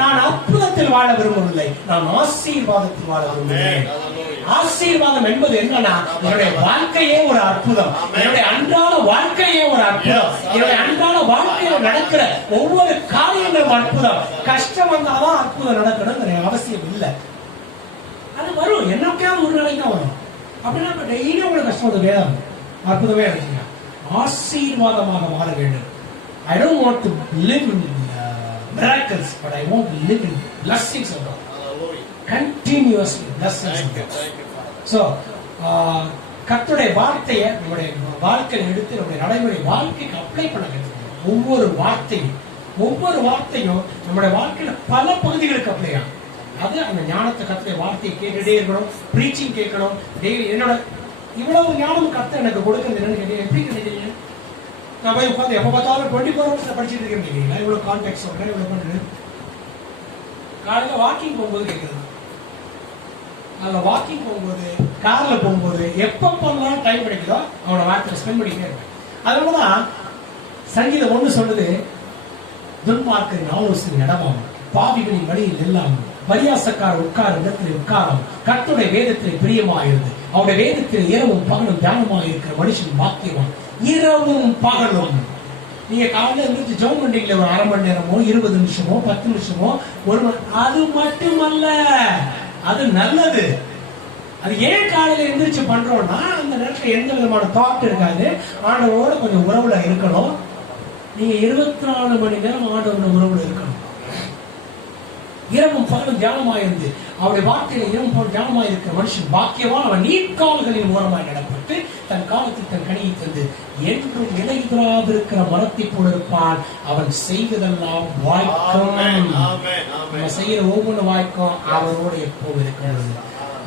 நான் அற்புதத்தில் வாழ விரும்பவில்லை, நான் ஆசீர்வாதத்தில் வாழ விரும்புகிறேன். ஆசீர்வாதம் என்பது என்னன்னா என்னுடைய வாழ்க்கையே ஒரு அற்புதம், என்னுடைய அன்றாட வாழ்க்கையே ஒரு அற்புதம், என்னுடைய அன்றாட வாழ்க்கையில் நடக்கிற ஒவ்வொரு காரியங்களும் அற்புதம். கஷ்டம் வந்தாதான் அற்புதம் நடக்கணுங்கிற அவசியம் இல்லை. அது வரும், என்னைக்காவது ஒரு நாளைக்கு தான் வரும். அப்படின்னா டெய்லி உங்களுக்கு கஷ்டம் வந்து வேதம் அற்புதமே நினைச்சீங்க. ஆசீர்வாதமாக வாழ வேண்டும். I don't want to live in miracles, but I want to live in blessings of God. Continuously blessings of God. So கர்த்தருடைய வார்த்தையை நம்முடைய வாழ்க்கையில் எடுத்து நம்முடைய நடைமுறை வாழ்க்கைக்கு அப்ளை பண்ண கற்றுக்கணும். ஒவ்வொரு வார்த்தையும் ஒவ்வொரு வார்த்தையும் நம்முடைய வாழ்க்கையில பல பகுதிகளுக்கு அப்ளை ஆகும். அது அந்த ஞானத்தை கத்துற வார்த்தையை கேட்டுட்டே இருக்கணும், ப்ரீச்சிங் கேட்கணும். டெய்லி என்னோட இவ்வளவு ஞானம் கத்த எனக்கு கொடுக்கறது என்னன்னு கேட்டீங்க, எப்படி நினைக்கிறீங்க? நான் போய் உட்காந்து எப்ப பார்த்தாலும் 24 hours படிச்சுட்டு இருக்கேன். இவ்வளவு கான்டெக்ட் சொல்றேன், இவ்வளவு பண்றேன். காலையில வாக்கிங் போகும்போது கேட்கறது, அதில் வாக்கிங் போகும்போது, கார்ல போகும்போது, எப்பப்பெல்லாம் டைம் கிடைக்குதோ அவனோட வார்த்தையை ஸ்பெண்ட் பண்ணிக்கிட்டே இருப்பேன். அதனாலதான் சங்கீதம் 1 சொல்லுது, துன்மார்க்கரின் ஆலோசனை நடவாமல், பாவிகளின் வழியில் இல்லாமல், பரியாசக்கார உட்கார இடத்தில் உட்காரம், கர்த்தருடைய வேதத்தில் பிரியமாயிருந்து, அவருடைய வேதத்தில் இரவும் பகலும் தியானமாக இருக்கிற மனுஷன் பாக்கியவான். இரவும் பகலும் நீங்க காலையில இருந்து ஜெபம் பண்றீங்களே, ஒரு அரை மணி நேரமோ 20 நிமிஷமோ 10 நிமிஷமோ 1 மணி, அது மட்டுமல்ல, அது நல்லது. அது ஏன் காலையில எந்திரிச்சு பண்றோம்னா, அந்த நேரத்துல எந்த விதமான தாட் இருக்காது, ஆண்டவரோட கொஞ்சம் உறவுல இருக்கணும். நீங்க 24 மணி நேரம் ஆண்டவரோட உறவுல இருக்கணும். இரவும் பகலும் தியானமாயிருந்து அவருடைய வார்த்தையில இரவும் பகலும் தியானமாயிருக்கிற மனுஷன் பாக்கியவான். அவன் நீர்க்கால்களின் ஓரமாய் நடப்பட்டு தன் காலத்தில் தன் கனியை தந்து என்றும் நிலையுறாதிருக்கிற மரத்தை போல இருப்பான். அவன் செய்வதெல்லாம் வாய்க்கும். நம்ம செய்யற ஒவ்வொரு வாய்க்கும் அவரோட எப்போது இருக்கிறது.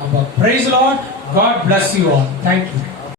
அப்ப praise the Lord. God bless you all. Thank you.